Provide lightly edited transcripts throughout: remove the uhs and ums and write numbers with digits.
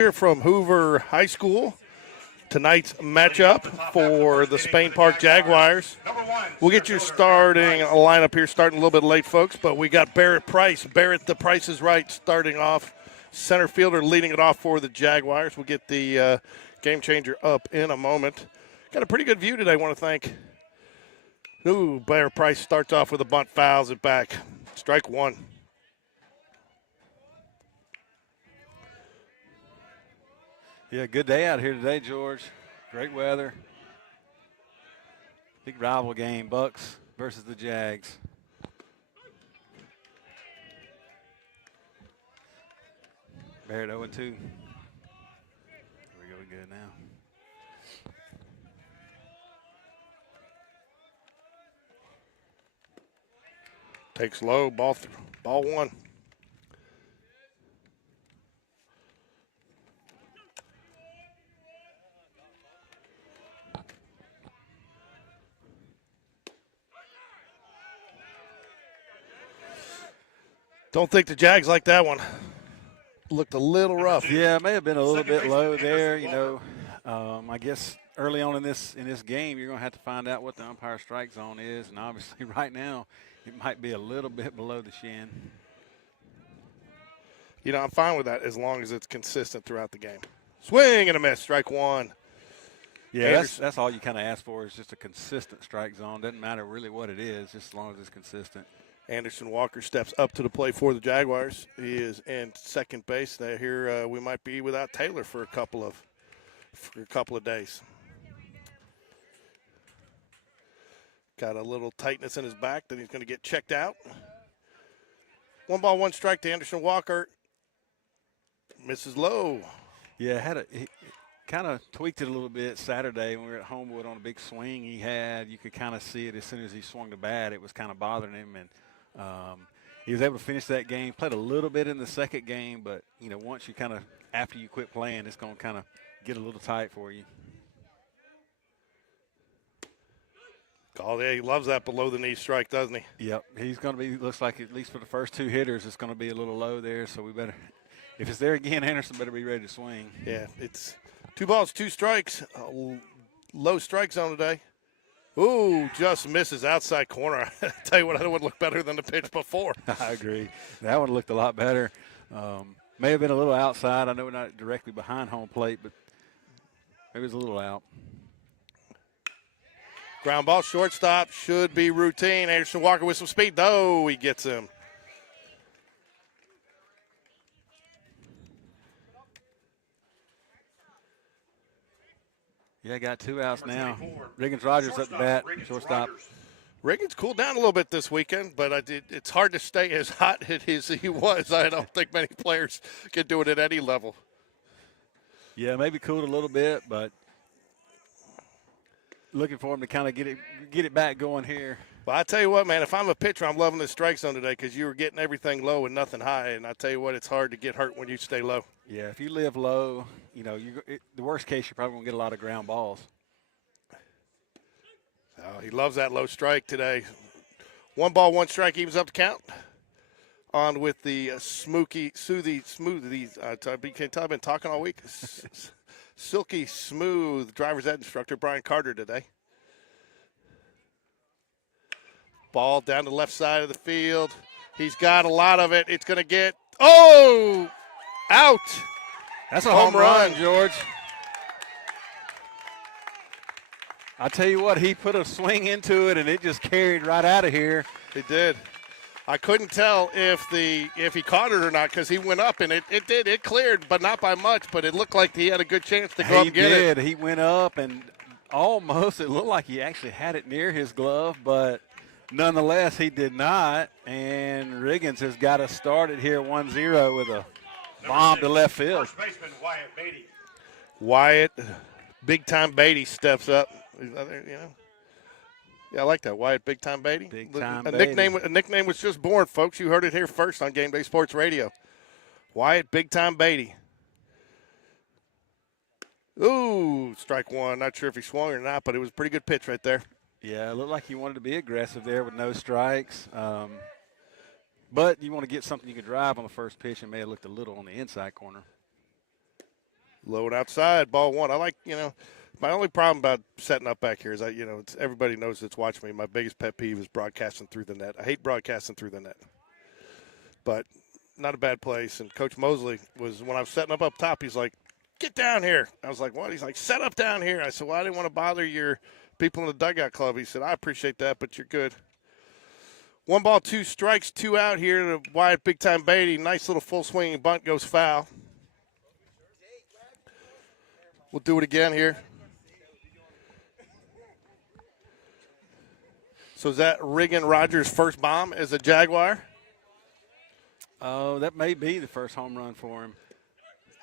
Here from Hoover High School. Tonight's matchup for the Spain Park Jaguars. We'll get your starting lineup here, starting a little bit late, folks, but we got Barrett Price. Barrett, the Price is Right, starting off. Center fielder leading it off for the Jaguars. We'll get the game changer up in a moment. Got a pretty good view today, I want to thank. Barrett Price starts off with a bunt, fouls it back. Strike one. Yeah, good day out here today, George. Great weather. Big rival game, Bucs versus the Jags. Barrett 0-2. Here we go, good now. Takes low, ball one. Don't think the Jags like that one. Looked a little rough. Yeah, it may have been a little bit low there. You know, I guess early on in this game, you're going to have to find out what the umpire strike zone is, and obviously right now it might be a little bit below the shin. You know, I'm fine with that as long as it's consistent throughout the game. Swing and a miss, strike one. Yeah, that's all you kind of ask for is just a consistent strike zone. Doesn't matter really what it is, just as long as it's consistent. Anderson Walker steps up to the plate for the Jaguars. He is in second base. Here we might be without Taylor for a couple of days. Got a little tightness in his back that he's going to get checked out. 1 ball, 1 strike to Anderson Walker. Misses low. Yeah, he kind of tweaked it a little bit Saturday when we were at Homewood on a big swing he had. You could kind of see it as soon as he swung the bat. It was kind of bothering him, and he was able to finish that game. Played a little bit in the second game, but, you know, once you kind of, after you quit playing, it's going to kind of get a little tight for you. Oh, yeah, he loves that below-the-knee strike, doesn't he? Yep. He's going to be, looks like at least for the first 2 hitters, it's going to be a little low there, so we better, if it's there again, Anderson better be ready to swing. Yeah, it's 2 balls, 2 strikes. Low strike zone today. Ooh, just misses outside corner. I tell you what, that would look better than the pitch before. I agree. That one looked a lot better. May have been a little outside. I know we're not directly behind home plate, but maybe it was a little out. Ground ball, shortstop, should be routine. Anderson Walker with some speed. Oh, he gets him. Yeah, got 2 outs now. Riggins Rogers at the bat, shortstop. Riggins cooled down a little bit this weekend, but it's hard to stay as hot as he was. I don't think many players can do it at any level. Yeah, maybe cooled a little bit, but looking for him to kind of get it back going here. Well, I tell you what, man, if I'm a pitcher, I'm loving this strike zone today because you were getting everything low and nothing high, and I tell you what, it's hard to get hurt when you stay low. Yeah, if you live low, you know, the worst case, you're probably going to get a lot of ground balls. Oh, he loves that low strike today. 1 ball, 1 strike, evens up the count. On with the smoothie. I've been talking all week. Silky smooth driver's ed instructor Brian Carter today. Ball down the left side of the field. He's got a lot of it. It's going to get, out. That's a home run, George. I tell you what, he put a swing into it, and it just carried right out of here. It did. I couldn't tell if he caught it or not because he went up, and it did. It cleared, but not by much, but it looked like he had a good chance to go up and get it. He did. He went up, and almost, it looked like he actually had it near his glove, but nonetheless, he did not, and Riggins has got us started here 1-0 with a bomb to left field. First baseman Wyatt Beatty. Wyatt, big-time Beatty steps up. You know, yeah, I like that. Wyatt, big-time Beatty. Big-time a Beatty. nickname was just born, folks. You heard it here first on GameDay Sports Radio. Wyatt, big-time Beatty. Ooh, strike one. Not sure if he swung or not, but it was a pretty good pitch right there. Yeah, it looked like he wanted to be aggressive there with no strikes. But you want to get something you can drive on the first pitch, and may have looked a little on the inside corner. Low and outside, ball one. I like, my only problem about setting up back here is everybody knows that's watching me. My biggest pet peeve is broadcasting through the net. I hate broadcasting through the net. But not a bad place. And Coach Mosley was, when I was setting up top, he's like, get down here. I was like, what? He's like, set up down here. I said, well, I didn't want to bother your people in the dugout club. He said, I appreciate that, but you're good. 1 ball, 2 strikes, 2 out here to Wyatt Big Time Beatty. Nice little full swinging bunt goes foul. We'll do it again here. So is that Riggin Rogers' first bomb as a Jaguar? Oh, that may be the first home run for him.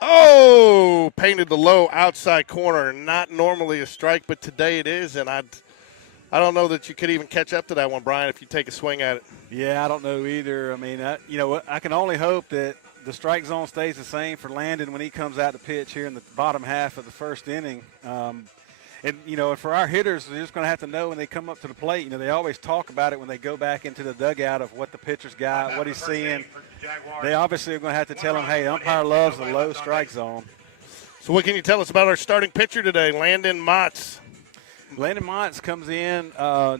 Oh, painted the low outside corner. Not normally a strike, but today it is, and I don't know that you could even catch up to that one, Brian, if you take a swing at it. Yeah, I don't know either. I mean, I can only hope that the strike zone stays the same for Landon when he comes out to pitch here in the bottom half of the first inning. And for our hitters, they're just going to have to know when they come up to the plate. They always talk about it when they go back into the dugout of what the pitcher's got, what he's seeing. They obviously are going to have to tell him, hey, umpire loves the low strike zone. So what can you tell us about our starting pitcher today, Landon Motts? Landon Motts comes in has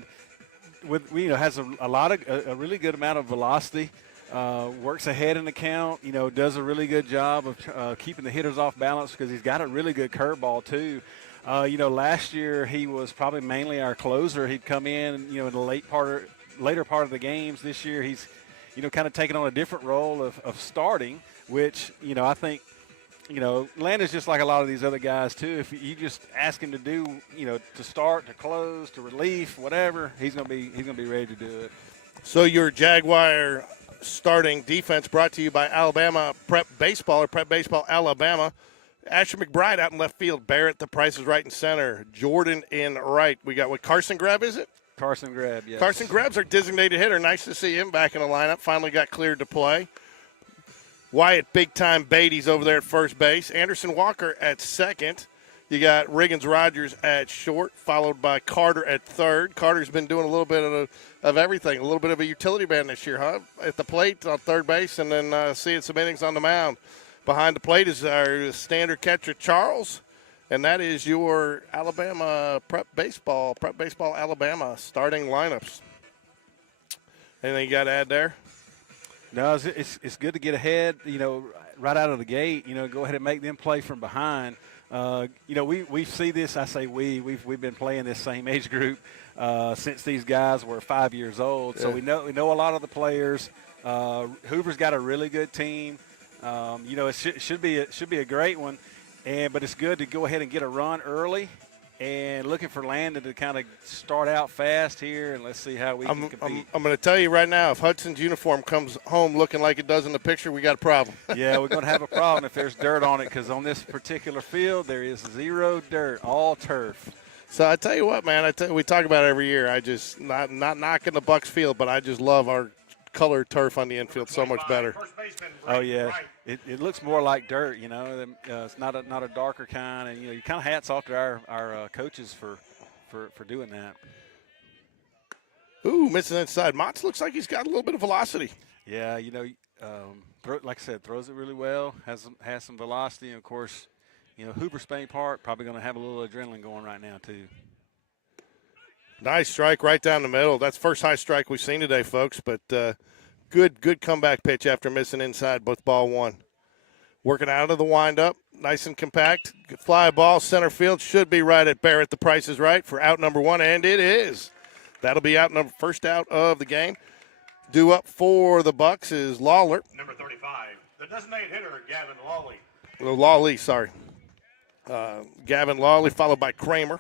a really good amount of velocity. Works ahead in the count. Does a really good job of keeping the hitters off balance because he's got a really good curveball too. Last year he was probably mainly our closer. He'd come in, in the later part of the games. This year he's, kind of taking on a different role of starting, which, I think, Landon's just like a lot of these other guys too. If you just ask him to do, to start, to close, to relief, whatever, he's gonna be ready to do it. So your Jaguar starting defense brought to you by Alabama Prep Baseball or Prep Baseball Alabama. Asher McBride out in left field. Barrett, the Price is right in center. Jordan in right. We got Carson Greb, is it? Carson Greb, yes. Carson Greb's our designated hitter. Nice to see him back in the lineup. Finally got cleared to play. Wyatt Big Time Beatty's over there at first base. Anderson Walker at second. You got Riggins Rogers at short, followed by Carter at third. Carter's been doing a little bit of everything, a little bit of a utility man this year, huh? At the plate on third base and then seeing some innings on the mound. Behind the plate is our standard catcher, Charles, and that is your Alabama Prep Baseball Alabama starting lineups. Anything you got to add there? No, it's good to get ahead, right out of the gate, go ahead and make them play from behind. We see this, I say we've been playing this same age group since these guys were 5 years old. So we know a lot of the players. Hoover's got a really good team. It should be a great one, but it's good to go ahead and get a run early. And looking for Landon to kind of start out fast here, and let's see how we can compete. I'm going to tell you right now, if Hudson's uniform comes home looking like it does in the picture, we got a problem. Yeah, we're going to have a problem if there's dirt on it, because on this particular field there is zero dirt, all turf. So I tell you what, man, we talk about it every year. I just not knocking the Bucs field, but I just love our colored turf on the infield so much better. Oh yeah, it looks more like dirt, it's not a darker kind, and you kind of hats off to our coaches for doing that. Ooh, missing inside. Motts looks like he's got a little bit of velocity. Yeah, like I said, throws it really well, has some velocity, and of course, Hoover Spain Park probably going to have a little adrenaline going right now too. Nice strike right down the middle. That's first high strike we've seen today, folks. But good comeback pitch after missing inside, both ball one. Working out of the windup, nice and compact. Fly ball, center field should be right at Barrett. The Price is right for out number one, and it is. That'll be first out of the game. Due up for the Bucs is Lawler. Number 35, the designated hitter, Gavin Lawley. Lawley, sorry. Gavin Lawley, followed by Kramer.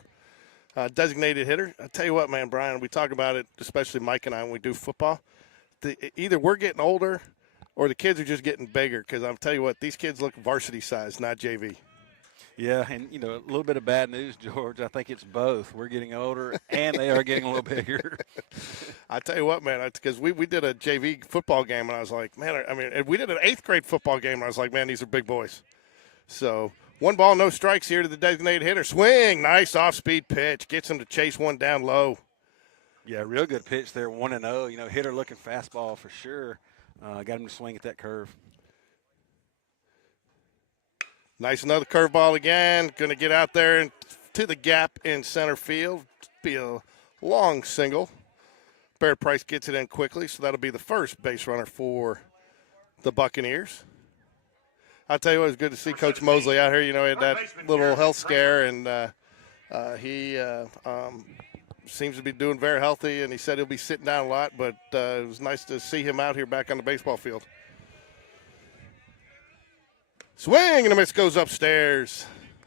Designated hitter. I tell you what, man, Brian, we talk about it, especially Mike and I, when we do football. Either we're getting older or the kids are just getting bigger, because I'll tell you what, these kids look varsity size, not JV. Yeah, and, a little bit of bad news, George. I think it's both. We're getting older and they are getting a little bigger. I tell you what, man, because we did a JV football game, and I was like, man, we did an 8th grade football game, and I was like, man, these are big boys. So 1 ball, no strikes here to the designated hitter. Swing, nice off-speed pitch. Gets him to chase one down low. Yeah, real good pitch there, 1-0. Hitter looking fastball for sure. Got him to swing at that curve. Nice, another curveball again. Going to get out there and to the gap in center field. Be a long single. Barrett Price gets it in quickly, so that'll be the first base runner for the Buccaneers. I'll tell you what, it was good to see Coach Mosley out here. You know, he had that little health scare, and he seems to be doing very healthy, and he said he'll be sitting down a lot, but it was nice to see him out here back on the baseball field. Swing and a miss, goes upstairs.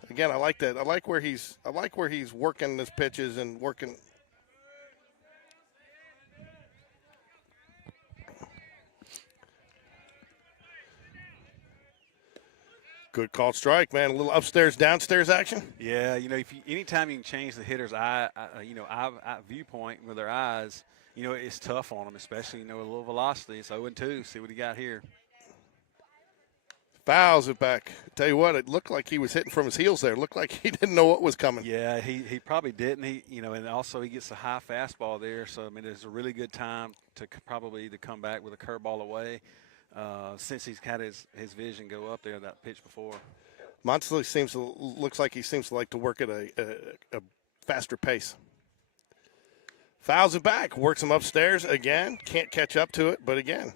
Again, I like that. I like where he's working his pitches and working. Good called strike, man. A little upstairs, downstairs action. Yeah, you know, anytime you can change the hitter's eye viewpoint with their eyes, you know, it's tough on them, especially, you know, a little velocity. It's 0-2. See what he got here. Fouls it back. Tell you what, it looked like he was hitting from his heels there. It looked like he didn't know what was coming. Yeah, he probably didn't. And also he gets a high fastball there. So, I mean, it's a really good time to probably to come back with a curveball away. Since he's had his vision go up there that pitch before. Monsley looks like he seems to like to work at a faster pace. Fouls it back, works him upstairs again. Can't catch up to it, but again.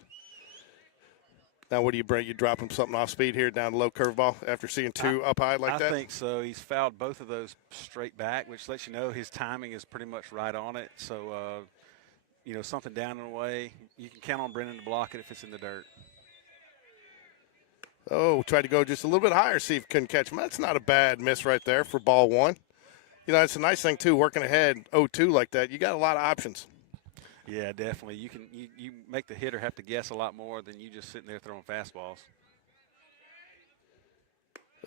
Now what do you bring? You drop him something off speed here down low curveball after seeing two up high like that? I think so. He's fouled both of those straight back, which lets you know his timing is pretty much right on it. So, you know, something down and away. You can count on Brennan to block it if it's in the dirt. Oh, tried to go just a little bit higher, see if he couldn't catch him. That's not a bad miss right there for ball one. You know, it's a nice thing, too, working ahead 0-2 like that. You got a lot of options. Yeah, definitely. You make the hitter have to guess a lot more than you just sitting there throwing fastballs.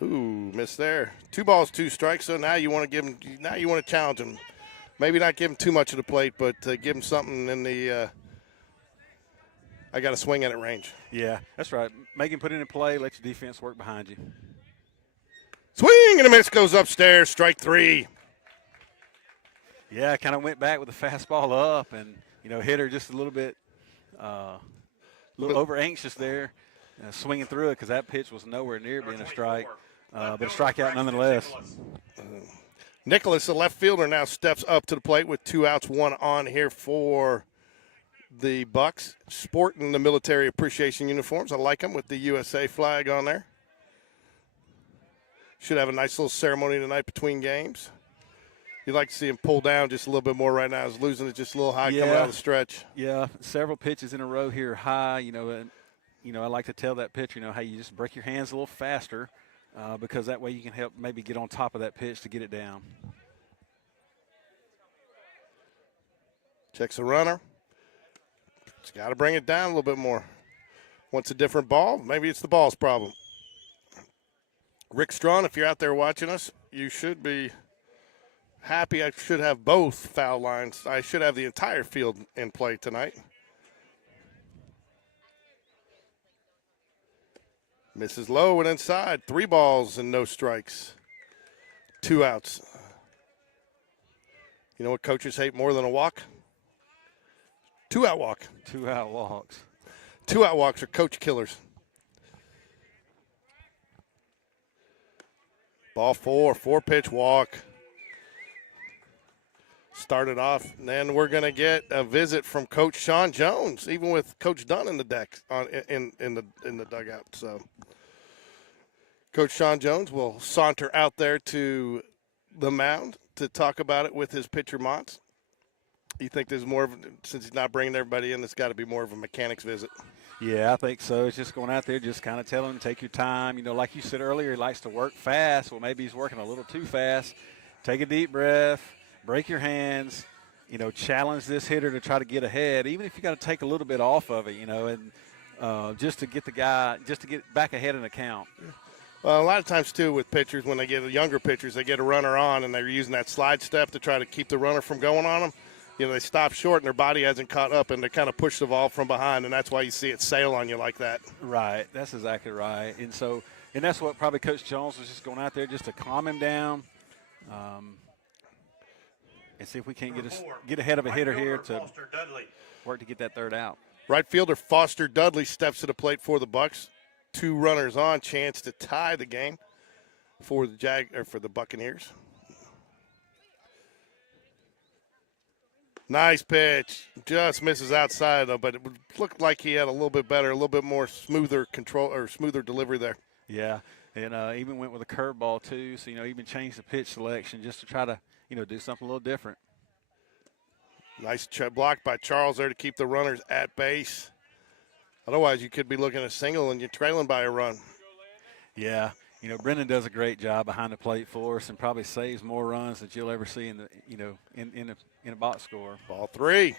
Ooh, missed there. 2 balls, 2 strikes. So now you want to give him. Now you want to challenge him. Maybe not give him too much of the plate, but give him something in the. I got to swing at it range. Yeah, that's right. Make him put it in play. Let your defense work behind you. Swing and a miss, goes upstairs. Strike 3. Yeah, kind of went back with the fastball up, and you know, hit her just a little bit, over anxious there, swinging through it because that pitch was nowhere near being a strike, but a strikeout nonetheless. Nicholas, the left fielder, now steps up to the plate with 2 outs, 1 on here for the Bucs, sporting the military appreciation uniforms. I like them with the USA flag on there. Should have a nice little ceremony tonight between games. You'd like to see him pull down just a little bit more right now. He's losing it just a little high coming out of the stretch. Yeah, several pitches in a row here high. You know, and I like to tell that pitcher, hey, you just break your hands a little faster because that way you can help maybe get on top of that pitch to get it down. Checks the runner. He's got to bring it down a little bit more. Wants a different ball. Maybe it's the ball's problem. Rick Strawn, if you're out there watching us, you should be happy. I should have both foul lines. I should have the entire field in play tonight. Misses low and inside. 3 balls and no strikes. 2 outs. You know what coaches hate more than a walk? 2-out walk. 2-out walks. 2-out walks are coach killers. Ball 4, 4-pitch walk. Started off, and then we're going to get a visit from Coach Sean Jones, even with Coach Dunn in the deck in the dugout. So, Coach Sean Jones will saunter out there to the mound to talk about it with his pitcher Montz. You think there's more of, since he's not bringing everybody in, it's got to be more of a mechanics visit? Yeah, I think so. It's just going out there, just kind of telling him, take your time. You know, like you said earlier, he likes to work fast. Well, maybe he's working a little too fast. Take a deep breath, break your hands, you know, challenge this hitter to try to get ahead, even if you got to take a little bit off of it, you know, and just to get the guy, just to get back ahead in the count. Well, a lot of times, too, with pitchers, when they get younger pitchers, they get a runner on, and they're using that slide step to try to keep the runner from going on them. You know, they stop short and their body hasn't caught up, and they kind of push the ball from behind, and that's why you see it sail on you like that. Right. That's exactly right. And so, and that's what probably Coach Jones was just going out there just to calm him down and see if we can't get ahead of a hitter here to work to get that 3rd out. Right fielder Foster Dudley steps to the plate for the Bucs. 2 runners on, chance to tie the game. for the Buccaneers. Nice pitch. Just misses outside, though, but it looked like he had a little bit more smoother control or smoother delivery there. Yeah, and even went with a curveball too. So even changed the pitch selection just to try to do something a little different. Nice block by Charles there to keep the runners at base. Otherwise, you could be looking at a single and you're trailing by a run. Yeah, Brendan does a great job behind the plate for us and probably saves more runs than you'll ever see in the in a box score. Ball 3.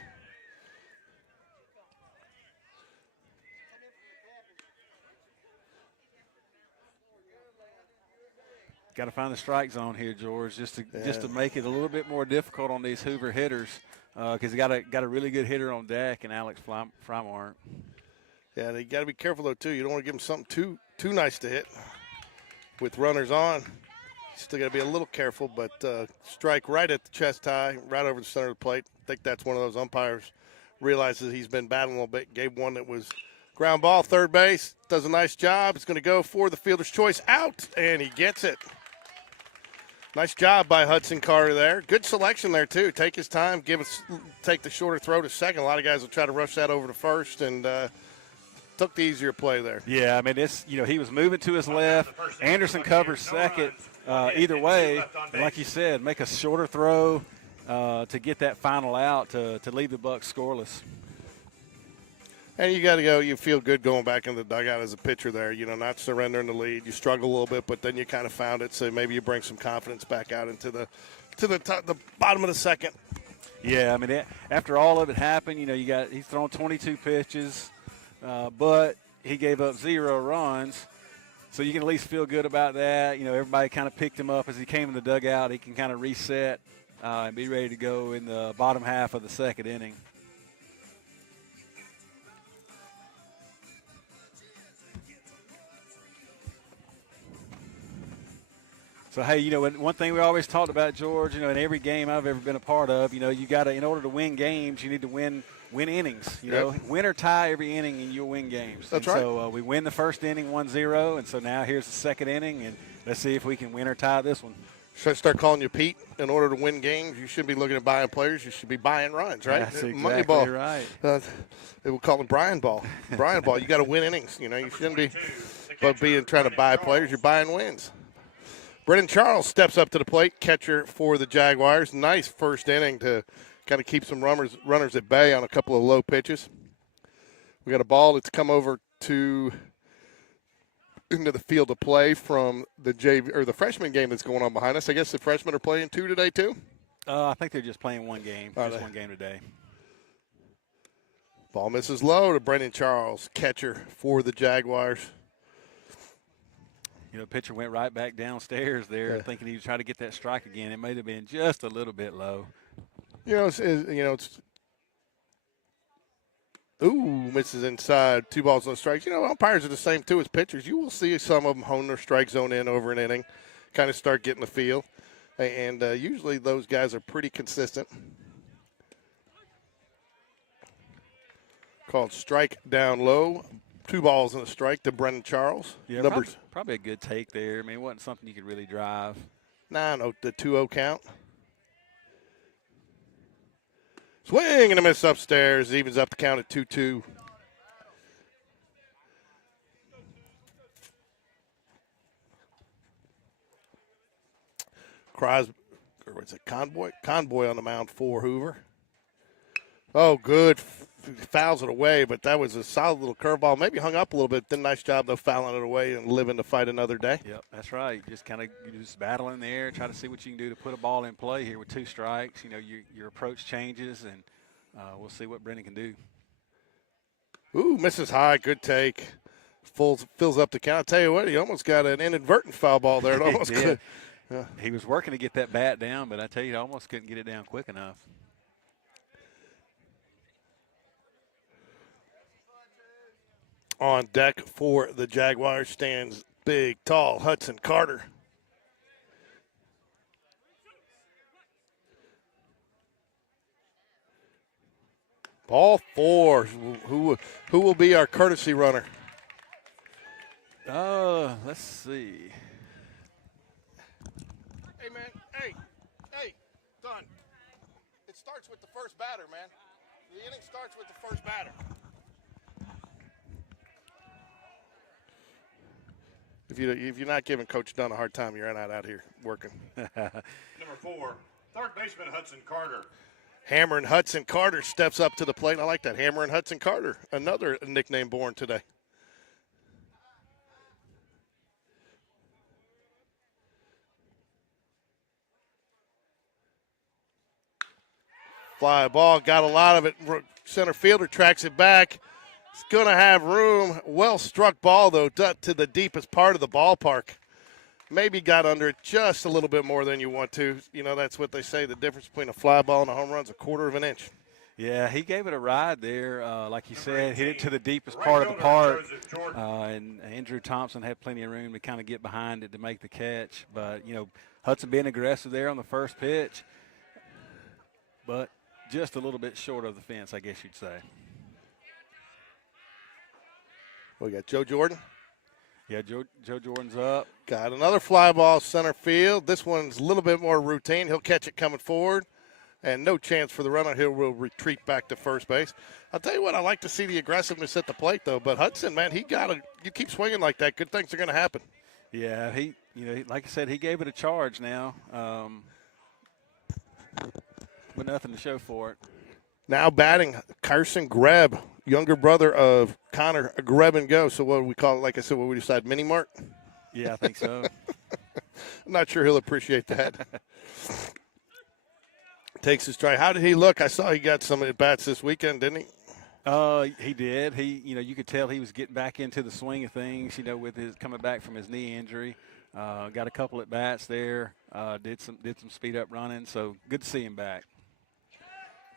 Got to find the strike zone here, George, just to make it a little bit more difficult on these Hoover hitters, because he got a really good hitter on deck in Alex Frymart. Yeah, you got to be careful though too. You don't want to give him something too nice to hit with runners on. Still got to be a little careful, but strike right at the chest high, right over the center of the plate. I think that's one of those umpires realizes he's been battling a little bit. Gave one that was ground ball, third base. Does a nice job. It's going to go for the fielder's choice out, and he gets it. Nice job by Hudson Carter there. Good selection there, too. Take his time, take the shorter throw to second. A lot of guys will try to rush that over to first, and took the easier play there. Yeah, I mean, he was moving to his left. Anderson covers second. Either way, and like you said, make a shorter throw to get that final out to leave the Bucs scoreless. And you got to go. You feel good going back in the dugout as a pitcher there. Not surrendering the lead. You struggle a little bit, but then you kind of found it. So maybe you bring some confidence back out into the bottom of the second. Yeah, I mean, after all of it happened, he's thrown 22 pitches, but he gave up 0 runs. So you can at least feel good about that. Everybody kind of picked him up as he came in the dugout. He can kind of reset and be ready to go in the bottom half of the second inning. So, hey, one thing we always talked about, George, in every game I've ever been a part of, you got to, in order to win games, you need to win innings. Win or tie every inning and you'll win games. That's right. So we win the first inning 1-0, and so now here's the second inning, and let's see if we can win or tie this one. Should I start calling you Pete? In order to win games, you shouldn't be looking at buying players. You should be buying runs, right? That's exactly Moneyball. Right. They will call him Brian Ball. Brian Ball, you got to win innings. You shouldn't be trying to buy players. You're buying wins. Brennan Charles steps up to the plate, catcher for the Jaguars. Nice first inning to kind of keep some runners at bay on a couple of low pitches. We got a ball that's come over into the field of play from the the freshman game that's going on behind us. I guess the freshmen are playing 2 today too? I think they're just playing one game. Just one game today. Ball misses low to Brennan Charles, catcher for the Jaguars. Pitcher went right back downstairs there, thinking he was trying to get that strike again. It may have been just a little bit low. Misses inside. 2 balls, no strikes. Umpires are the same too as pitchers. You will see some of them hone their strike zone in over an inning, kind of start getting the feel, and usually those guys are pretty consistent. Called strike down low. 2 balls and a strike to Brennan Charles. Yeah, probably a good take there. I mean, it wasn't something you could really drive. No, the 2-0 count. Swing and a miss upstairs. Evens up the count at 2-2. Conboy on the mound for Hoover. Oh, good. Fouls it away, but that was a solid little curveball. Maybe hung up a little bit. Did a nice job, though, fouling it away and living to fight another day. Yep, that's right. Just kind of just battling there, try to see what you can do to put a ball in play here with 2 strikes. Your approach changes, and we'll see what Brennan can do. Ooh, misses high. Good take. Fills up the count. I tell you what, he almost got an inadvertent foul ball there. It almost could. Yeah. He was working to get that bat down, but I tell you, he almost couldn't get it down quick enough. On deck for the Jaguars stands big, tall Hudson Carter. Ball 4. Who will be our courtesy runner? Let's see. Hey, man. Hey, done. It starts with the first batter, man. The inning starts with the first batter. If you're not giving Coach Dunn a hard time, you're not out here working. Number 4, third baseman Hudson Carter. Hammer and Hudson Carter steps up to the plate. I like that. Hammer and Hudson Carter, another nickname born today. Fly ball, got a lot of it. Center fielder tracks it back. It's going to have room. Well struck ball, though, to the deepest part of the ballpark. Maybe got under it just a little bit more than you want to. You know, that's what they say. The difference between a fly ball and a home run is a quarter of an inch. Yeah, he gave it a ride there. Like you said, hit it to the deepest part of the park. And Andrew Thompson had plenty of room to kind of get behind it to make the catch. But, you know, Hudson being aggressive there on the first pitch. But just a little bit short of the fence, I guess you'd say. We got Joe Jordan. Yeah, Joe Jordan's up. Got another fly ball center field. This one's a little bit more routine. He'll catch it coming forward, and no chance for the runner. He will retreat back to first base. I'll tell you what, I like to see the aggressiveness at the plate, though. But Hudson, man, you keep swinging like that, good things are going to happen. Yeah, like I said, he gave it a charge now. But nothing to show for it. Now batting, Carson Greb, younger brother of Connor Greb and Go. So what do we call it? Like I said, what we decide, Mini Mart? Yeah, I think so. I'm not sure he'll appreciate that. Takes his stride. How did he look? I saw he got some at bats this weekend, didn't he? He did. You could tell he was getting back into the swing of things. With his coming back from his knee injury, got a couple at bats there. Did some speed up running. So good to see him back.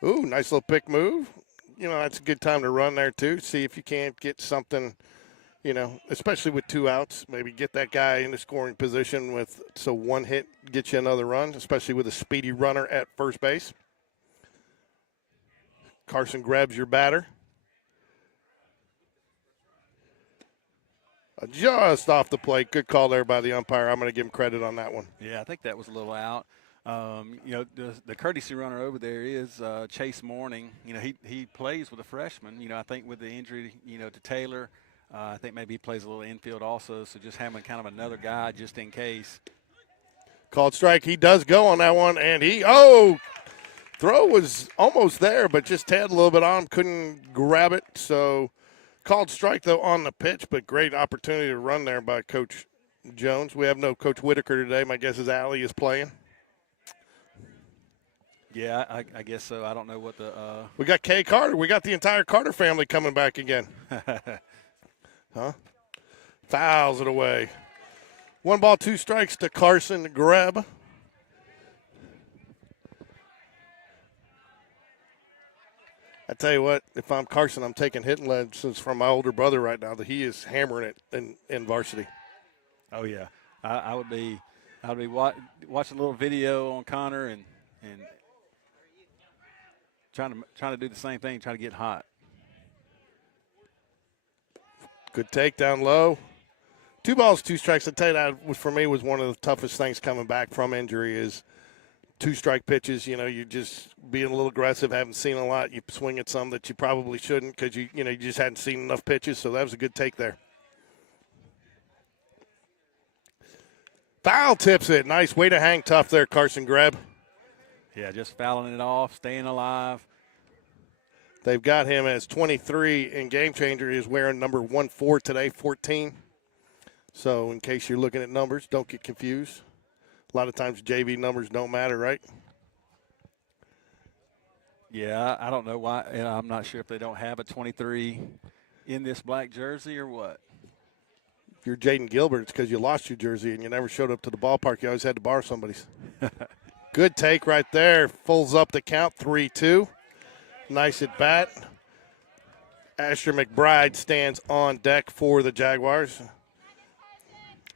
Ooh, nice little pick move. That's a good time to run there, too. See if you can't get something, especially with 2 outs. Maybe get that guy in the scoring position so one hit gets you another run, especially with a speedy runner at first base. Carson grabs your batter. Just off the plate. Good call there by the umpire. I'm going to give him credit on that one. Yeah, I think that was a little out. The courtesy runner over there is Chase Morning. He plays with a freshman. I think with the injury, to Taylor, I think maybe he plays a little infield also. So just having kind of another guy just in case. Called strike. He does go on that one, and throw was almost there, but just tailed a little bit on him. Couldn't grab it. So called strike though on the pitch, but great opportunity to run there by Coach Jones. We have no Coach Whitaker today. My guess is Allie is playing. Yeah, I guess so. I don't know what the We got Kay Carter. We got the entire Carter family coming back again. Huh? Fouls it away. 1 ball, 2 strikes to Carson Greb. I tell you what, if I'm Carson, I'm taking hitting lessons from my older brother right now. That he is hammering it in varsity. Oh yeah, I would be watching a little video on Connor and trying to do the same thing, trying to get hot. Good takedown low. 2 balls, 2 strikes. I tell you that for me was one of the toughest things coming back from injury is 2-strike pitches. You're just being a little aggressive, haven't seen a lot. You swing at some that you probably shouldn't because you just hadn't seen enough pitches. So that was a good take there. Foul tips it. Nice way to hang tough there, Carson Greb. Yeah, just fouling it off, staying alive. They've got him as 23 in Game Changer. He is wearing number 14 today, 14. So in case you're looking at numbers, don't get confused. A lot of times JV numbers don't matter, right? Yeah, I don't know why. I'm not sure if they don't have a 23 in this black jersey or what. If you're Jaden Gilbert, it's because you lost your jersey and you never showed up to the ballpark. You always had to borrow somebody's. Good take right there. Fulls up the count, 3-2. Nice at bat. Asher McBride stands on deck for the Jaguars.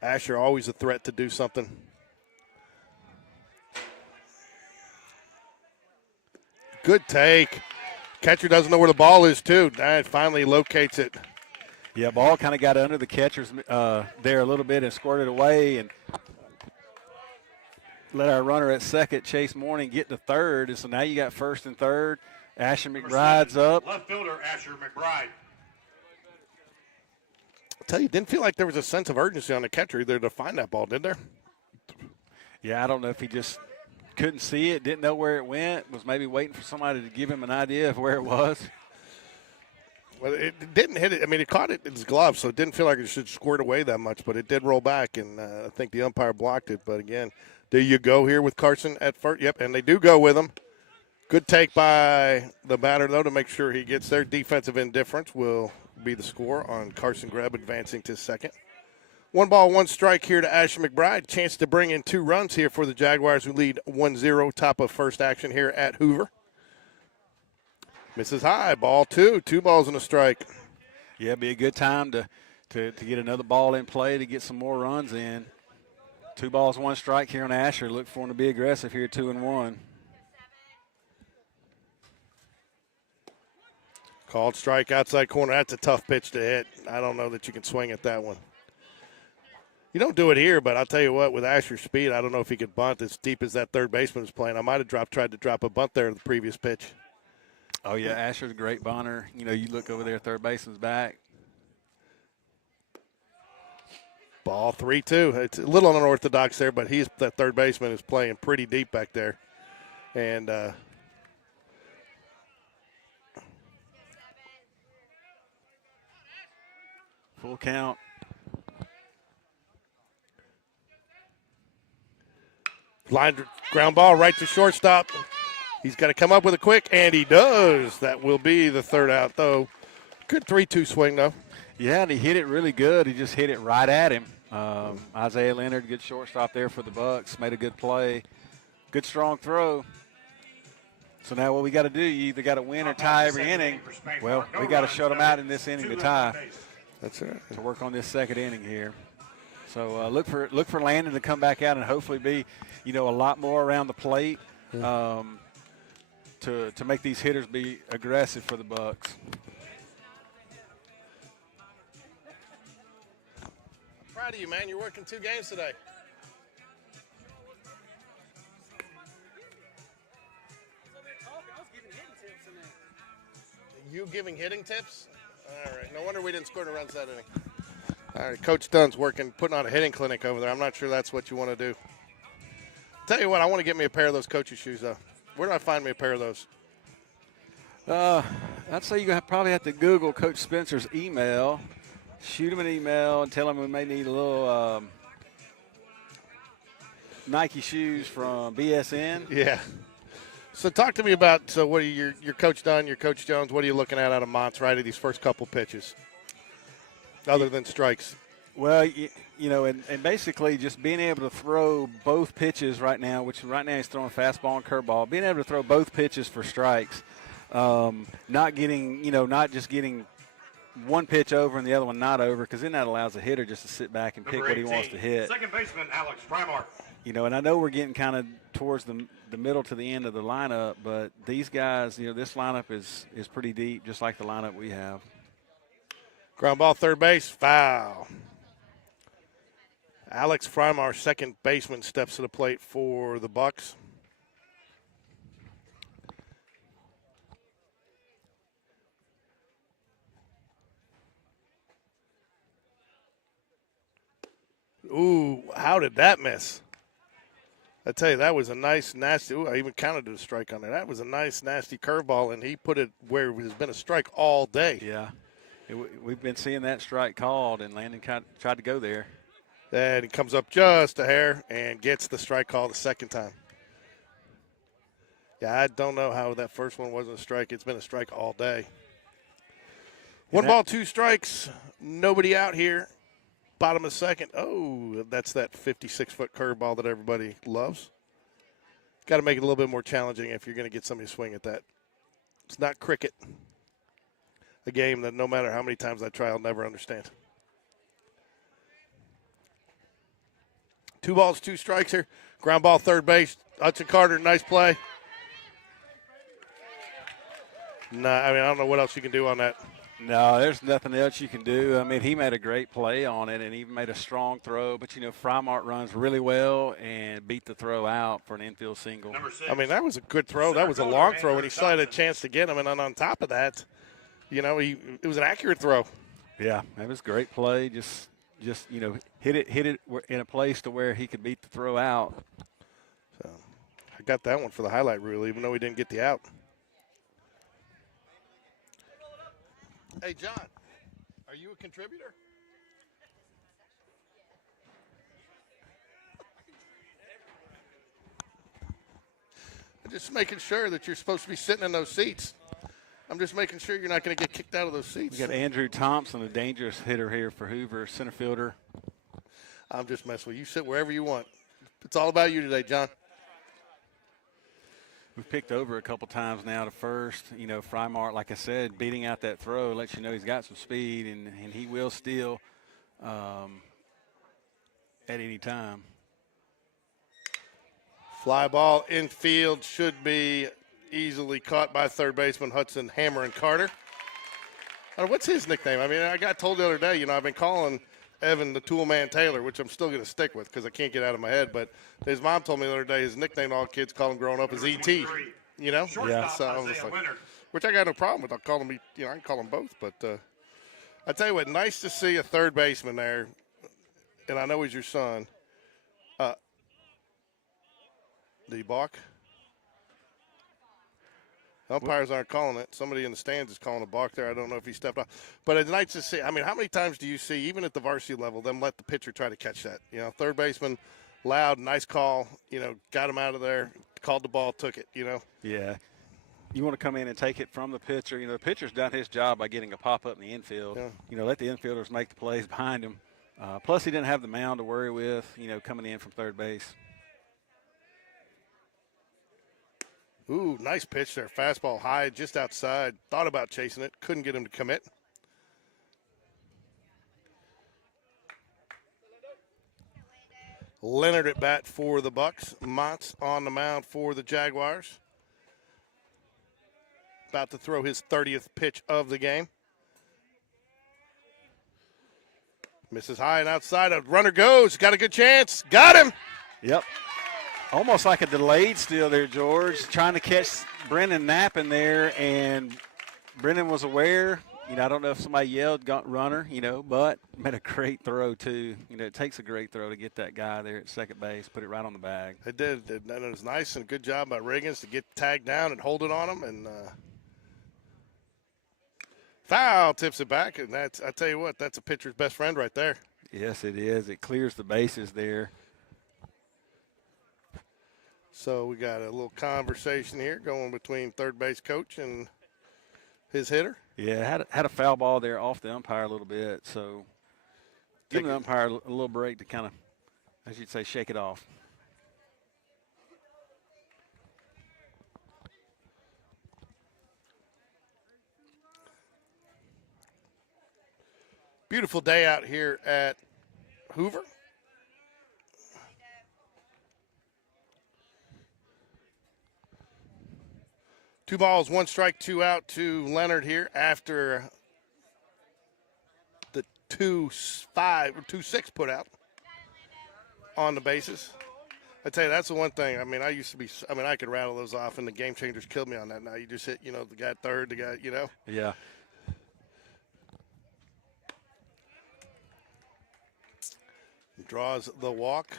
Asher always a threat to do something. Good take. Catcher doesn't know where the ball is, too. Finally locates it. Yeah, ball kind of got under the catcher's there a little bit and squirted away. And let our runner at second, Chase Morning, get to third. And so now you got first and third. Asher McBride's up. Left fielder Asher McBride. I tell you, didn't feel like there was a sense of urgency on the catcher either to find that ball, did there? Yeah, I don't know if he just couldn't see it, didn't know where it went, was maybe waiting for somebody to give him an idea of where it was. Well, it didn't hit it. I mean, it caught it in his glove, so it didn't feel like it should squirt away that much, but it did roll back, and I think the umpire blocked it. But, again, do you go here with Carson at first? Yep, and they do go with him. Good take by the batter, though, to make sure he gets there. Defensive indifference will be the score on Carson Greb advancing to second. 1 ball, 1 strike here to Asher McBride. Chance to bring in 2 runs here for the Jaguars, who lead 1-0, top of first action here at Hoover. Misses high, ball 2, 2 balls and a strike. Yeah, be a good time to get another ball in play to get some more runs in. 2 balls, 1 strike here on Asher. Look for him to be aggressive here, 2-1. Called strike outside corner. That's a tough pitch to hit. I don't know that you can swing at that one. You don't do it here, but I'll tell you what, with Asher's speed, I don't know if he could bunt as deep as that third baseman was playing. I might have tried to drop a bunt there the previous pitch. Oh, yeah, Asher's a great bunter. You know, you look over there, third baseman's back. Ball 3-2. It's a little unorthodox there, but that third baseman is playing pretty deep back there. And full count. line ground ball right to shortstop. He's got to come up with a quick, and he does. That will be the third out, though. Good 3-2 swing, though. Yeah, and he hit it really good. He just hit it right at him. Isaiah Leonard, good shortstop there for the Bucs, made a good play. Good strong throw. So now what we got to do, you either got to win or tie every inning. Well, we got to shut them out in this inning to tie. That's right. To work on this second inning here. So look for Landon to come back out and hopefully be, a lot more around the plate to make these hitters be aggressive for the Bucs. I'm proud of you, man. You're working 2 games today. You giving hitting tips? All right. No wonder we didn't score the runs that inning. All right. Coach Dunn's putting on a hitting clinic over there. I'm not sure that's what you want to do. Tell you what, I want to get me a pair of those coach's shoes, though. Where do I find me a pair of those? I'd say you probably have to Google Coach Spencer's email, shoot him an email, and tell him we may need a little Nike shoes from BSN. Yeah. So talk to me about what are your Coach Dunn, your Coach Jones, what are you looking at out of Montz right at these first couple pitches, other than strikes? Well, and basically just being able to throw both pitches right now, which right now he's throwing fastball and curveball, being able to throw both pitches for strikes, not just getting one pitch over and the other one not over, because then that allows the hitter just to sit back and pick what he wants to hit. Second baseman Alex Primar. And I know we're getting kind of towards the middle to the end of the lineup, but these guys, this lineup is pretty deep, just like the lineup we have. Ground ball, third base, foul. Alex Frymar, second baseman, steps to the plate for the Bucs. Ooh, how did that miss? I tell you, that was a nice, nasty. Ooh, I even counted a strike on there. That was a nice, nasty curveball, and he put it where it has been a strike all day. Yeah, we've been seeing that strike called, and Landon tried to go there. And he comes up just a hair and gets the strike call the second time. Yeah, I don't know how that first one wasn't a strike. It's been a strike all day. 1 ball, 2 strikes. Nobody out here. Bottom of second. Oh, that's that 56-foot curveball that everybody loves. Got to make it a little bit more challenging if you're going to get somebody to swing at that. It's not cricket. A game that no matter how many times I try, I'll never understand. 2 balls, 2 strikes here. Ground ball, third base. Hudson Carter, nice play. No, I don't know what else you can do on that. No, there's nothing else you can do. I mean, he made a great play on it and even made a strong throw. But, Frymart runs really well and beat the throw out for an infield single. Number 6. I mean, that was a good throw. That was a long throw, and he still had a chance to get him. And on top of that, it was an accurate throw. Yeah, that was a great play. Just hit it in a place to where he could beat the throw out. So I got that one for the highlight reel, even though we didn't get the out. Hey, John, are you a contributor? I'm just making sure that you're supposed to be sitting in those seats. I'm just making sure you're not going to get kicked out of those seats. We got Andrew Thompson, a dangerous hitter here for Hoover, center fielder. I'm just messing with you. Sit wherever you want. It's all about you today, John. We've picked over a couple times now to first. Frymart, like I said, beating out that throw lets you know he's got some speed, and he will steal at any time. Fly ball infield should be easily caught by third baseman Hudson Hammer and Carter. What's his nickname? I mean, I got told the other day, I've been calling Evan the Toolman Taylor, which I'm still going to stick with because I can't get out of my head. But his mom told me the other day his nickname all kids call him growing up is E.T., Yeah. So I was just like, which I got no problem with. I'll call him, I can call them both. But I tell you what, nice to see a third baseman there, and I know he's your son. Did he balk? Umpires aren't calling it. Somebody in the stands is calling a balk there. I don't know if he stepped off. But it's nice to see. I mean, how many times do you see, even at the varsity level, them let the pitcher try to catch that? Third baseman, loud, nice call, got him out of there, called the ball, took it, Yeah. You want to come in and take it from the pitcher. The pitcher's done his job by getting a pop-up in the infield. Yeah. Let the infielders make the plays behind him. Plus, he didn't have the mound to worry with, coming in from third base. Ooh, nice pitch there. Fastball high, just outside. Thought about chasing it. Couldn't get him to commit. Leonard at bat for the Bucs. Montz on the mound for the Jaguars. About to throw his 30th pitch of the game. Misses high and outside. A runner goes. Got a good chance. Got him. Yep. Almost like a delayed steal there, George. Trying to catch Brennan napping there, and Brennan was aware. I don't know if somebody yelled runner, but made a great throw, too. It takes a great throw to get that guy there at second base, put it right on the bag. It did. And it was nice and good job by Riggins to get tagged down and hold it on him. And foul tips it back. And I tell you what, that's a pitcher's best friend right there. Yes, it is. It clears the bases there. So we got a little conversation here going between third base coach and his hitter. Yeah, had a foul ball there off the umpire a little bit. So giving the umpire a little break to kind of, as you'd say, shake it off. Beautiful day out here at Hoover. Two balls, one strike, two out to Leonard here after the 2-6 put out on the bases. I tell you, that's the one thing. I mean, I could rattle those off, and the game changers killed me on that. Now you just hit, the guy at third, the guy, Yeah. Draws the walk.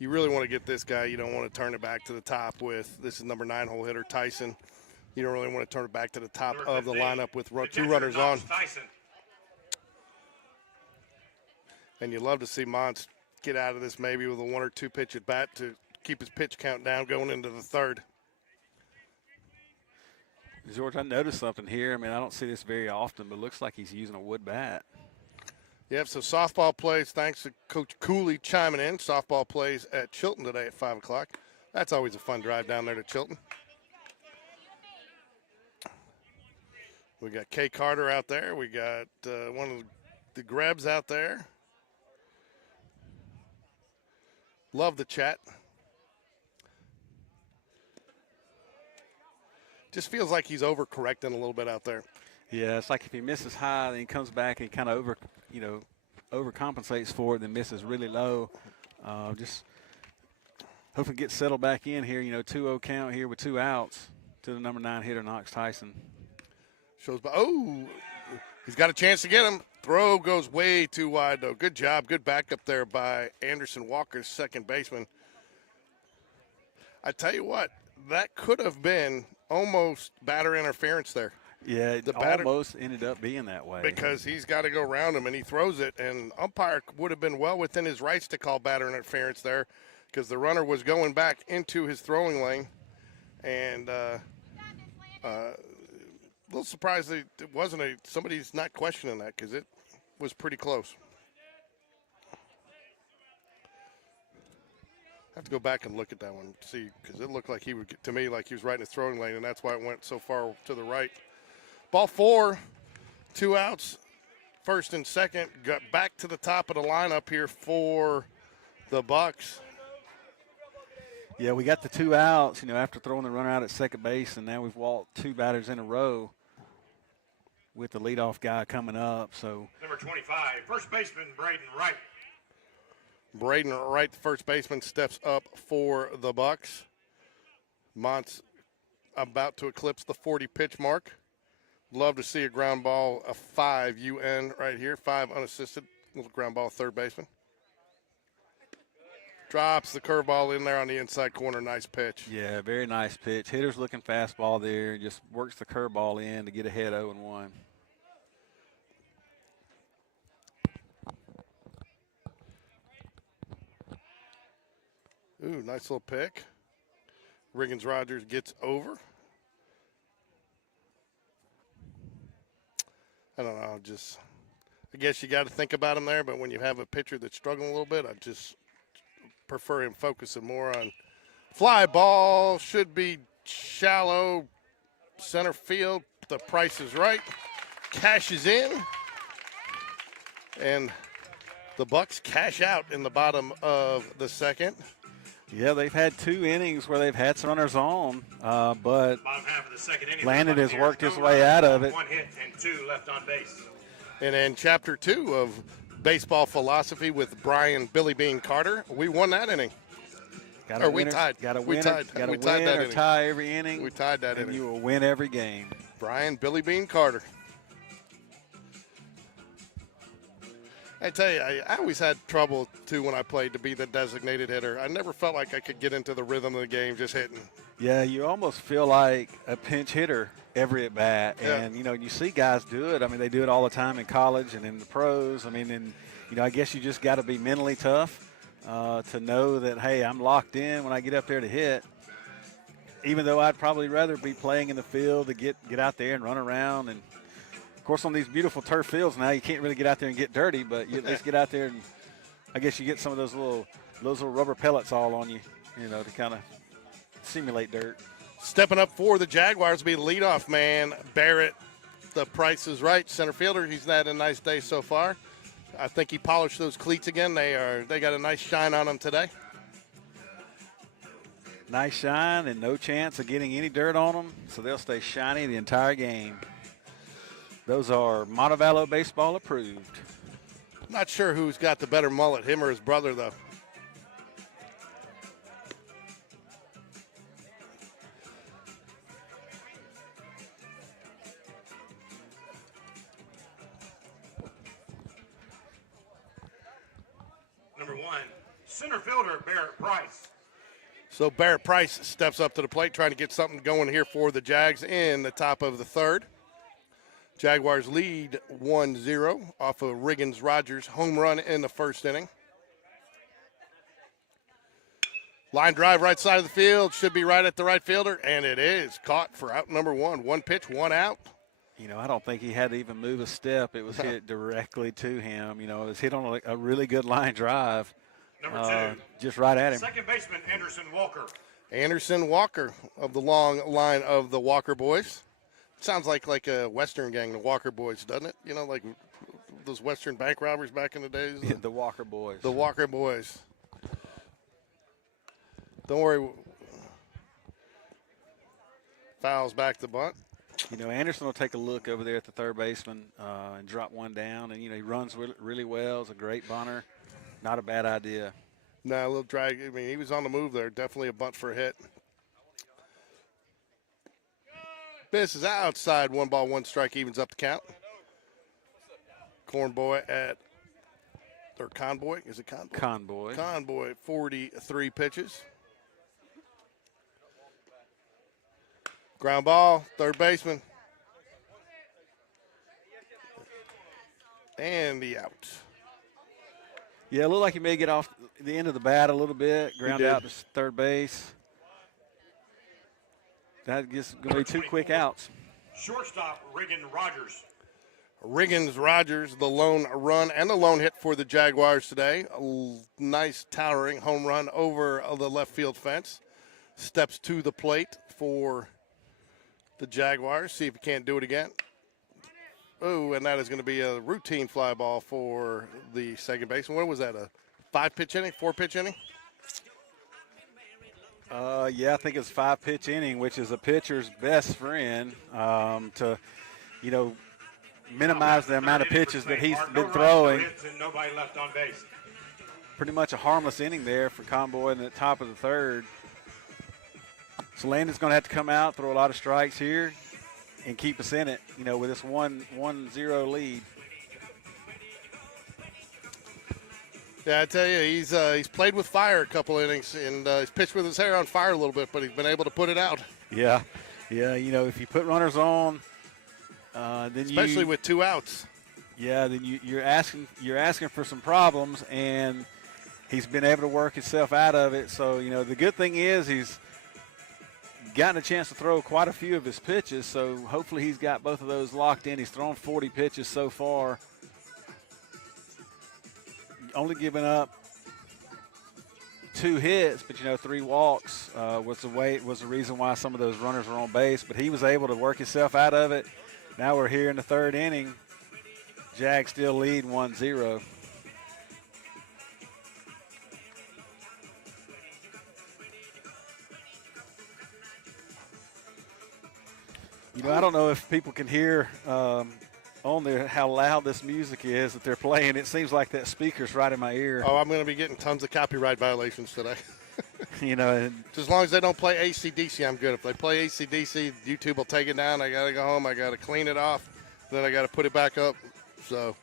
You really want to get this guy. You don't want to turn it back to the top with, this is number 9 hole hitter, Tyson. You don't really want to turn it back to the top of the lineup with two runners on. Tyson. And you love to see Montz get out of this maybe with a 1 or 2 pitch at bat to keep his pitch count down going into the third. George, I noticed something here. I mean, I don't see this very often, but it looks like he's using a wood bat. Yep, so softball plays, thanks to Coach Cooley chiming in. Softball plays at Chilton today at 5 o'clock. That's always a fun drive down there to Chilton. We got Kay Carter out there. We got one of the Grebs out there. Love the chat. just feels like he's overcorrecting a little bit out there. Yeah, it's like if he misses high, then he comes back and kind of overcompensates for it, then misses really low. Just hopefully gets settled back in here. 2-0 count here with 2 outs to the number 9 hitter, Knox Tyson. Shows by. Oh, he's got a chance to get him. Throw goes way too wide, though. Good job. Good backup there by Anderson Walker's second baseman. I tell you what, that could have been almost batter interference there. Yeah, it almost ended up being that way. Because he's got to go around him, and he throws it. And umpire would have been well within his rights to call batter interference there because the runner was going back into his throwing lane. And a little surprised that it wasn't somebody's not questioning that because it was pretty close. I have to go back and look at that one, see, because it looked like he would, to me, like he was right in his throwing lane, and that's why it went so far to the right. Ball 4, 2 outs, first and second. Got back to the top of the lineup here for the Bucs. Yeah, we got the 2 outs, after throwing the runner out at second base, and now we've walked 2 batters in a row with the leadoff guy coming up. So number 25, first baseman Braden Wright. Braden Wright, the first baseman, steps up for the Bucs. Mont's about to eclipse the 40-pitch mark. Love to see a ground ball, a 5 UN right here, 5 unassisted. Little ground ball, third baseman. Drops the curveball in there on the inside corner. Nice pitch. Yeah, very nice pitch. Hitter's looking fastball there. Just works the curveball in to get ahead 0-1. Ooh, nice little pick. Riggins-Rogers gets over. I don't know, I guess you got to think about him there, but when you have a pitcher that's struggling a little bit, I just prefer him focusing more on fly ball. Should be shallow center field. The price is right. Cashes in. And the Bucs cash out in the bottom of the second. Yeah, they've had 2 innings where they've had some runners on, but Bottom half of the second inning, Landon has worked his way out of it. 1 hit and 2 left on base. And in Chapter 2 of Baseball Philosophy with Brian Billy Bean Carter, we won that inning. We tied. Got to We win, tied. got to We win tied that or inning. tie every inning. We tied that and inning. you will win every game. Brian Billy Bean Carter. I tell you, I always had trouble, too, when I played to be the designated hitter. I never felt like I could get into the rhythm of the game just hitting. Yeah, you almost feel like a pinch hitter every at bat. Yeah. And, you see guys do it. I mean, they do it all the time in college and in the pros. I mean, and, I guess you just got to be mentally tough to know that, hey, I'm locked in when I get up there to hit. Even though I'd probably rather be playing in the field to get out there and run around. And, of course, on these beautiful turf fields now, you can't really get out there and get dirty, but you at least get out there and I guess you get some of those little rubber pellets all on you, to kind of simulate dirt. Stepping up for the Jaguars will be leadoff man Barrett. The price is right. Center fielder. He's had a nice day so far. I think he polished those cleats again. They got a nice shine on them today. Nice shine and no chance of getting any dirt on them, so they'll stay shiny the entire game. Those are Montevallo baseball approved. Not sure who's got the better mullet, him or his brother, though. Number 1, center fielder Barrett Price. So Barrett Price steps up to the plate, trying to get something going here for the Jags in the top of the third. Jaguars lead 1-0 off of Riggins-Rogers' home run in the first inning. Line drive right side of the field, should be right at the right fielder, and it is caught for out number 1. 1 pitch, 1 out. I don't think he had to even move a step. It was hit directly to him. It was hit on a really good line drive. Number 2, just right at him. second baseman Anderson Walker. Anderson Walker of the long line of the Walker boys. Sounds like a Western gang, the Walker boys, doesn't it? Like those Western bank robbers back in the days. The Walker boys. The Walker boys. Don't worry. Fouls back the bunt. You know, Anderson will take a look over there at the third baseman and drop one down. And, you know, he runs really well. He's a great bunter. Not a bad idea. No, a little drag. I mean, he was on the move there. Definitely a bunt for a hit. This is outside. 1 ball, 1 strike, evens up the count. Convoy, is it Convoy? Convoy. Convoy, 43 pitches. Ground ball, third baseman. And the out. Yeah, it looked like he may get off the end of the bat a little bit, ground out to third base. That gets going to be 2 quick outs. Shortstop, Regan Rogers. Riggins Rogers, the lone run and the lone hit for the Jaguars today. A nice towering home run over the left field fence. Steps to the plate for the Jaguars. See if he can't do it again. Oh, and that is going to be a routine fly ball for the second baseman. What was that, a 5-pitch inning, 4-pitch inning? Yeah, I think it's 5-pitch inning, which is a pitcher's best friend to, you know, minimize the amount of pitches that he's been throwing. Nobody left on base. Pretty much a harmless inning there for Convoy in the top of the third. So Landon's going to have to come out, throw a lot of strikes here, and keep us in it, you know, with this 1-0 lead. Yeah, I tell you, he's played with fire a couple innings, and he's pitched with his hair on fire a little bit, but he's been able to put it out. Yeah, you know, if you put runners on, then especially with 2 outs. Yeah, then you're asking for some problems, and he's been able to work himself out of it. So, you know, the good thing is he's gotten a chance to throw quite a few of his pitches, so hopefully he's got both of those locked in. He's thrown 40 pitches so far, only giving up 2 hits, but, you know, 3 walks was the reason why some of those runners were on base. But he was able to work himself out of it. Now we're here in the third inning. Jags still lead 1-0. You know, I don't know if people can hear on there how loud this music is that they're playing. It seems like that speaker's right in my ear. Oh, I'm going to be getting tons of copyright violations today. You know, and as long as they don't play AC/DC, I'm good. If they play AC/DC, YouTube will take it down. I got to go home. I got to clean it off. Then I got to put it back up. So,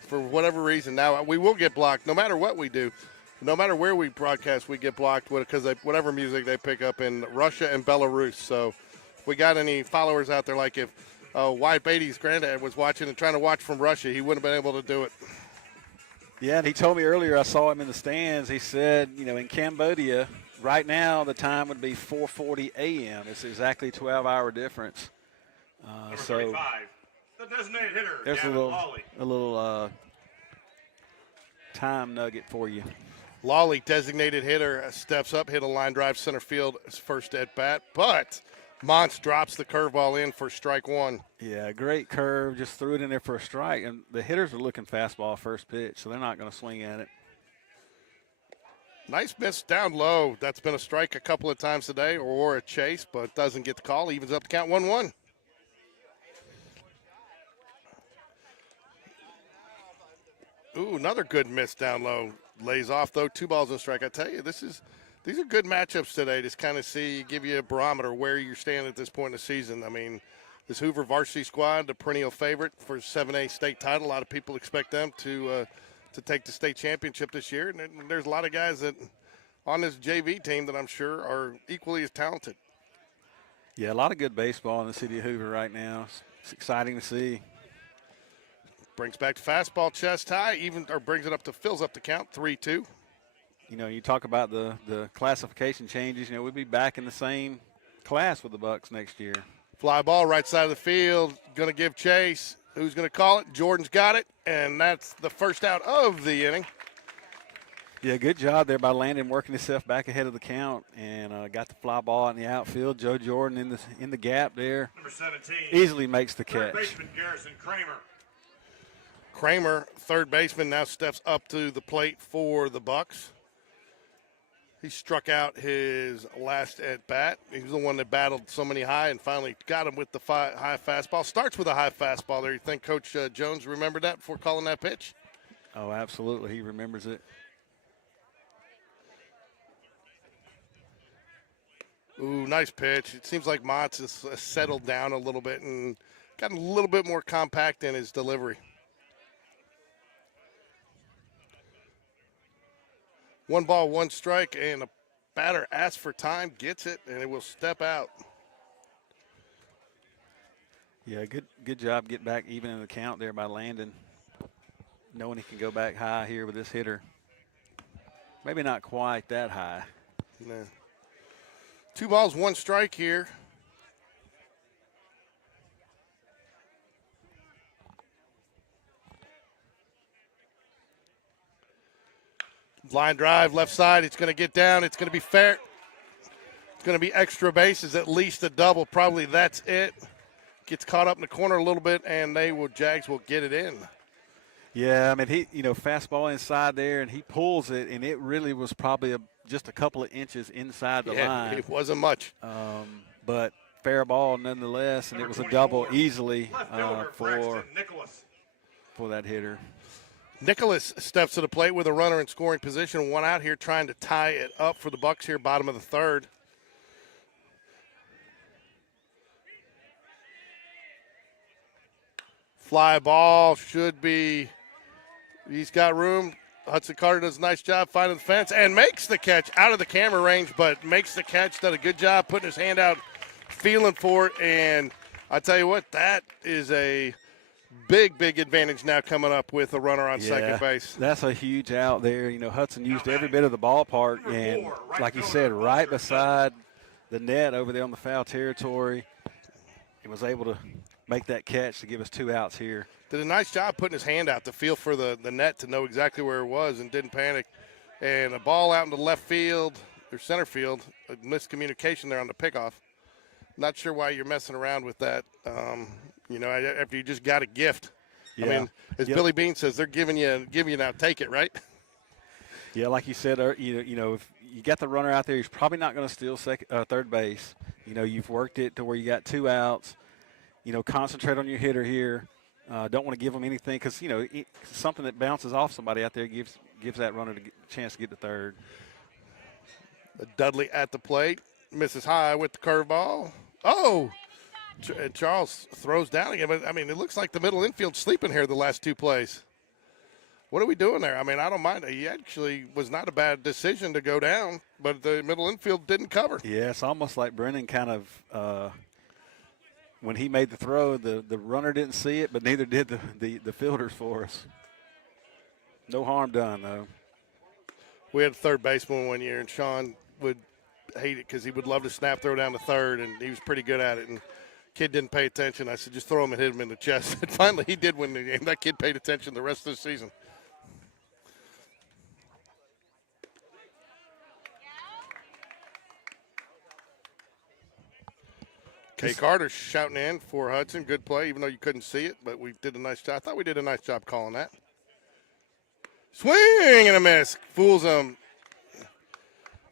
for whatever reason, now we will get blocked no matter what we do. No matter where we broadcast, we get blocked because whatever music they pick up in Russia and Belarus. So, if we got any followers out there, like if Wyatt Beatty's granddad was watching and trying to watch from Russia, he wouldn't have been able to do it. Yeah, and he told me earlier, I saw him in the stands. He said, you know, in Cambodia, right now the time would be 4:40 a.m. It's exactly a 12-hour difference. So 35, the designated hitter, there's Gavin Lawley. a little time nugget for you. Lawley, designated hitter, steps up, hit a line drive center field, his first at bat, but Montz drops the curveball in for strike 1. Yeah, great curve, just threw it in there for a strike, and the hitters are looking fastball first pitch, so they're not going to swing at it. Nice miss down low. That's been a strike a couple of times today, or a chase, but doesn't get the call. Evens up the count 1-1. Ooh, another good miss down low. Lays off, though, 2 balls and a strike. I tell you, these are good matchups today to kind of give you a barometer where you're standing at this point in the season. I mean, this Hoover varsity squad, the perennial favorite for 7A state title. A lot of people expect them to take the state championship this year. And there's a lot of guys that on this JV team that I'm sure are equally as talented. Yeah, a lot of good baseball in the city of Hoover right now. It's exciting to see. Brings back to fastball, chest high, fills up the count, 3-2. You know, you talk about the classification changes. You know, we'll be back in the same class with the Bucs next year. Fly ball right side of the field, going to give chase. Who's going to call it? Jordan's got it, and that's the first out of the inning. Yeah, good job there by Landon working himself back ahead of the count and got the fly ball in the outfield. Joe Jordan in the gap there. Number 17. Easily makes the Third catch. baseman Garrison Kramer. Kramer, third baseman, now steps up to the plate for the Bucs. He struck out his last at bat. He was the one that battled so many high and finally got him with the high fastball. Starts with a high fastball there. You think Coach Jones remembered that before calling that pitch? Oh, absolutely. He remembers it. Ooh, nice pitch. It seems like Mott's has settled down a little bit and gotten a little bit more compact in his delivery. 1 ball, 1 strike, and the batter asks for time, gets it, and it will step out. Yeah, good job getting back even in the count there by Landon. Knowing he can go back high here with this hitter. Maybe not quite that high. No. 2 balls, 1 strike here. Line drive, left side. It's going to get down. It's going to be fair. It's going to be extra bases, at least a double. Probably that's it. Gets caught up in the corner a little bit, and Jags will get it in. Yeah, I mean, fastball inside there, and he pulls it, and it really was probably just a couple of inches inside the line. It wasn't much. But fair ball nonetheless, and it was a double easily for that hitter. Nicholas steps to the plate with a runner in scoring position. 1 out here trying to tie it up for the Bucs here, bottom of the 3rd. Fly ball should be, he's got room. Hudson Carter does a nice job finding the fence and makes the catch out of the camera range, but makes the catch, done a good job putting his hand out, feeling for it. And I tell you what, that is a big advantage now coming up with a runner on second base. That's a huge out there. Hudson used every bit of the ballpark, and like you said, right beside the net over there on the foul territory, he was able to make that catch to give us 2 outs here. Did a nice job putting his hand out to feel for the net to know exactly where it was and didn't panic. And a ball out into left field or center field, a miscommunication there on the pickoff. Not sure why you're messing around with that. After you just got a gift. Yeah. I mean, as Billy Bean says, they're giving you now, take it, right? Yeah, like you said, if you got the runner out there, he's probably not going to steal third base. You've worked it to where you got 2 outs. Concentrate on your hitter here. Don't want to give him anything because, something that bounces off somebody out there gives that runner a chance to get to third. Dudley at the plate. Misses high with the curveball. Oh! Charles throws down again. But, it looks like the middle infield's sleeping here the last 2 plays. What are we doing there? I don't mind. He actually was not a bad decision to go down, but the middle infield didn't cover. Yeah, it's almost like Brennan kind of when he made the throw, the runner didn't see it, but neither did the fielders for us. No harm done, though. We had a third baseman one year, and Sean would hate it because he would love to snap throw down to third, and he was pretty good at it. And kid didn't pay attention. I said, just throw him and hit him in the chest. And finally he did win the game. That kid paid attention the rest of the season. Kay Carter shouting in for Hudson. Good play, even though you couldn't see it, but we did a nice job. I thought we did a nice job calling that. Swing and a miss. Fools him.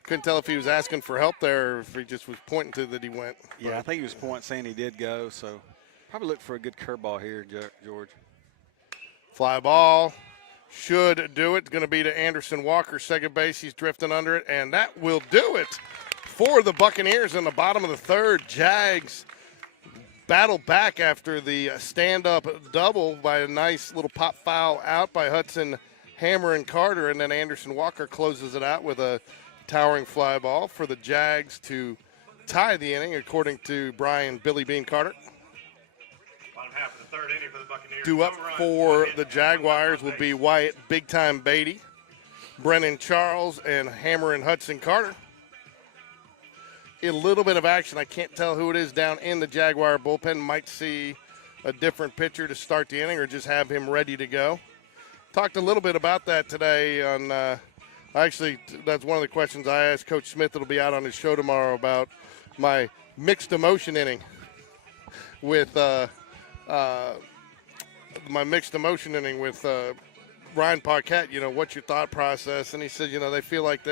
Couldn't tell if he was asking for help there or if he just was pointing to that he went. Yeah, I think he was pointing saying he did go, so probably look for a good curveball here, George. Fly ball should do it. It's going to be to Anderson Walker, second base. He's drifting under it, and that will do it for the Buccaneers in the bottom of the 3rd. Jags battle back after the stand-up double by a nice little pop foul out by Hudson, Hammer, and Carter, and then Anderson Walker closes it out with a towering fly ball for the Jags to tie the inning, according to Brian Billy Bean Carter. Bottom half of the 3rd inning for the Buccaneers. Due up for the Jaguars will be Wyatt Big Time Beatty, Brennan Charles, and Hammer and Hudson Carter. A little bit of action. I can't tell who it is down in the Jaguar bullpen. Might see a different pitcher to start the inning or just have him ready to go. Talked a little bit about that today on actually, that's one of the questions I asked Coach Smith that'll be out on his show tomorrow about my mixed emotion inning with Ryan Paquette. What's your thought process? And he said, they feel like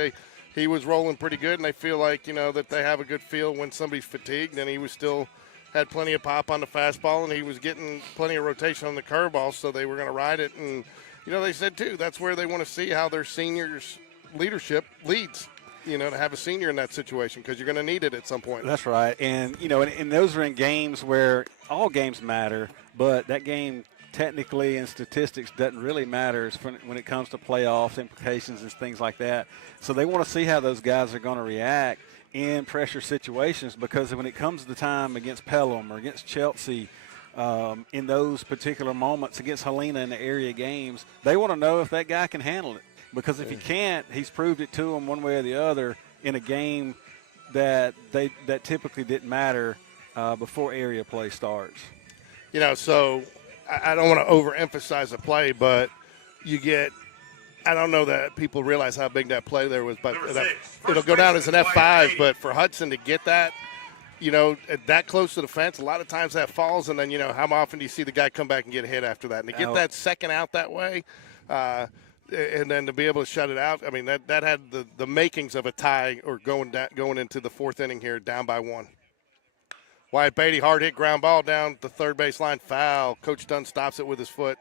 he was rolling pretty good, and they feel like, that they have a good feel when somebody's fatigued, and he was still had plenty of pop on the fastball, and he was getting plenty of rotation on the curveball, so they were going to ride it. And, they said, too, that's where they want to see how their seniors' leadership leads, to have a senior in that situation, because you're going to need it at some point. That's right. And, and those are in games where all games matter, but that game technically and statistics doesn't really matter when it comes to playoff implications and things like that. So they want to see how those guys are going to react in pressure situations, because when it comes to the time against Pelham or against Chelsea, in those particular moments against Helena in the area games, they want to know if that guy can handle it. Because if he can't, he's proved it to them one way or the other in a game that typically didn't matter before area play starts. So I don't want to overemphasize the play, but I don't know that people realize how big that play there was, but it'll go down as an F5. But for Hudson to get that, that close to the fence, a lot of times that falls, and then, how often do you see the guy come back and get a hit after that? And to get that second out that way, and then to be able to shut it out, I mean, that had the makings of a tie or going into the fourth inning here, down by 1. Wyatt Beatty, hard hit ground ball down the third base line, foul. Coach Dunn stops it with his foot,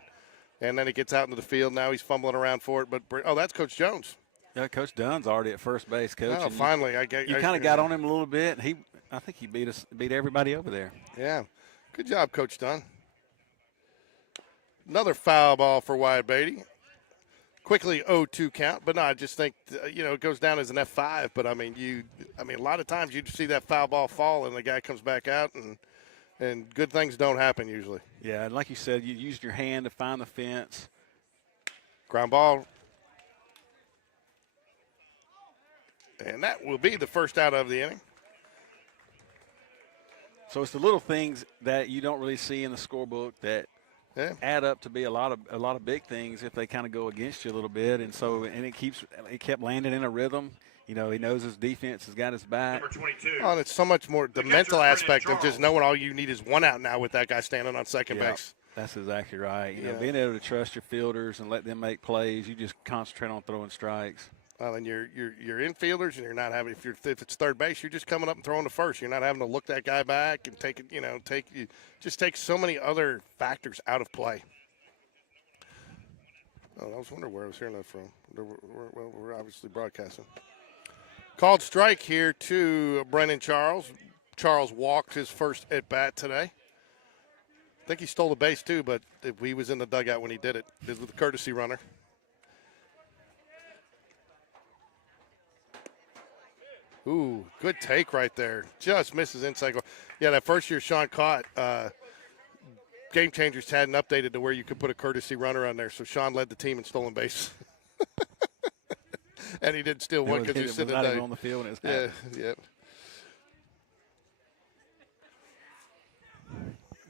and then he gets out into the field. Now he's fumbling around for it, but that's Coach Jones. Yeah, Coach Dunn's already at first base, Coach. Oh, finally, you kind of got on him a little bit. I think he beat everybody over there. Yeah, good job, Coach Dunn. Another foul ball for Wyatt Beatty. Quickly 0-2 count, but no, I just think it goes down as an F5. But I mean, a lot of times you see that foul ball fall and the guy comes back out, and good things don't happen usually. Yeah, and like you said, you used your hand to find the fence. Ground ball, and that will be the first out of the inning. So it's the little things that you don't really see in the scorebook that add up to be a lot of big things if they kind of go against you a little bit. And so it kept landing in a rhythm. He knows his defense has got his back. Number 22. Oh, and it's so much more the mental aspect of just knowing all you need is one out now with that guy standing on second base. That's exactly right. Being able to trust your fielders and let them make plays, you just concentrate on throwing strikes. Well, and your infielders, and you're not having if it's third base, you're just coming up and throwing to first. You're not having to look that guy back and take it. Take so many other factors out of play. Oh, I was wondering where I was hearing that from. We're obviously broadcasting. Called strike here to Brennan Charles. Charles walked his first at bat today. I think he stole the base too, but he was in the dugout when he did it. Did with the courtesy runner. Ooh, good take right there. Just misses inside goal. Yeah, that first year Sean caught, Game Changers hadn't updated to where you could put a courtesy runner on there. So Sean led the team in stolen base. And he didn't steal one because he was sitting not even on the field. And it was yeah.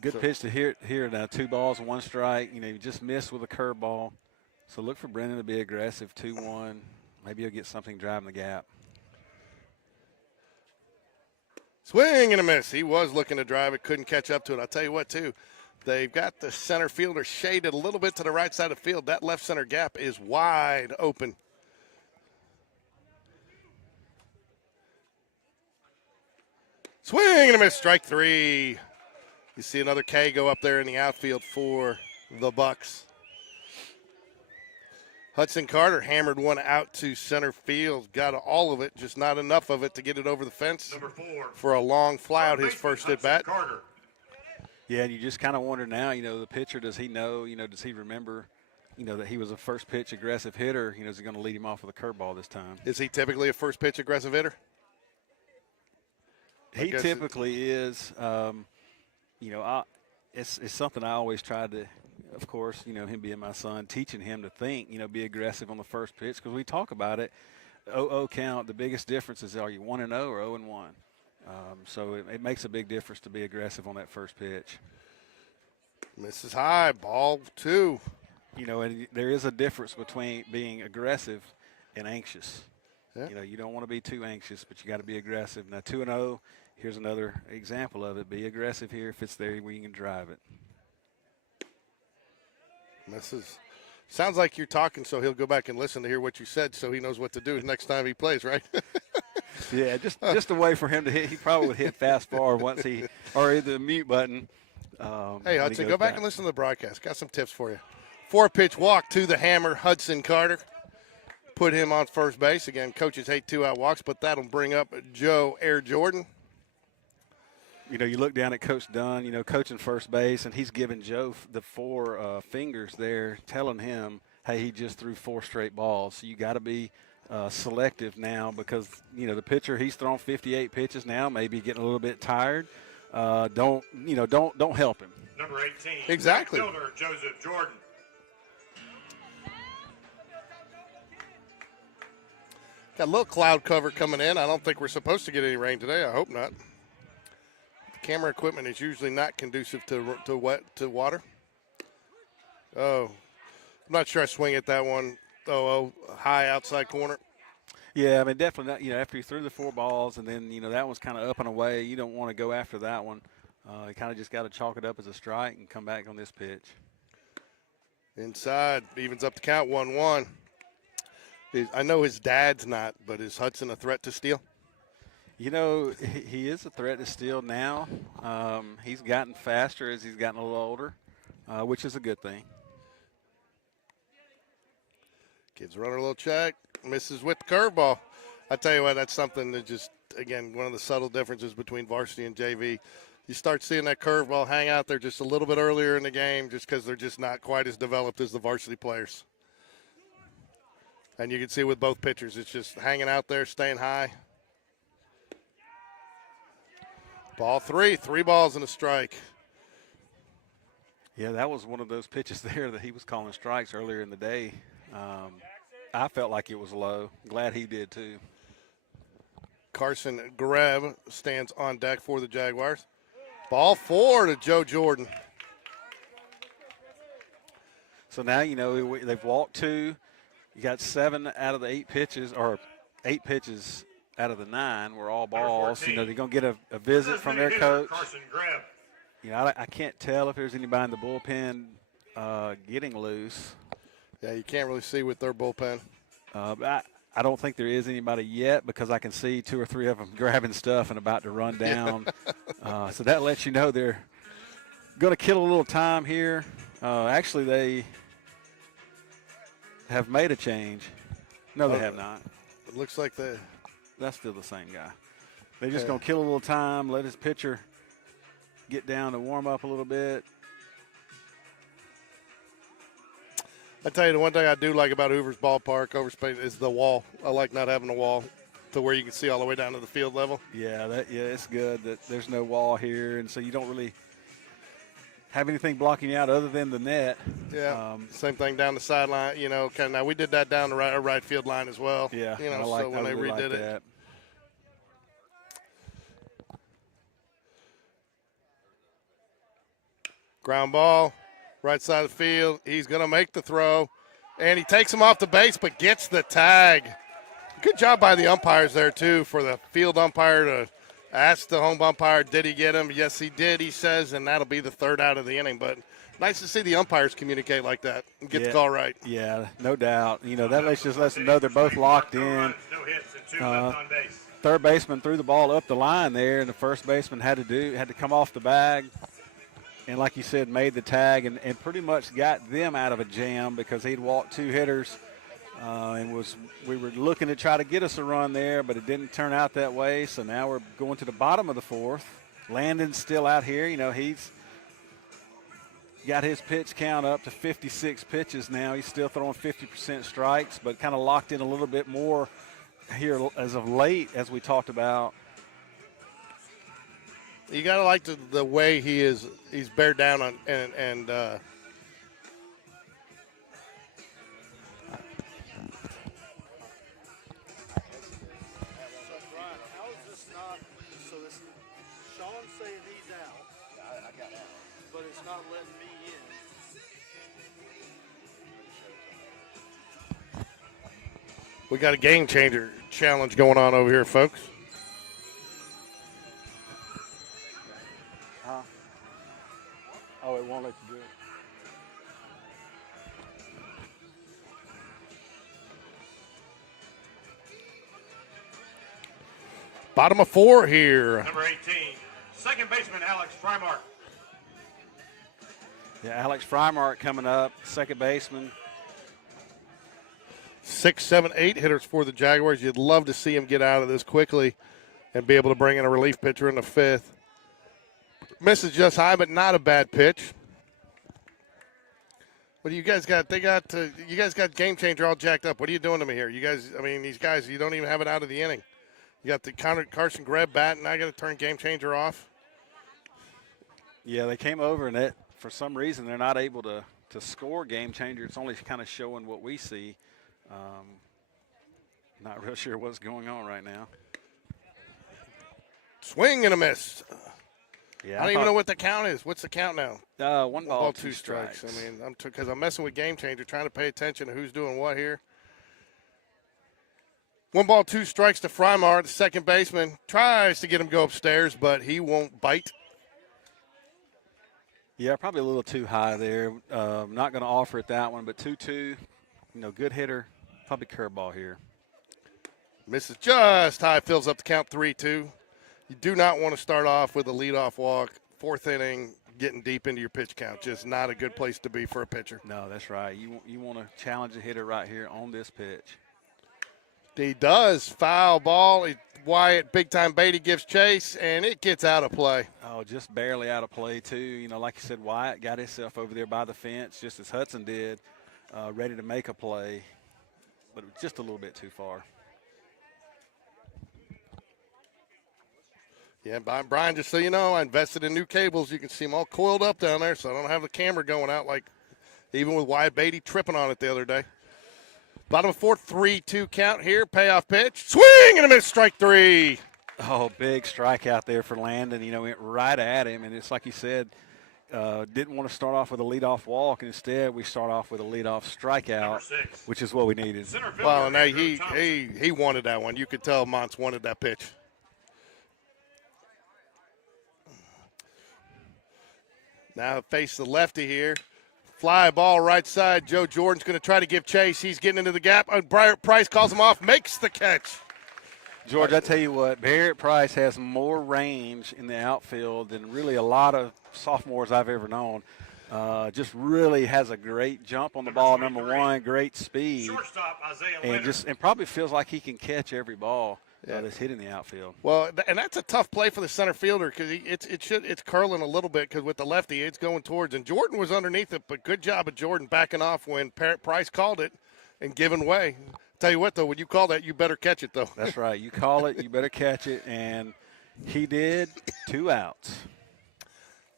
Good pitch to here now. 2 balls, 1 strike. You just missed with a curveball. So look for Brennan to be aggressive. 2-1. Maybe he'll get something driving the gap. Swing and a miss. He was looking to drive it, couldn't catch up to it. I'll tell you what, too. They've got the center fielder shaded a little bit to the right side of the field. That left center gap is wide open. Swing and a miss. Strike 3. You see another K go up there in the outfield for the Bucs. Hudson Carter hammered one out to center field. Got all of it, just not enough of it to get it over the fence. Number 4. For a long fly out, his first at bat. Carter. Yeah, and you just kind of wonder now, the pitcher, does he know, does he remember, that he was a first pitch aggressive hitter? Is he going to lead him off with a curveball this time? Is he typically a first pitch aggressive hitter? He typically is. It's something I always tried to, of course, him being my son, teaching him to think, be aggressive on the first pitch, because we talk about it. 0-0 count, the biggest difference is are you 1-0 or 0-1? So it makes a big difference to be aggressive on that first pitch. Misses high, ball 2. And there is a difference between being aggressive and anxious. Yeah. You don't want to be too anxious, but you got to be aggressive. Now 2-0, here's another example of it. Be aggressive here if it's there where you can drive it. Misses. Sounds like you're talking, so he'll go back and listen to hear what you said, so he knows what to do next time he plays, right? Yeah, just a way for him to hit. He probably would hit fast forward once or the mute button. Hey, Hudson, go back and listen to the broadcast. Got some tips for you. 4-pitch walk to the hammer, Hudson Carter. Put him on first base. Again, coaches hate 2-out walks, but that'll bring up Joe Air Jordan. You know, you look down at Coach Dunn, coaching first base, and he's giving Joe the 4 fingers there, telling him, hey, he just threw 4 straight balls. So you got to be selective now because, the pitcher, he's thrown 58 pitches now, maybe getting a little bit tired. Don't help him. Number 18. Exactly. Fielder Joseph Jordan. Got a little cloud cover coming in. I don't think we're supposed to get any rain today. I hope not. The camera equipment is usually not conducive to water. Oh, I'm not sure I swing at that one. High outside corner. Yeah, I mean, definitely not. After you threw the 4 balls and then, that one's kind of up and away, you don't want to go after that one. You kind of just got to chalk it up as a strike and come back on this pitch. Inside, evens up the count, 1-1. I know his dad's not, but is Hudson a threat to steal? He is a threat to steal now. He's gotten faster as he's gotten a little older, which is a good thing. Gives runner a little check, misses with the curveball. I tell you what, that's something that just, again, one of the subtle differences between varsity and JV. You start seeing that curveball hang out there just a little bit earlier in the game just because they're just not quite as developed as the varsity players. And you can see with both pitchers, it's just hanging out there, staying high. Ball 3 balls and a strike. Yeah, that was one of those pitches there that he was calling strikes earlier in the day. I felt like it was low. Glad he did too. Carson Greb stands on deck for the Jaguars. Ball 4 to Joe Jordan. So now, they've walked 2. You got 7 out of the 8 pitches, or 8 pitches out of the 9 were all balls. They're going to get a visit from their coach. Carson Greb. I can't tell if there's anybody in the bullpen getting loose. Yeah, you can't really see with their bullpen. But I don't think there is anybody yet because I can see 2 or 3 of them grabbing stuff and about to run down. So that lets you know they're going to kill a little time here. Actually, they have made a change. No, they have not. It looks like that's still the same guy. They're just going to kill a little time, let his pitcher get down to warm up a little bit. I tell you, the one thing I do like about Hoover's ballpark over Spain is the wall. I like not having a wall to where you can see all the way down to the field level. Yeah, it's good that there's no wall here, and so you don't really have anything blocking you out other than the net. Yeah, same thing down the sideline. Now we did that down the right field line as well. Yeah, so when they redid it. That. Ground ball, right side of the field. He's going to make the throw, and he takes him off the base but gets the tag. Good job by the umpires there, too, for the field umpire to ask the home umpire, did he get him? Yes, he did, he says, and that'll be the 3rd out of the inning. But nice to see the umpires communicate like that and get the call right. Yeah, no doubt. That lets them know they're both locked in. No hits and 2 left on base. Third baseman threw the ball up the line there, and the first baseman had to come off the bag. And like you said, made the tag and pretty much got them out of a jam because he'd walked 2 hitters we were looking to try to get us a run there, but it didn't turn out that way. So now we're going to the bottom of the 4th. Landon's still out here. He's got his pitch count up to 56 pitches now. He's still throwing 50% strikes, but kind of locked in a little bit more here as of late, as we talked about. You got to like the way he's bared down on and we got a game changer challenge going on over here, folks. Oh, it won't let you do it. Bottom of 4 here. Number 18, second baseman Alex Frymark. Yeah, Alex Frymark coming up, second baseman. 6, 7, 8 hitters for the Jaguars. You'd love to see him get out of this quickly and be able to bring in a relief pitcher in the 5th. Misses just high, but not a bad pitch. What do you guys got? You guys got Game Changer all jacked up. What are you doing to me here? You guys, I mean, these guys, you don't even have it out of the inning. You got the Carson Greb bat, and I got to turn Game Changer off. Yeah, they came over, and for some reason they're not able to score Game Changer. It's only kind of showing what we see. Not real sure what's going on right now. Swing and a miss. Yeah, I don't even know what the count is. What's the count now? 1 ball, 2 strikes. I mean, because I'm messing with Game Changer, trying to pay attention to who's doing what here. 1 ball, 2 strikes to Frymar, the second baseman. Tries to get him to go upstairs, but he won't bite. Yeah, probably a little too high there. Not going to offer it that one, but 2-2. Good hitter. Probably curveball here. Misses just high, fills up the count 3-2. You do not want to start off with a leadoff walk, 4th inning, getting deep into your pitch count. Just not a good place to be for a pitcher. No, that's right. You want to challenge the hitter right here on this pitch. He does. Foul ball. Wyatt, big-time Beatty gives chase, and it gets out of play. Oh, just barely out of play, too. Like you said, Wyatt got himself over there by the fence, just as Hudson did, ready to make a play, but it was just a little bit too far. Yeah, Brian, just so you know, I invested in new cables. You can see them all coiled up down there, so I don't have the camera going out like even with Wyatt Beatty tripping on it the other day. Bottom of 4, 3-2 count here. Payoff pitch. Swing and a miss, strike 3. Oh, big strikeout there for Landon. Went right at him, and it's like you said, didn't want to start off with a leadoff walk, and instead we start off with a leadoff strikeout, which is what we needed. Well, now he wanted that one. You could tell Montz wanted that pitch. Now face the lefty here. Fly ball right side. Joe Jordan's going to try to give chase. He's getting into the gap. Barrett Price calls him off, makes the catch. George, I tell you what, Barrett Price has more range in the outfield than really a lot of sophomores I've ever known. Just really has a great jump on the ball, number 1, great speed, and probably feels like he can catch every ball that's hit in the outfield. Well, and that's a tough play for the center fielder because it's curling a little bit because with the lefty it's going towards, and Jordan was underneath it, but good job of Jordan backing off when Price called it and giving way. Tell you what, though, when you call that, you better catch it, though. That's right. You call it, you better catch it, and he did. 2 outs.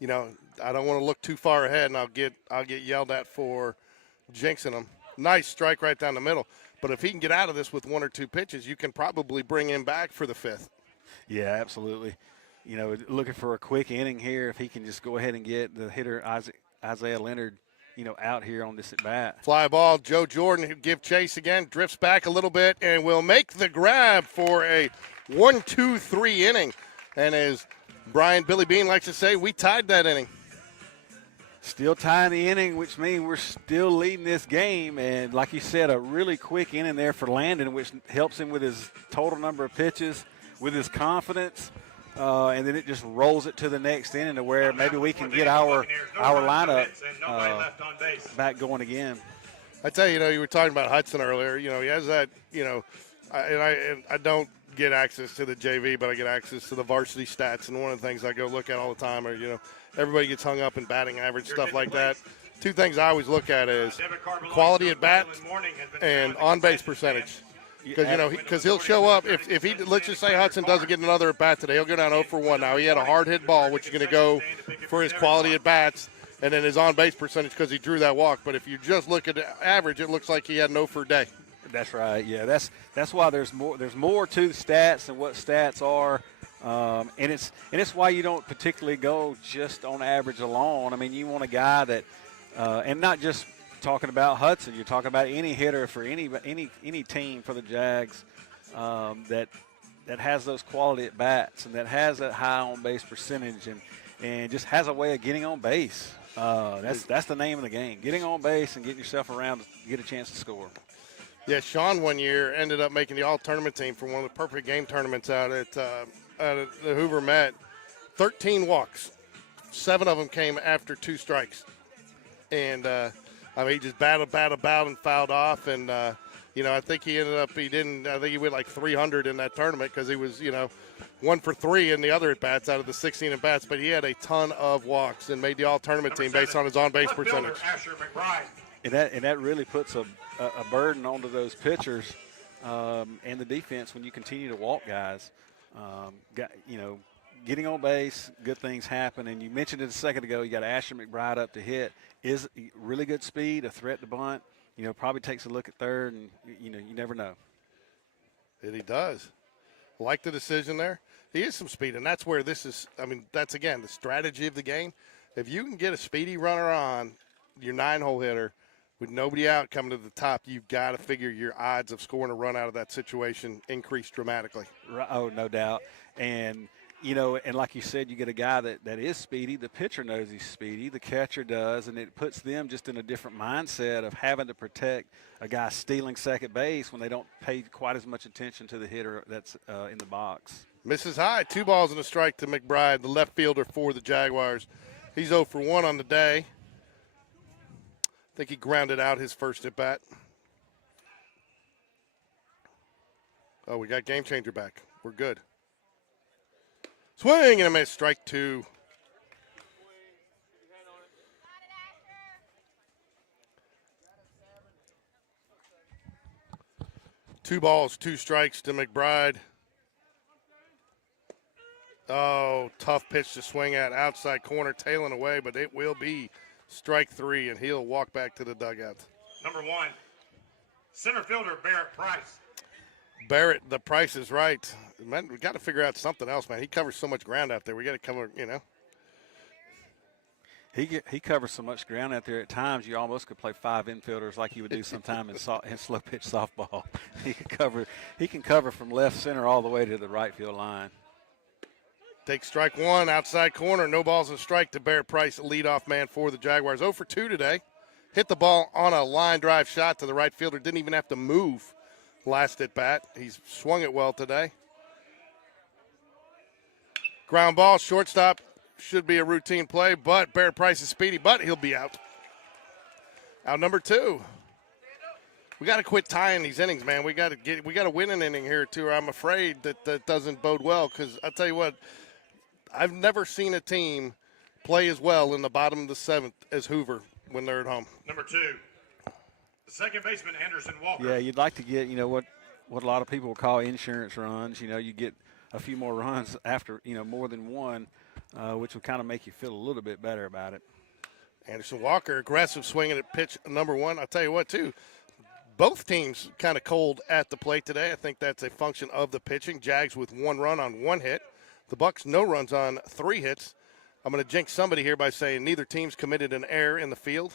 I don't want to look too far ahead, and I'll get yelled at for jinxing him. Nice strike right down the middle. But if he can get out of this with 1 or 2 pitches, you can probably bring him back for the 5th. Yeah, absolutely. Looking for a quick inning here. If he can just go ahead and get the hitter Isaiah Leonard, out here on this at bat. Fly ball, Joe Jordan, who give chase again, drifts back a little bit, and will make the grab for a 1-2-3 inning. And as Brian Billy Bean likes to say, we tied that inning. Still tying the inning, which means we're still leading this game. And like you said, a really quick inning there for Landon, which helps him with his total number of pitches, with his confidence. And then it just rolls it to the next inning to where maybe we can get our lineup back going again. I tell you, you were talking about Hudson earlier. He has that, I don't get access to the JV, but I get access to the varsity stats. And one of the things I go look at all the time are, everybody gets hung up in batting average, stuff like that. 2 things I always look at is quality at bat and on-base percentage. Because he'll show up. If he, let's just say Hudson doesn't get another at bat today, he'll go down 0 for 1. Now, he had a hard hit ball, which is going to go for his quality at bats, and then his on-base percentage because he drew that walk. But if you just look at the average, it looks like he had an 0 for day. That's right. Yeah, that's why there's more to the stats than what stats are. And it's why you don't particularly go just on average alone. I mean, you want a guy that, and not just talking about Hudson, you're talking about any hitter for any team for the Jags that has those quality at bats and that has that high on base percentage and just has a way of getting on base. That's the name of the game: getting on base and getting yourself around to get a chance to score. Yeah, Sean one year ended up making the all-tournament team for one of the perfect game tournaments out at the Hoover Met. 13 walks. 7 of them came after 2 strikes. And, he just battled, and fouled off. And, I think he ended up, I think he went like 300 in that tournament because he was, 1 for 3 in the other at-bats out of the 16 at-bats. But he had a ton of walks and made the all-tournament team based on his on-base percentage. And that really puts a burden onto those pitchers and the defense when you continue to walk guys. Getting on base, good things happen. And you mentioned it a second ago, you got Asher McBride up to hit. Is really good speed, a threat to bunt. Probably takes a look at third, and, you never know. And he does. Like the decision there. He has some speed, and that's where this is. That's, again, the strategy of the game. If you can get a speedy runner on your 9-hole hitter with nobody out coming to the top, you've got to figure your odds of scoring a run out of that situation increase dramatically. Oh, no doubt. And, and like you said, you get a guy that is speedy. The pitcher knows he's speedy. The catcher does, and it puts them just in a different mindset of having to protect a guy stealing second base when they don't pay quite as much attention to the hitter that's in the box. Misses high. 2 balls and a strike to McBride, the left fielder for the Jaguars. He's 0 for 1 on the day. I think he grounded out his first at-bat. Oh, we got Game Changer back. We're good. Swing and a miss, strike 2. Two balls, 2 strikes to McBride. Oh, tough pitch to swing at, outside corner, tailing away, but it will be strike 3, and he'll walk back to the dugout. Number 1, center fielder Barrett Price. Barrett, the price is right. Man, we got to figure out something else, man. He covers so much ground out there. We got to cover, He covers so much ground out there. At times, you almost could play 5 infielders like you would do sometime in slow pitch softball. He can cover from left center all the way to the right field line. Take strike 1, outside corner, no balls and strike to Barrett Price, leadoff man for the Jaguars. 0 for 2 today. Hit the ball on a line drive shot to the right fielder. Didn't even have to move last at bat. He's swung it well today. Ground ball, shortstop. Should be a routine play, but Barrett Price is speedy, but he'll be out. Out number 2. We got to quit tying these innings, man. We got to win an inning here too. Or I'm afraid that doesn't bode well because I tell you what, I've never seen a team play as well in the bottom of the 7th as Hoover when they're at home. Number 2, the second baseman Anderson Walker. Yeah, you'd like to get what a lot of people call insurance runs. You get a few more runs after more than one. Which would kind of make you feel a little bit better about it. Anderson Walker, aggressive swinging at pitch number 1. I'll tell you what, too, both teams kind of cold at the plate today. I think that's a function of the pitching. Jags with 1 run on 1 hit. The Bucs no runs on 3 hits. I'm going to jinx somebody here by saying neither team's committed an error in the field,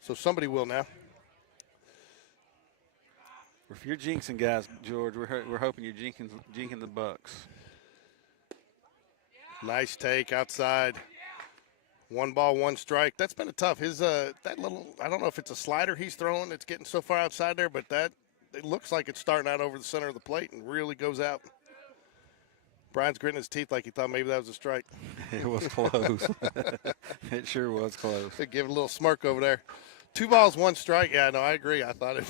so somebody will now. If you're jinxing guys, George, we're hoping you're jinxing the Bucs. Nice take outside. 1 ball, 1 strike. That's been a tough. His that little, I don't know if it's a slider he's throwing. It's getting so far outside there, but it looks like it's starting out over the center of the plate and really goes out. Brian's gritting his teeth like he thought maybe that was a strike. It was close. It sure was close. They give it a little smirk over there. 2 balls, 1 strike. Yeah, no, I agree. I thought I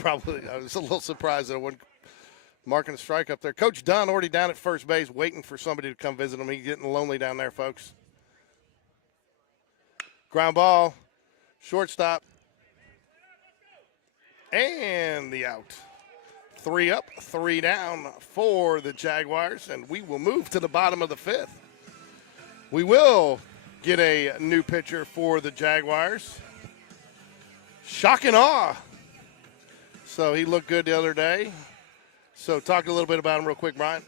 was a little surprised that it wasn't marking a strike up there. Coach Dunn already down at first base waiting for somebody to come visit him. He's getting lonely down there, folks. Ground ball, shortstop, and the out. 3 up, 3 down for the Jaguars, and we will move to the bottom of the 5th. We will get a new pitcher for the Jaguars. Shock and awe. So he looked good the other day. So talk a little bit about him real quick, Brian.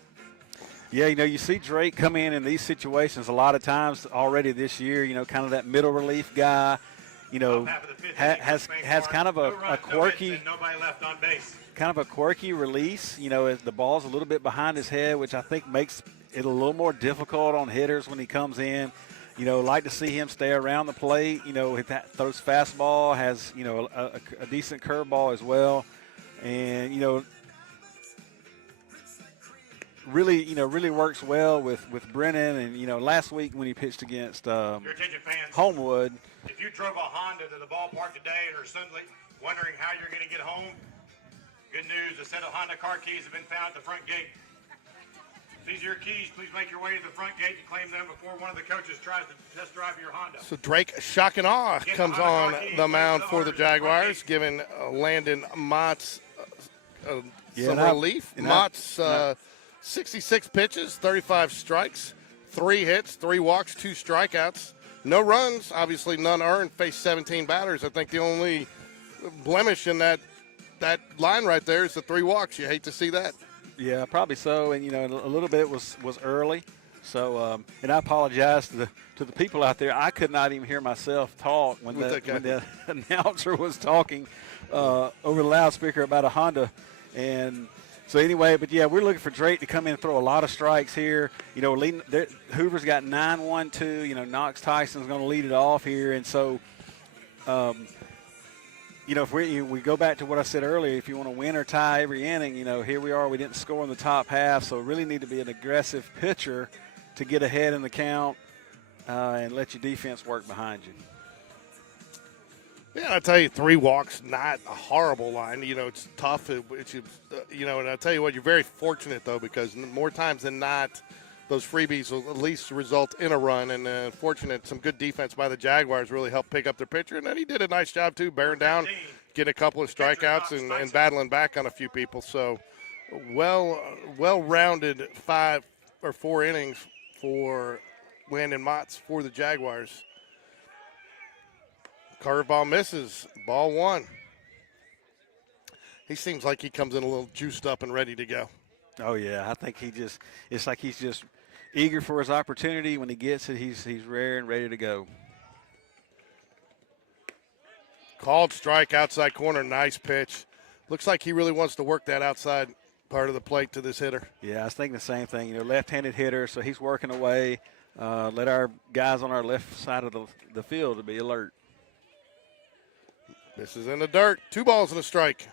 Yeah, you see Drake come in these situations a lot of times already this year, kind of that middle relief guy, has kind of a quirky release, as the ball's a little bit behind his head, which I think makes it a little more difficult on hitters when he comes in. Like to see him stay around the plate, if that throws fastball, has, a decent curveball as well. and really works well with Brennan. And last week when he pitched against Your attention, fans. Homewood, If you drove a Honda to the ballpark today or suddenly wondering how you're going to get home, good news, a set of Honda car keys have been found at the front gate. These are your keys. Please make your way to the front gate and claim them before one of the coaches tries to test drive your Honda. So Drake Shock and Awe comes on the mound for the Jaguars, giving Landon Mott's some relief. Mott's 66 pitches, 35 strikes, 3 hits, 3 walks, 2 strikeouts. No runs, obviously none earned, faced 17 batters. I think the only blemish in that line right there is the 3 walks. You hate to see that. Yeah, probably so. And, a little bit was early. So, and I apologize to the people out there. I could not even hear myself talk when the announcer was talking over the loudspeaker about a Honda. And so anyway, but yeah, we're looking for Drake to come in and throw a lot of strikes here. Hoover's got 9-1-2. Knox Tyson's going to lead it off here. And so, if we go back to what I said earlier, if you want to win or tie every inning, here we are. We didn't score in the top half, so really need to be an aggressive pitcher to get ahead in the count and let your defense work behind you. Yeah, I tell you, 3 walks, not a horrible line. It's tough. And I tell you what, you're very fortunate, though, because more times than not, those freebies will at least result in a run. And fortunate, some good defense by the Jaguars really helped pick up their pitcher. And then he did a nice job, too, bearing down, getting a couple of strikeouts and battling back on a few people. So well-rounded 4 innings for Landon Motts for the Jaguars. Curveball misses, ball 1. He seems like he comes in a little juiced up and ready to go. Oh, yeah. I think it's like he's just eager for his opportunity. When he gets it, he's rare and ready to go. Called strike, outside corner, nice pitch. Looks like he really wants to work that outside part of the plate to this hitter. Yeah, I was thinking the same thing. Left-handed hitter, so he's working away. Let our guys on our left side of the field to be alert. This is in the dirt. 2 balls and a strike.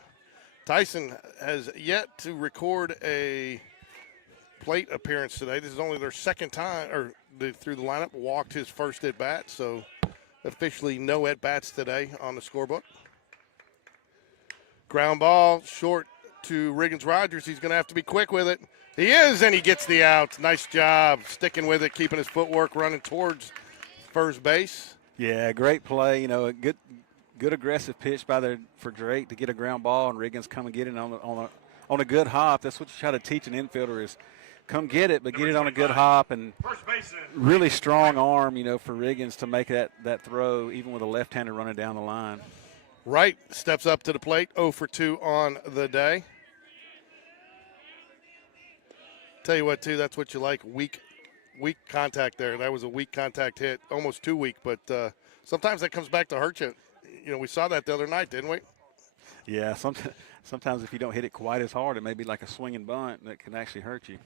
Tyson has yet to record a plate appearance today. This is only their second time through the lineup. Walked his first at bat, so officially no at bats today on the scorebook. Ground ball short to Riggins Rogers. He's going to have to be quick with it. He is, and he gets the out. Nice job sticking with it, keeping his footwork running towards first base. Yeah, great play. A good aggressive pitch for Drake to get a ground ball, and Riggins come and get it on a good hop. That's what you try to teach an infielder is come get it, but get it on a good hop, and really strong arm, for Riggins to make that throw, even with a left-hander running down the line. Wright steps up to the plate, 0 for 2 on the day. Tell you what, too, that's what you like, weak contact there. That was a weak contact hit, almost too weak, but sometimes that comes back to hurt you. We saw that the other night, didn't we? Yeah, sometimes if you don't hit it quite as hard, it may be like a swinging bunt that can actually hurt you.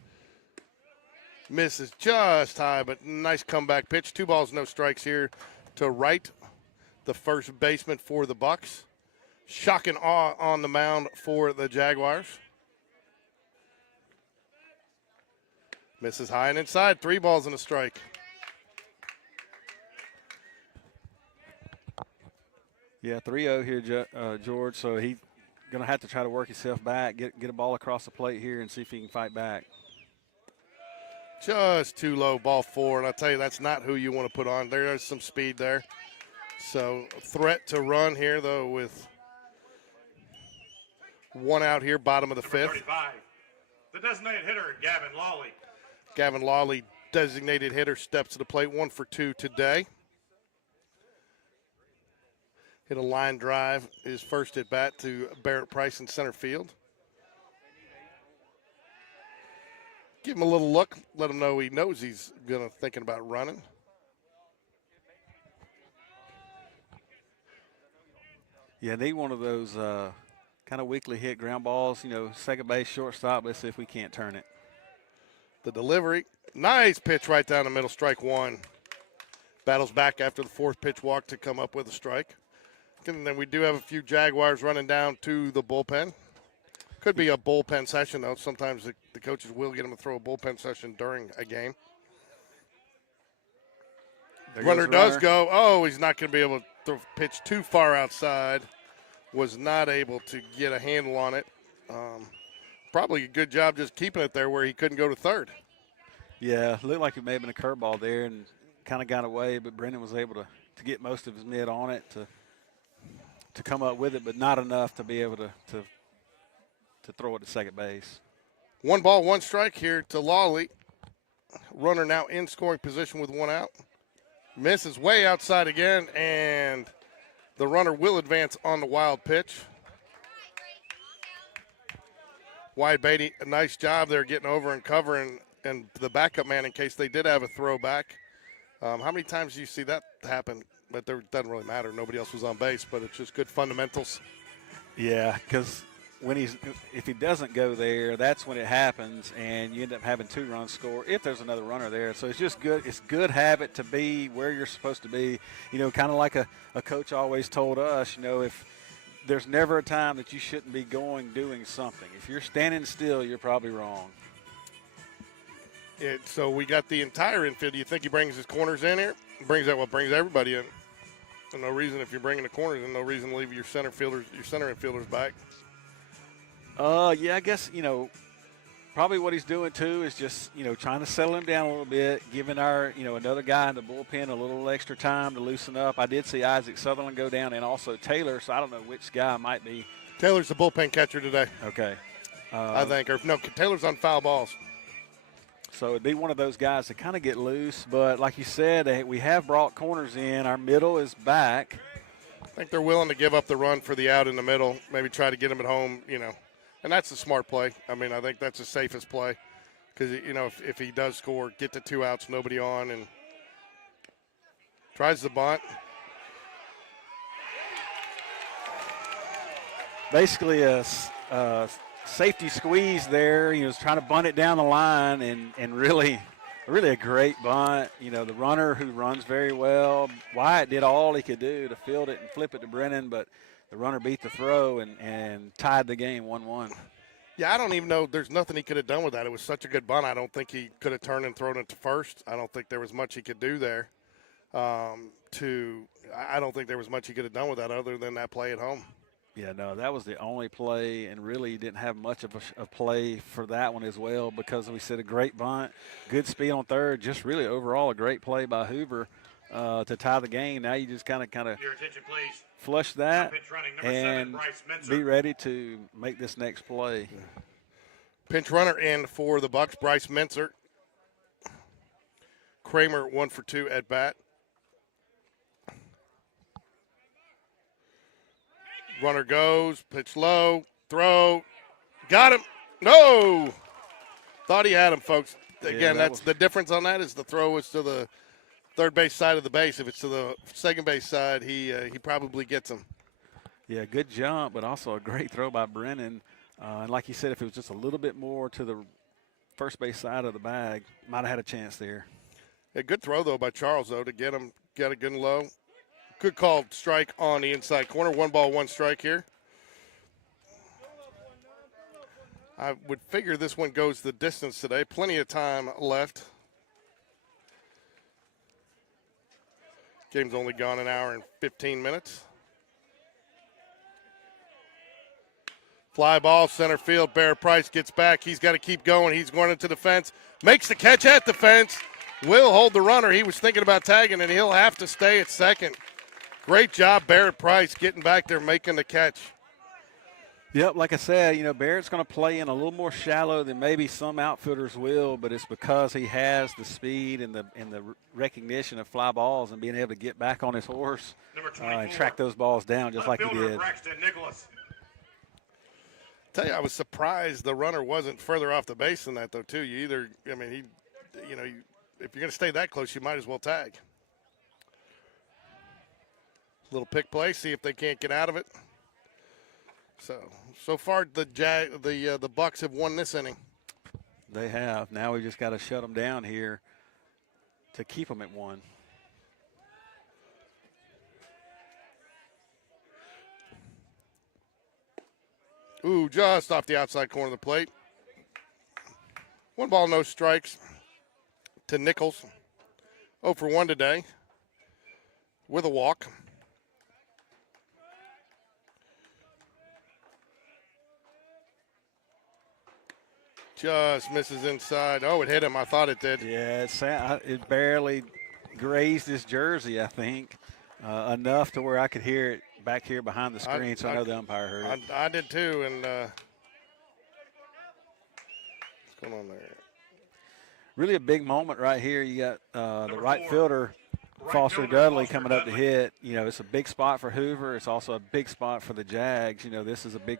Misses just high, but nice comeback pitch. 2 balls, no strikes here to Wright, the first baseman for the Bucs. Shock and awe on the mound for the Jaguars. Misses high and inside. 3 balls and a strike. Yeah, 3-0 here, George. So he's going to have to try to work himself back, get a ball across the plate here and see if he can fight back. Just too low, ball 4. And I'll tell you, that's not who you want to put on. There's some speed there. So threat to run here, though, with 1 out here, bottom of the 5th. 35. The designated hitter, Gavin Lawley. Gavin Lawley, designated hitter, steps to the plate, 1 for 2 today. Hit a line drive, his first at bat to Barrett Price in center field. Give him a little look, let him know he knows he's thinking about running. Yeah, need one of those kind of weakly hit ground balls, second base, shortstop. Let's see if we can't turn it. The delivery, nice pitch right down the middle, strike 1. Battles back after the 4th pitch walk to come up with a strike. And then we do have a few Jaguars running down to the bullpen. Could be a bullpen session, though. Sometimes the coaches will get him to throw a bullpen session during a game. Runner does go. Oh, he's not going to be able to pitch too far outside. Was not able to get a handle on it. Probably a good job just keeping it there where he couldn't go to third. Yeah, looked like it may have been a curveball there and kind of got away, but Brennan was able to get most of his mid on it to come up with it, but not enough to be able to throw it to second base. 1 ball, 1 strike here to Lawley. Runner now in scoring position with 1 out. Misses way outside again, and the runner will advance on the wild pitch. Wide Beatty, a nice job there getting over and covering, and the backup man in case they did have a throwback. How many times do you see that happen? But it doesn't really matter. Nobody else was on base, but it's just good fundamentals. Yeah, because if he doesn't go there, that's when it happens, and you end up having 2 runs score if there's another runner there. So it's just good. It's good habit to be where you're supposed to be. Kind of like a coach always told us, if there's never a time that you shouldn't be doing something. If you're standing still, you're probably wrong. So we got the entire infield. Do you think he brings his corners in here? Brings everybody in. So no reason if you're bringing the corners in, no reason to leave your center infielders back. Yeah, I guess, probably what he's doing too is just, trying to settle him down a little bit, giving our, another guy in the bullpen a little extra time to loosen up. I did see Isaac Sutherland go down and also Taylor, so I don't know which guy might be. Taylor's the bullpen catcher today. Okay. I think. Taylor's on foul balls. So it'd be one of those guys to kind of get loose. But like you said, we have brought corners in. Our middle is back. I think they're willing to give up the run for the out in the middle, maybe try to get him at home, And that's a smart play. I think that's the safest play because, if he does score, get to 2 outs, nobody on, and tries the bunt. Basically a safety squeeze there. He was trying to bunt it down the line and really a great bunt. The runner who runs very well. Wyatt did all he could do to field it and flip it to Brennan, but the runner beat the throw and tied the game 1-1. Yeah, I don't even know. There's nothing he could have done with that. It was such a good bunt. I don't think he could have turned and thrown it to first. I don't think there was much he could do there. I don't think there was much he could have done with that other than that play at home. Yeah, no, that was the only play, and really didn't have much of a play for that one as well because we said a great bunt, good speed on third, just really overall a great play by Hoover to tie the game. Now you just kind of your attention, please. Flush that and be ready to make this next play. Pinch runner in for the Bucs, Bryce Mincer. Kramer 1 for 2 at bat. Runner goes, pitch low, throw, got him. No! Thought he had him, folks. Again, that's the difference on that is the throw was to the third base side of the base. If it's to the second base side, he probably gets him. Yeah, good jump, but also a great throw by Brennan. And like you said, if it was just a little bit more to the first base side of the bag, might have had a chance there. A good throw, though, by Charles, though, to get him good and low. Good called strike on the inside corner. 1 ball, 1 strike here. I would figure this one goes the distance today. Plenty of time left. Game's only gone an hour and 15 minutes. Fly ball, center field. Barrett Price gets back. He's got to keep going. He's going into the fence. Makes the catch at the fence. Will hold the runner. He was thinking about tagging, and he'll have to stay at second. Great job, Barrett Price, getting back there, making the catch. Yep, like I said, Barrett's going to play in a little more shallow than maybe some outfielders will, but it's because he has the speed and the recognition of fly balls and being able to get back on his horse and track those balls down just like he did. Tell you, I was surprised the runner wasn't further off the base than that, though, too. If you're going to stay that close, you might as well tag. Little pick play, see if they can't get out of it. So far the Bucs have won this inning. They have. Now we just got to shut them down here to keep them at 1. Ooh, just off the outside corner of the plate. 1 ball, no strikes to Nichols. 0 for 1 today with a walk. Just misses inside. Oh, it hit him. I thought it did. Yeah, it barely grazed his jersey, I think, enough to where I could hear it back here behind the screen, so I know the umpire heard it. I did too, and what's going on there? Really a big moment right here. You got the right fielder, Foster Dudley, coming up to hit. You know, it's a big spot for Hoover. It's also a big spot for the Jags. You know, this is a big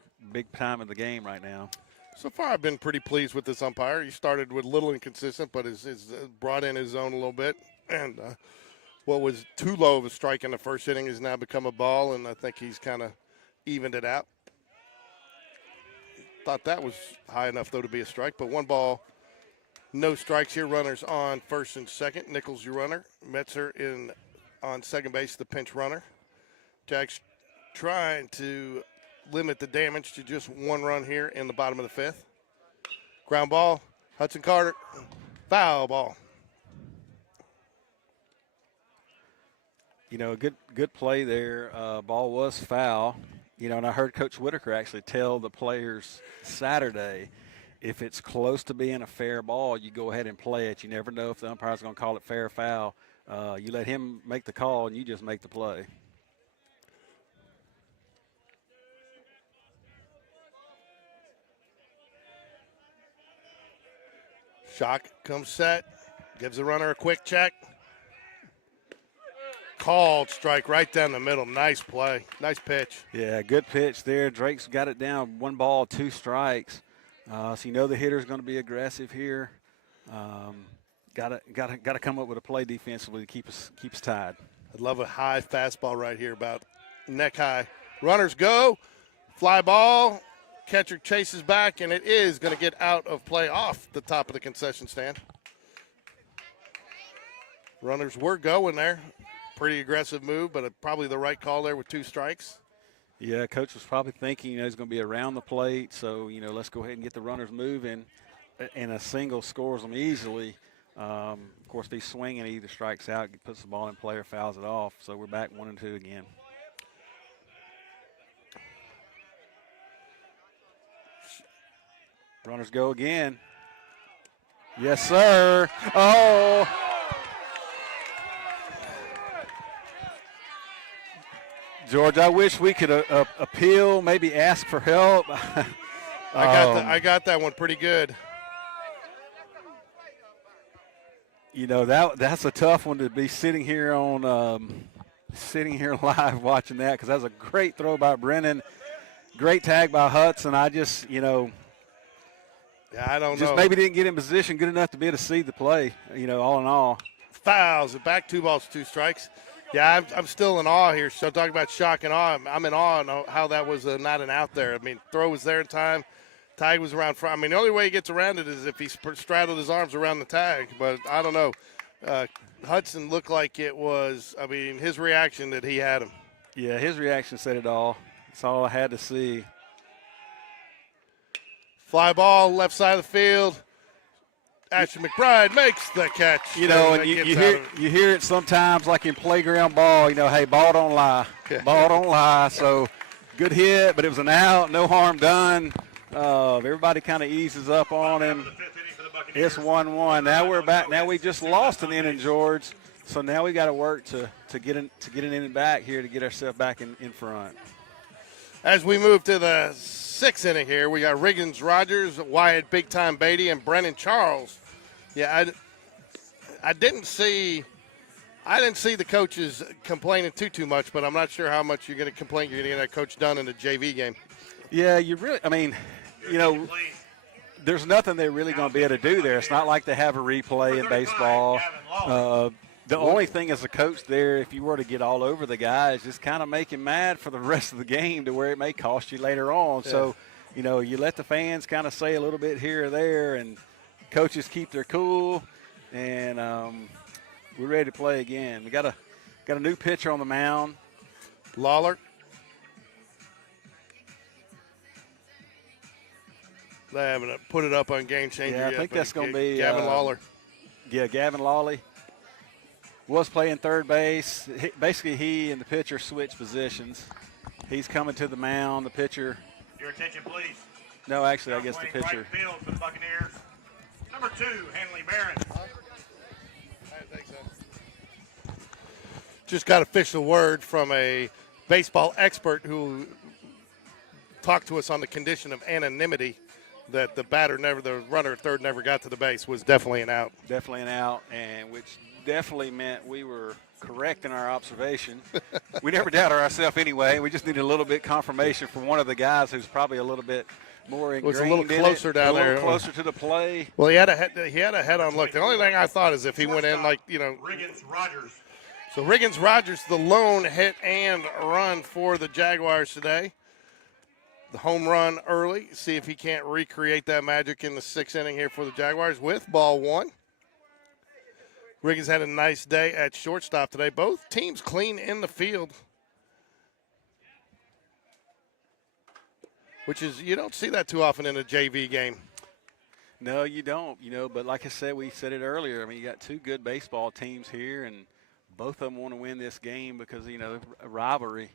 time of the game right now. So far, I've been pretty pleased with this umpire. He started with a little inconsistent, but has brought in his zone a little bit. And what was too low of a strike in the first inning has now become a ball, and I think he's kind of evened it out. Thought that was high enough, though, to be a strike. But 1 ball, no strikes here. Runners on first and second. Nichols, your runner. Metzer on second base, the pinch runner. Jags trying to limit the damage to just 1 run here in the bottom of the 5th. Ground ball, Hudson Carter, foul ball. You know, a good play there. Ball was foul. You know, and I heard Coach Whitaker actually tell the players Saturday, if it's close to being a fair ball, you go ahead and play it. You never know if the umpire's going to call it fair or foul. You let him make the call, and you just make the play. Shock comes set, gives the runner a quick check. Called strike right down the middle. Nice play. Nice pitch. Yeah, good pitch there. Drake's got it down. 1 ball, 2 strikes. So you know the hitter's going to be aggressive here. Got to come up with a play defensively to keep us tied. I'd love a high fastball right here, about neck high. Runners go. Fly ball. Catcher chases back, and it is going to get out of play off the top of the concession stand. Runners were going there. Pretty aggressive move, but probably the right call there with 2 strikes. Yeah, Coach was probably thinking, you know, he's going to be around the plate, so, you know, let's go ahead and get the runners moving. And a single scores them easily. Of course, if he's swinging, he either strikes out, puts the ball in play, or fouls it off. So we're back 1-2 again. Runners go again. Yes, sir. Oh. George, I wish we could appeal, maybe ask for help. I got that one pretty good. You know, that's a tough one to be sitting here live watching that, because that's a great throw by Brennan. Great tag by Hudson. I just, you know, I don't know. Just maybe didn't get in position good enough to be able to see the play, you know, all in all. Fouls it back, 2 balls, 2 strikes. Yeah, I'm still in awe here. So talking about shock and awe, I'm in awe on how that was not an out there. I mean, throw was there in time. Tag was around front. I mean, the only way he gets around it is if he straddled his arms around the tag. But I don't know. Hudson looked like it was, I mean, his reaction that he had him. Yeah, his reaction said it all. That's all I had to see. Fly ball, left side of the field. Ashton McBride makes the catch. You know, and you hear it sometimes, like in playground ball, you know, hey, ball don't lie. Ball don't lie. So good hit, but it was an out, no harm done. Everybody kind of eases up on him. It's 1-1. Now we're back. Now we just lost an inning, George. So now we got to work to get an inning back here to get ourselves back in front. As we move to the 6th inning here, we got Riggins Rogers, Wyatt Big Time Beatty, and Brennan Charles. Yeah, I didn't see the coaches complaining too much, but I'm not sure how much you're going to complain you're going to get that coach done in the JV game. Yeah, I mean, you know, there's nothing they're really going to be able to do there. It's not like they have a replay in baseball. The only thing as a coach there, if you were to get all over the guys, just kind of make him mad for the rest of the game to where it may cost you later on. Yeah. So, you know, you let the fans kind of say a little bit here or there, and coaches keep their cool, and we're ready to play again. We got a new pitcher on the mound. Lawler. They haven't put it up on Game Changer Yeah, I yet. think but that's going to be Gavin Lawler. Yeah, Gavin Lawley was playing third base. Basically, he and the pitcher switched positions. He's coming to the mound. The pitcher. Your attention, please. No, actually, I guess the Playing pitcher. Right field for the Buccaneers. Number 2, Hanley Barron. I think so. Just got official word from a baseball expert who talked to us on the condition of anonymity that the runner at third never got to the base was definitely an out. Definitely an out, and which definitely meant we were correct in our observation. We never doubted ourselves anyway. We just needed a little bit confirmation from one of the guys who's probably a little bit more ingrained was a little closer in it, down a little there. closer to the play. Well, he had a head-on look. The only thing I thought is if he went in Riggins Rogers. So Riggins Rogers, the lone hit and run for the Jaguars today. The home run early. See if he can't recreate that magic in the 6th inning here for the Jaguars with ball 1. Riggins had a nice day at shortstop today. Both teams clean in the field, which is you don't see that too often in a JV game. No, you don't. But like I said, we said it earlier. I mean, you got two good baseball teams here, and both of them want to win this game because a rivalry.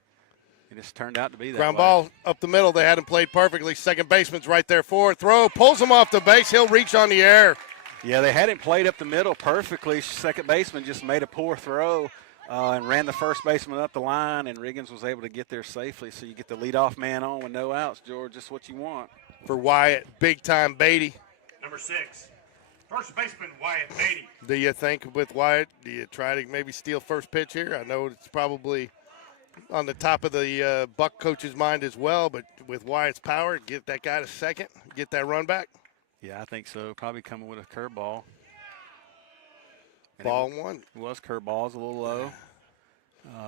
And it's turned out to be that Ground way. ball up the middle. They had him played perfectly. Second baseman's right there for it. Throw, pulls him off the base. He'll reach on the air. Yeah, they had him played up the middle perfectly. Second baseman just made a poor throw and ran the first baseman up the line, and Riggins was able to get there safely. So you get the leadoff man on with no outs, George. Just what you want. For Wyatt, big-time Beatty. Number 6, first baseman Wyatt Beatty. Do you think with Wyatt, do you try to maybe steal first pitch here? I know it's probably on the top of the Buck coach's mind as well, but with Wyatt's power, get that guy to second, get that run back. Yeah, I think so. Probably coming with a curveball. Ball 1. It was curveballs a little low.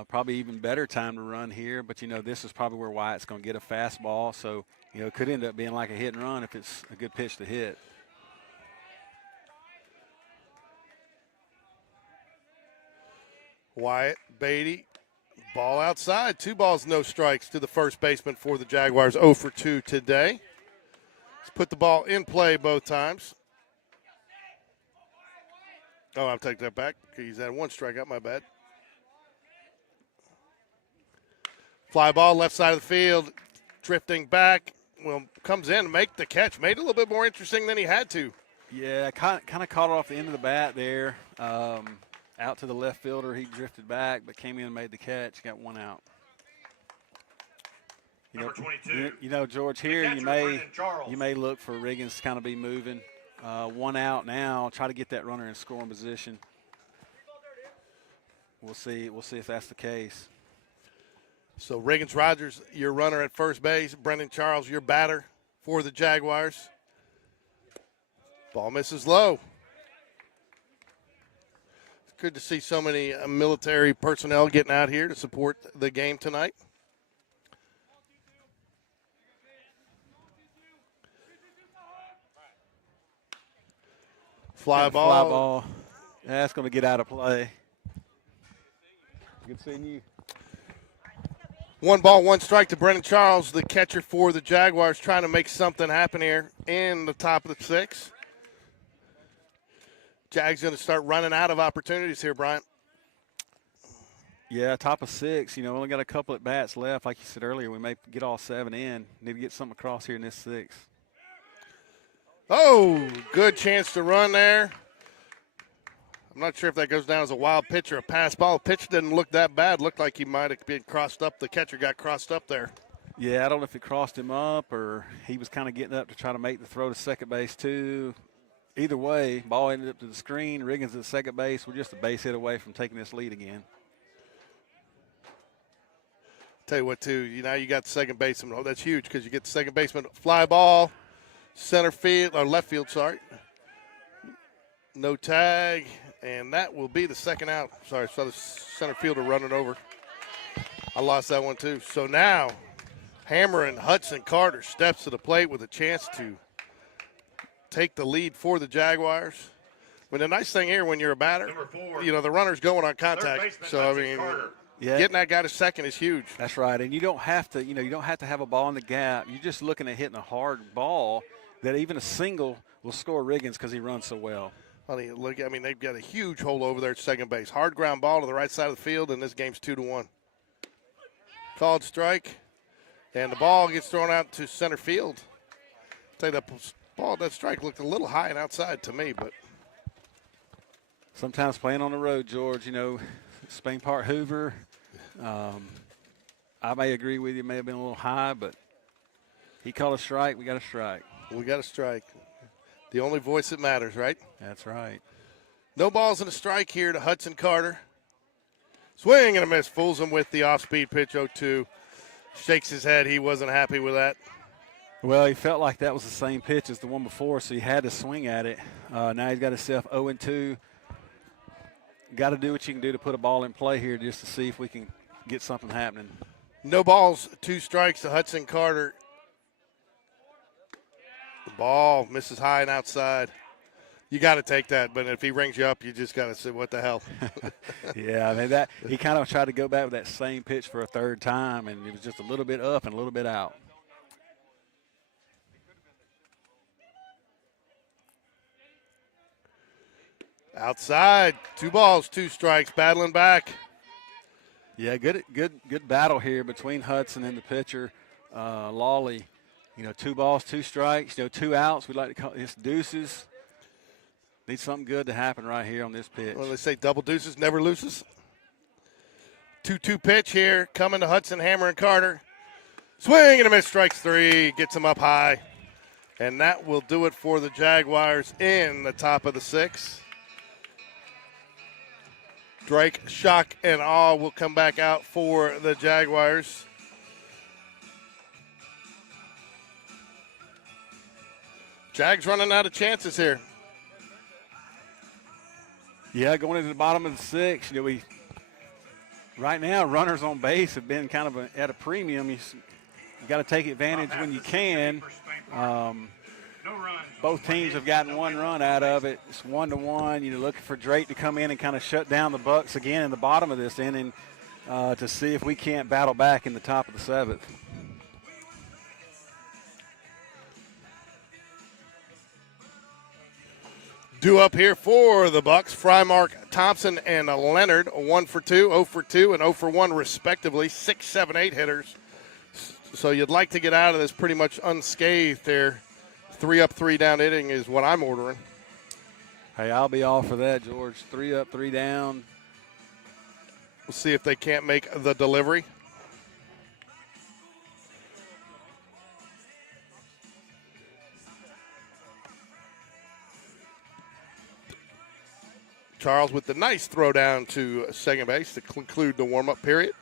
Probably even better time to run here, but this is probably where Wyatt's going to get a fastball, so it could end up being like a hit and run if it's a good pitch to hit. Wyatt, Beatty, ball outside. 2 balls, no strikes to the first baseman for the Jaguars. 0 for 2 today. Let's put the ball in play both times. Oh, I'll take that back. He's had 1 strikeout, my bad. Fly ball, left side of the field, drifting back. Well, comes in to make the catch. Made it a little bit more interesting than he had to. Yeah, kind of caught it off the end of the bat there. Out to the left fielder, he drifted back, but came in and made the catch. Got 1 out. Number 22. George, here you may look for Riggins to kind of be moving. 1 out now. Try to get that runner in scoring position. We'll see if that's the case. So Riggins Rogers, your runner at first base. Brendan Charles, your batter for the Jaguars. Ball misses low. It's good to see so many military personnel getting out here to support the game tonight. Fly ball. That's going to get out of play. Good seeing you. 1 ball, 1 strike to Brendan Charles, the catcher for the Jaguars, trying to make something happen here in the top of the 6th. Jags going to start running out of opportunities here, Bryant. Yeah, top of 6. Only got a couple at bats left. Like you said earlier, we may get all 7 in. Need to get something across here in this 6th. Oh, good chance to run there. I'm not sure if that goes down as a wild pitch or a pass ball. Pitch didn't look that bad. Looked like he might have been crossed up. The catcher got crossed up there. Yeah, I don't know if it crossed him up or he was kind of getting up to try to make the throw to second base too. Either way, ball ended up to the screen. Riggins at second base. We're just a base hit away from taking this lead again. Tell you what, too, now you got the second baseman. Oh, that's huge because you get the second baseman. Fly ball, center field, or left field, sorry. No tag, and that will be the second out. Sorry, saw the center fielder running over. I lost that one, too. So now, Hammer Hudson Carter steps to the plate with a chance to take the lead for the Jaguars. I mean, the nice thing here when you're a batter, Number 4, the runner's going on contact. So, I mean, getting that guy to second is huge. That's right, and you don't have to, you don't have to have a ball in the gap. You're just looking at hitting a hard ball. that even a single will score Riggins because he runs so well. Honey, look, I mean, they've got a huge hole over there at second base. Hard ground ball to the right side of the field, and this game's 2-1. Called strike, and the ball gets thrown out to center field. I'll tell you, that strike looked a little high and outside to me, but sometimes playing on the road, George, Spain Park Hoover, I may agree with you, may have been a little high, but he called a strike, we got a strike. We got a strike. The only voice that matters, right? That's right. No balls and a strike here to Hudson Carter. Swing and a miss. Fools him with the off-speed pitch, 0-2. Shakes his head. He wasn't happy with that. Well, he felt like that was the same pitch as the one before, so he had to swing at it. Now he's got himself 0-2. Got to do what you can do to put a ball in play here just to see if we can get something happening. No balls, 2 strikes to Hudson Carter. The ball misses high and outside. You got to take that, but if he rings you up, you just got to say, what the hell? Yeah, I mean, he kind of tried to go back with that same pitch for a third time, and it was just a little bit up and a little bit out. Outside, 2 balls, 2 strikes, battling back. Yeah, good battle here between Hudson and the pitcher, Lawley. 2 balls, 2 strikes, 2 outs. We like to call this deuces. Need something good to happen right here on this pitch. Well, they say double deuces never loses. 2-2 pitch here, coming to Hudson, Hammer, and Carter. Swing and a miss, strikes 3, gets him up high. And that will do it for the Jaguars in the top of the 6th. Drake, shock, and awe will come back out for the Jaguars. Jags running out of chances here. Yeah, going into the bottom of the 6th, right now runners on base have been kind of at a premium. You got to take advantage when you can. Both teams have gotten 1 run out of it. It's 1-1. Looking for Drake to come in and kind of shut down the Bucs again in the bottom of this inning to see if we can't battle back in the top of the 7th. Due up here for the Bucs, Frymark, Thompson, and Leonard, 1 for 2, 0 for 2, and 0 for 1 respectively, 6, 7, 8 hitters. So you'd like to get out of this pretty much unscathed there. 3 up, 3 down inning is what I'm ordering. Hey, I'll be all for that, George. 3 up, 3 down. We'll see if they can't make the delivery. Charles with the nice throw down to second base to conclude the warm-up period.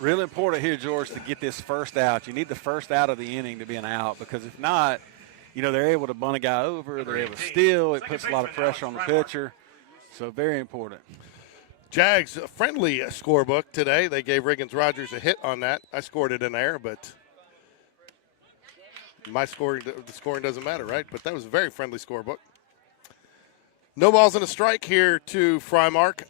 Really important here, George, to get this first out. You need the first out of the inning to be an out, because if not, they're able to bunt a guy over, they're able to steal. It puts a lot of pressure on the pitcher. So very important. Jags friendly scorebook today. They gave Riggins Rogers a hit on that. I scored it in there, but the scoring doesn't matter, right? But that was a very friendly scorebook. No balls and a strike here to Frymark.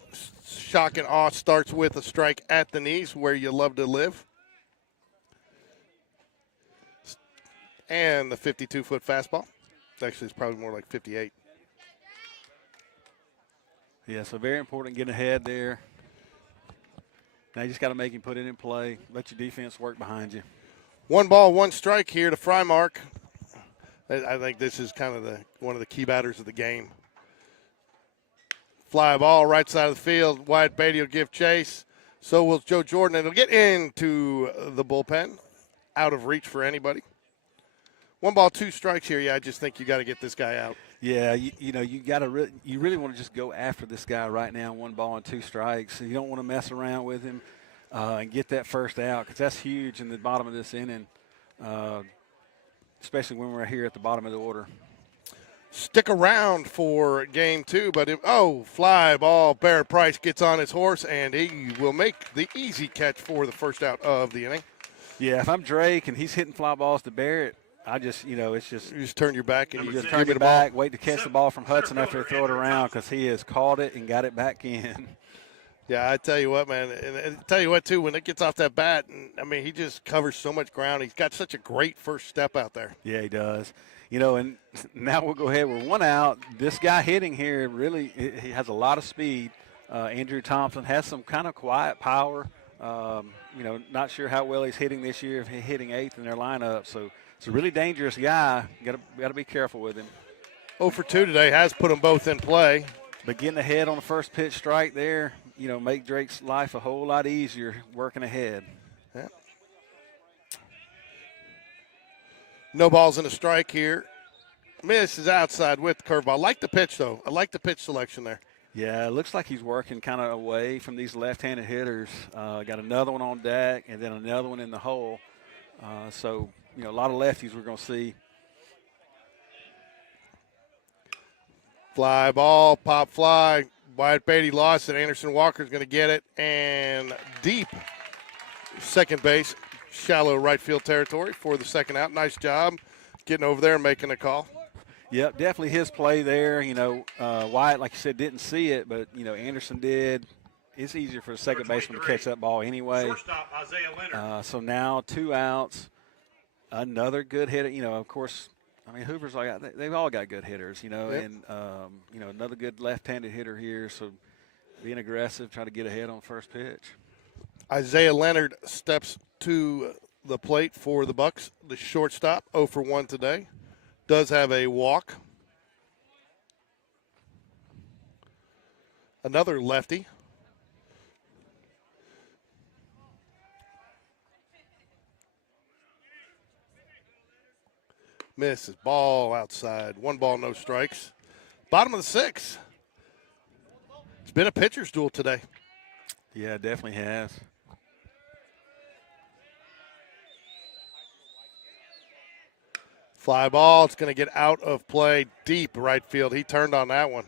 Shock and awe starts with a strike at the knees, where you love to live. And the 52-foot fastball. Actually, it's probably more like 58. Yeah, so very important getting ahead there. Now you just got to make him put it in play. Let your defense work behind you. 1 ball, 1 strike here to Frymark. I think this is kind of one of the key batters of the game. Fly ball right side of the field. Wyatt Beatty will give chase. So will Joe Jordan. It'll get into the bullpen. Out of reach for anybody. 1 ball, 2 strikes here. Yeah, I just think you got to get this guy out. Yeah, you really want to just go after this guy right now. 1 ball and 2 strikes. You don't want to mess around with him and get that first out, because that's huge in the bottom of this inning, especially when we're here at the bottom of the order. Stick around for game 2, but fly ball. Barrett Price gets on his horse, and he will make the easy catch for the first out of the inning. Yeah, if I'm Drake and he's hitting fly balls to Barrett, I just, it's just You just turn your back and you you just give turn me your the ball. back, wait to catch the ball from Hudson after they throw it around because he has caught it and got it back in. Yeah, I tell you what, man. And I tell you what, too, when it gets off that bat, he just covers so much ground. He's got such a great first step out there. Yeah, he does. And now we'll go ahead with one out. This guy hitting here really, he has a lot of speed. Andrew Thompson has some kind of quiet power. Not sure how well he's hitting this year. If he's hitting 8th in their lineup, so it's a really dangerous guy. Got to be careful with him. 0 for 2 today has put them both in play. But getting ahead on the first pitch strike there, make Drake's life a whole lot easier working ahead. Yeah. No balls in a strike here. Miss is outside with the curveball. I like the pitch, though. I like the pitch selection there. Yeah, it looks like he's working kind of away from these left-handed hitters. Got another one on deck and then another one in the hole. So, a lot of lefties we're going to see. Fly ball, pop fly. Wyatt Beatty lost it. Anderson Walker's going to get it. And deep second base, shallow right field territory for the second out. Nice job getting over there and making a call. Yep, definitely his play there. Wyatt, like you said, didn't see it, but, Anderson did. It's easier for the second baseman to catch that ball anyway. Shortstop, Isaiah Leonard. So now 2 outs. Another good hitter. Of course, Hoover's they've all got good hitters, Yep. and, another good left-handed hitter here. So being aggressive, try to get ahead on first pitch. Isaiah Leonard steps to the plate for the Bucs. The shortstop, 0 for 1 today. Does have a walk. Another lefty. Misses. Ball outside. 1 ball, no strikes. Bottom of the 6th. It's been a pitcher's duel today. Yeah, it definitely has. Fly ball. It's going to get out of play deep right field. He turned on that one.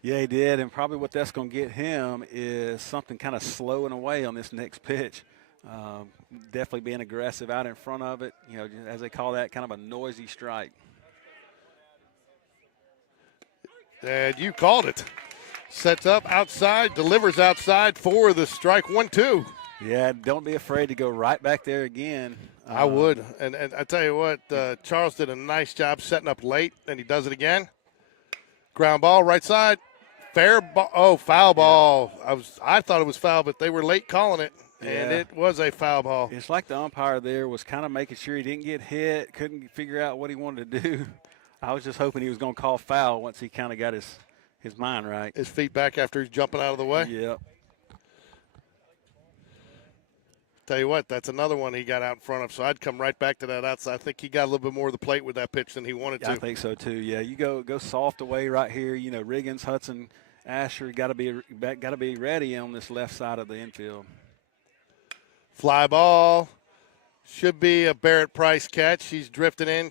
Yeah, he did, and probably what that's going to get him is something kind of slowing away on this next pitch. Definitely being aggressive out in front of it, as they call that, kind of a noisy strike. And you called it. Sets up outside, delivers outside for the strike. 1-2. Yeah, don't be afraid to go right back there again. I would. And I tell you what, Charles did a nice job setting up late, and he does it again. Ground ball, right side. Fair ball. Oh, foul ball. I thought it was foul, but they were late calling it, and it was a foul ball. It's like the umpire there was kind of making sure he didn't get hit, couldn't figure out what he wanted to do. I was just hoping he was going to call foul once he kind of got his mind right. His feet back after he's jumping out of the way. Yep. Tell you what, that's another one he got out in front of, so I'd come right back to that outside. I think he got a little bit more of the plate with that pitch than he wanted to. I think so too. Yeah, you go soft away right here. Riggins, Hudson, Asher got to be ready on this left side of the infield. Fly ball. Should be a Barrett Price catch. He's drifting in.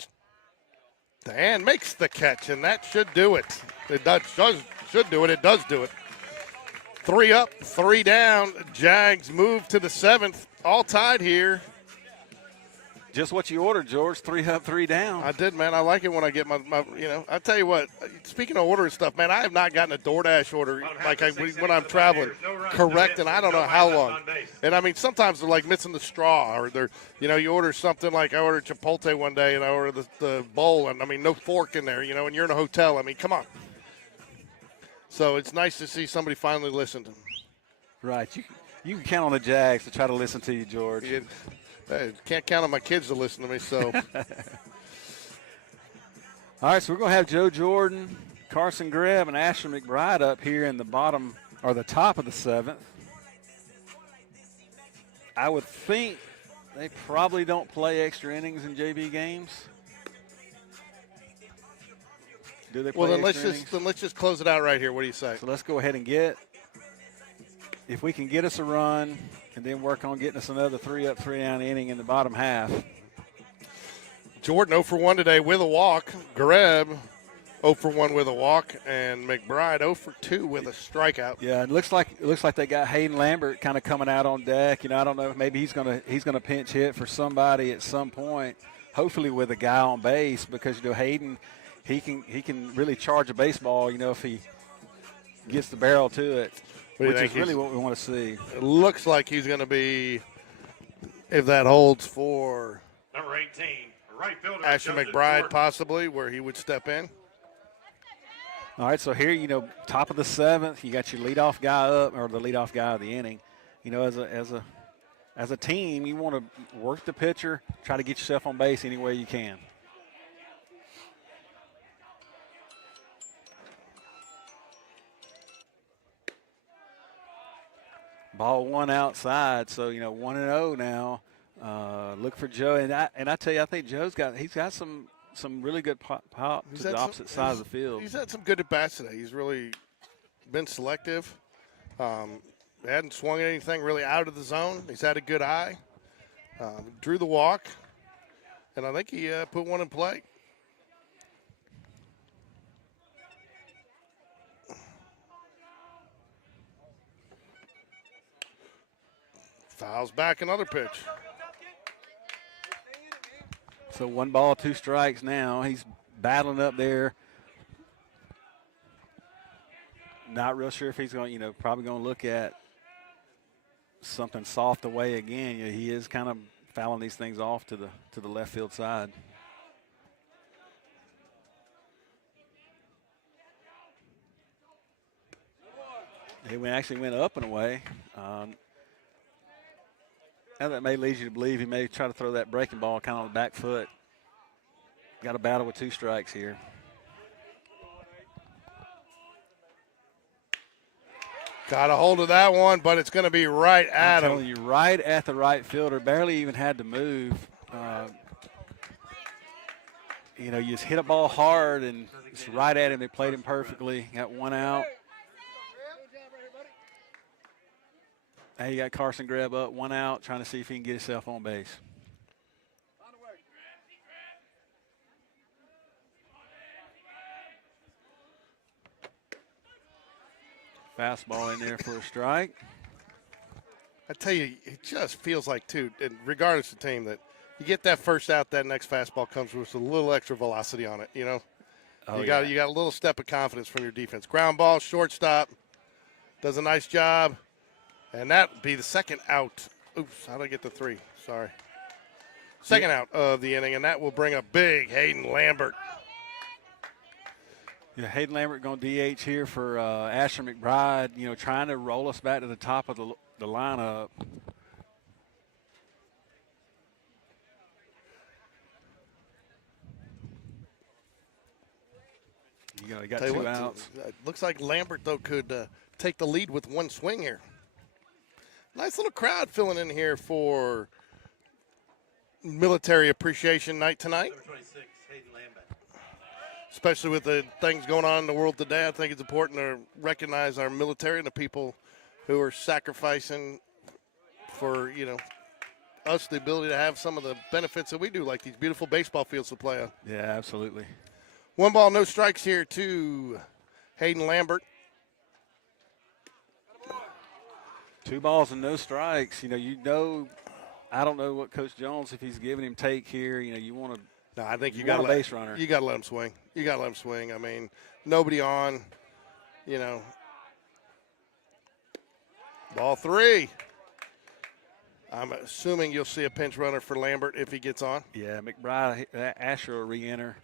And makes the catch, and that should do it. It should do it. It does do it. 3 up, 3 down. Jags move to the 7th. All tied here. Just what you ordered, George. 3 up, 3 down. I did, man. I like it when I get my I tell you what, speaking of ordering stuff, man, I have not gotten a DoorDash order when I'm traveling correct, and I don't know how long. And, sometimes they're like missing the straw, or they're, you order something like I ordered Chipotle one day, and I ordered the bowl, and, no fork in there, and you're in a hotel. Come on. So it's nice to see somebody finally listen to them. Right. You can count on the Jags to try to listen to you, George. I can't count on my kids to listen to me, so. All right, so we're going to have Joe Jordan, Carson Grebb, and Asher McBride up here in the bottom or the top of the 7th. I would think they probably don't play extra innings in JV games. Do they play extra innings? Let's just close it out right here. What do you say? So let's go ahead and if we can get us a run and then work on getting us another 3 up, 3 down inning in the bottom half. Jordan 0 for 1 today with a walk. Grebb 0 for 1 with a walk, and McBride 0 for 2 with a strikeout. Yeah, it looks like they got Hayden Lambert kind of coming out on deck. I don't know, maybe he's gonna pinch hit for somebody at some point. hopefully with a guy on base, because Hayden, he can really charge a baseball. If he gets the barrel to it, which is really what we want to see. It looks like he's going to be, if that holds, for Number 18, right fielder Asher Joseph McBride, Jordan. possibly, where he would step in. All right, so here, top of the 7th, you got your leadoff guy up, or the leadoff guy of the inning. As a team, you want to work the pitcher, try to get yourself on base any way you can. Ball 1 outside, so 1-0 now. Look for Joe, and I tell you, I think he's got some really good pop to the opposite side of the field. He's had some good at bats today. He's really been selective. Hadn't swung at anything really out of the zone. He's had a good eye. Drew the walk, and I think he put one in play. Fouls back, another pitch. So 1 ball, 2 strikes now. He's battling up there. Not real sure if he's going, probably going to look at something soft away again. He is kind of fouling these things off to the left field side. He actually went up and away. Now that may lead you to believe he may try to throw that breaking ball kind of on the back foot. Got a battle with 2 strikes here. Got a hold of that one, but it's going to be right at him. I'm telling you, right at the right fielder. Barely even had to move. You just hit a ball hard, and it's right at him. They played him perfectly. Got 1 out. Now you got Carson Greb up, 1 out, trying to see if he can get himself on base. Fastball in there for a strike. I tell you, it just feels like, too, and regardless of the team, that you get that first out, that next fastball comes with a little extra velocity on it, Oh, you got a little step of confidence from your defense. Ground ball, shortstop, does a nice job. And that'd be the second out. Oops, how did I get to 3? Sorry. Second out of the inning, and that will bring up big Hayden Lambert. Yeah, Hayden Lambert going DH here for Asher McBride, trying to roll us back to the top of the lineup. You got 2 outs. It looks like Lambert, though, could take the lead with 1 swing here. Nice little crowd filling in here for Military Appreciation Night tonight. Number 26, Hayden Lambert. Especially with the things going on in the world today, I think it's important to recognize our military and the people who are sacrificing for, us the ability to have some of the benefits that we do, like these beautiful baseball fields to play on. Yeah, absolutely. 1 ball, no strikes here to Hayden Lambert. 2 balls and no strikes. I don't know what Coach Jones, if he's giving him take here. You want to. No, I think you got got a base runner. You got to let him swing. I mean, nobody on. Ball 3. I'm assuming you'll see a pinch runner for Lambert if he gets on. Yeah, McBride, Asher will re-enter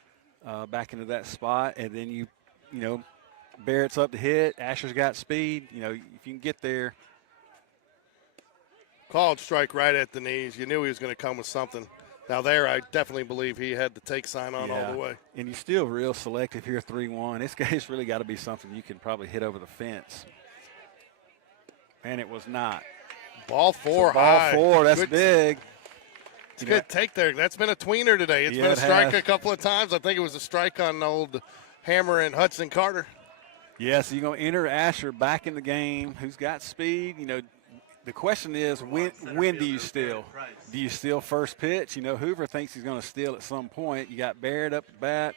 back into that spot, and then Barrett's up to hit. Asher's got speed. If you can get there. Called strike right at the knees. You knew he was going to come with something. Now there, I definitely believe he had the take sign on all the way. And you're still real selective here, 3-1. This guy's really got to be something you can probably hit over the fence. And it was not. Ball 4 so high. Ball 4, that's good, big. It's a good take there. That's been a tweener today. It's been a strike a couple of times. I think it was a strike on old Hammer and Hudson Carter. Yeah, so you're going to enter Asher back in the game, who's got speed. The question is, when do you steal? Do you steal first pitch? Hoover thinks he's going to steal at some point. You got Barrett up at bat.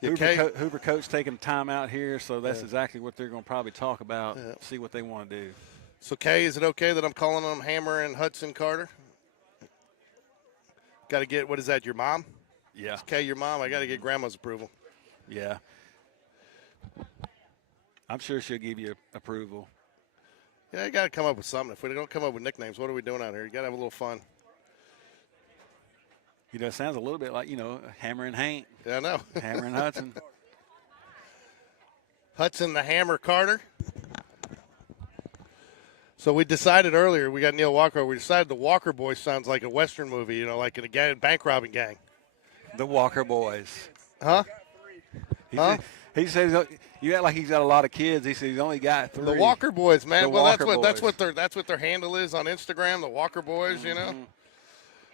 Hoover coach taking a timeout here, so that's exactly what they're going to probably talk about, see what they want to do. So, Kay, is it okay that I'm calling them Hammer and Hudson Carter? Got to get, what is that, your mom? Yeah. Okay, your mom. I got to get grandma's approval. Yeah. I'm sure she'll give you approval. Yeah, you got to come up with something. If we don't come up with nicknames, what are we doing out here? You got to have a little fun. You know, it sounds a little bit like, Hammer and Hank. Yeah, I know. Hammer and Hudson. Hudson the Hammer Carter. So we decided earlier, we got Neil Walker, we decided the Walker Boys sounds like a Western movie, like in a bank robbing gang. The Walker Boys. Huh? He says you act like he's got a lot of kids. He says he's only got 3. The Walker Boys, man. The well, Walker that's Boys. what their handle is on Instagram. The Walker Boys,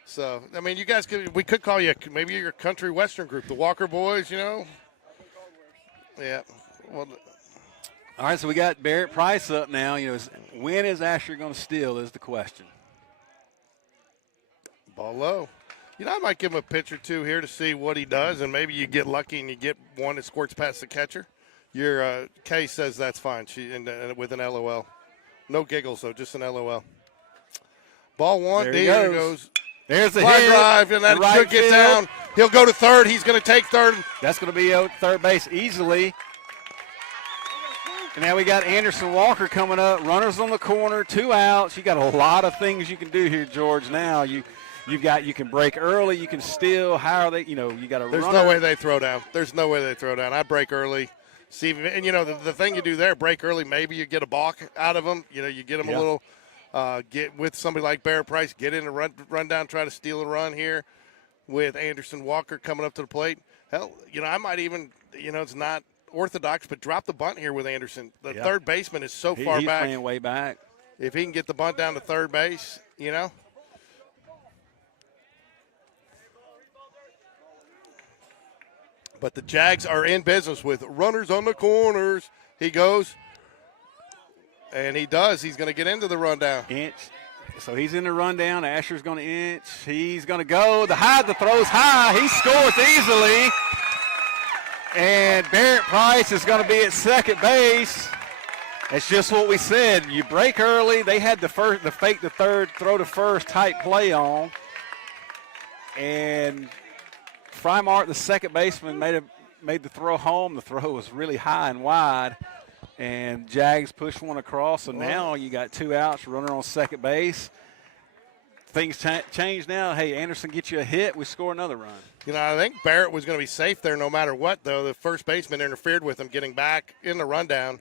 So I mean, you guys we could call you maybe your country Western group, the Walker Boys. Yeah. Well. All right, so we got Barrett Price up now. When is Asher going to steal is the question. Ball low. I might give him a pitch or two here to see what he does, and maybe you get lucky and you get one that squirts past the catcher. Your Kay says that's fine. She with an LOL. No giggles, though, just an LOL. Ball one. There goes. There's the fly hit. drive, and that right should get field. down. He'll go to third. He's going to take third. That's going to be out third base easily. And now we got Anderson Walker coming up. Runners on the corner, 2 outs. You got a lot of things you can do here, George. Now you can break early, you can steal. How are they? You got a. There's no way they throw down. I break early. See, and the thing you do there, break early. Maybe you get a balk out of them. You get them a little. Get with somebody like Barrett Price. Get in a run down, try to steal a run here with Anderson Walker coming up to the plate. Hell, I might even. It's not orthodox, but drop the bunt here with Anderson. The third baseman is so far he's back. Playing way back. If he can get the bunt down to third base, But the Jags are in business with runners on the corners. He goes, and he does. He's going to get into the rundown. Inch. So he's in the rundown. Asher's going to inch. He's going to go. The throw's high. He scores easily. And Barrett Price is going to be at second base. It's just what we said. You break early. They had the fake the third, throw to first type play on. And Frymart, the second baseman, made the throw home. The throw was really high and wide. And Jags pushed one across. So now you got 2 outs, runner on second base. Things change now. Hey, Anderson gets you a hit. We score another run. I think Barrett was going to be safe there no matter what, though. The first baseman interfered with him getting back in the rundown.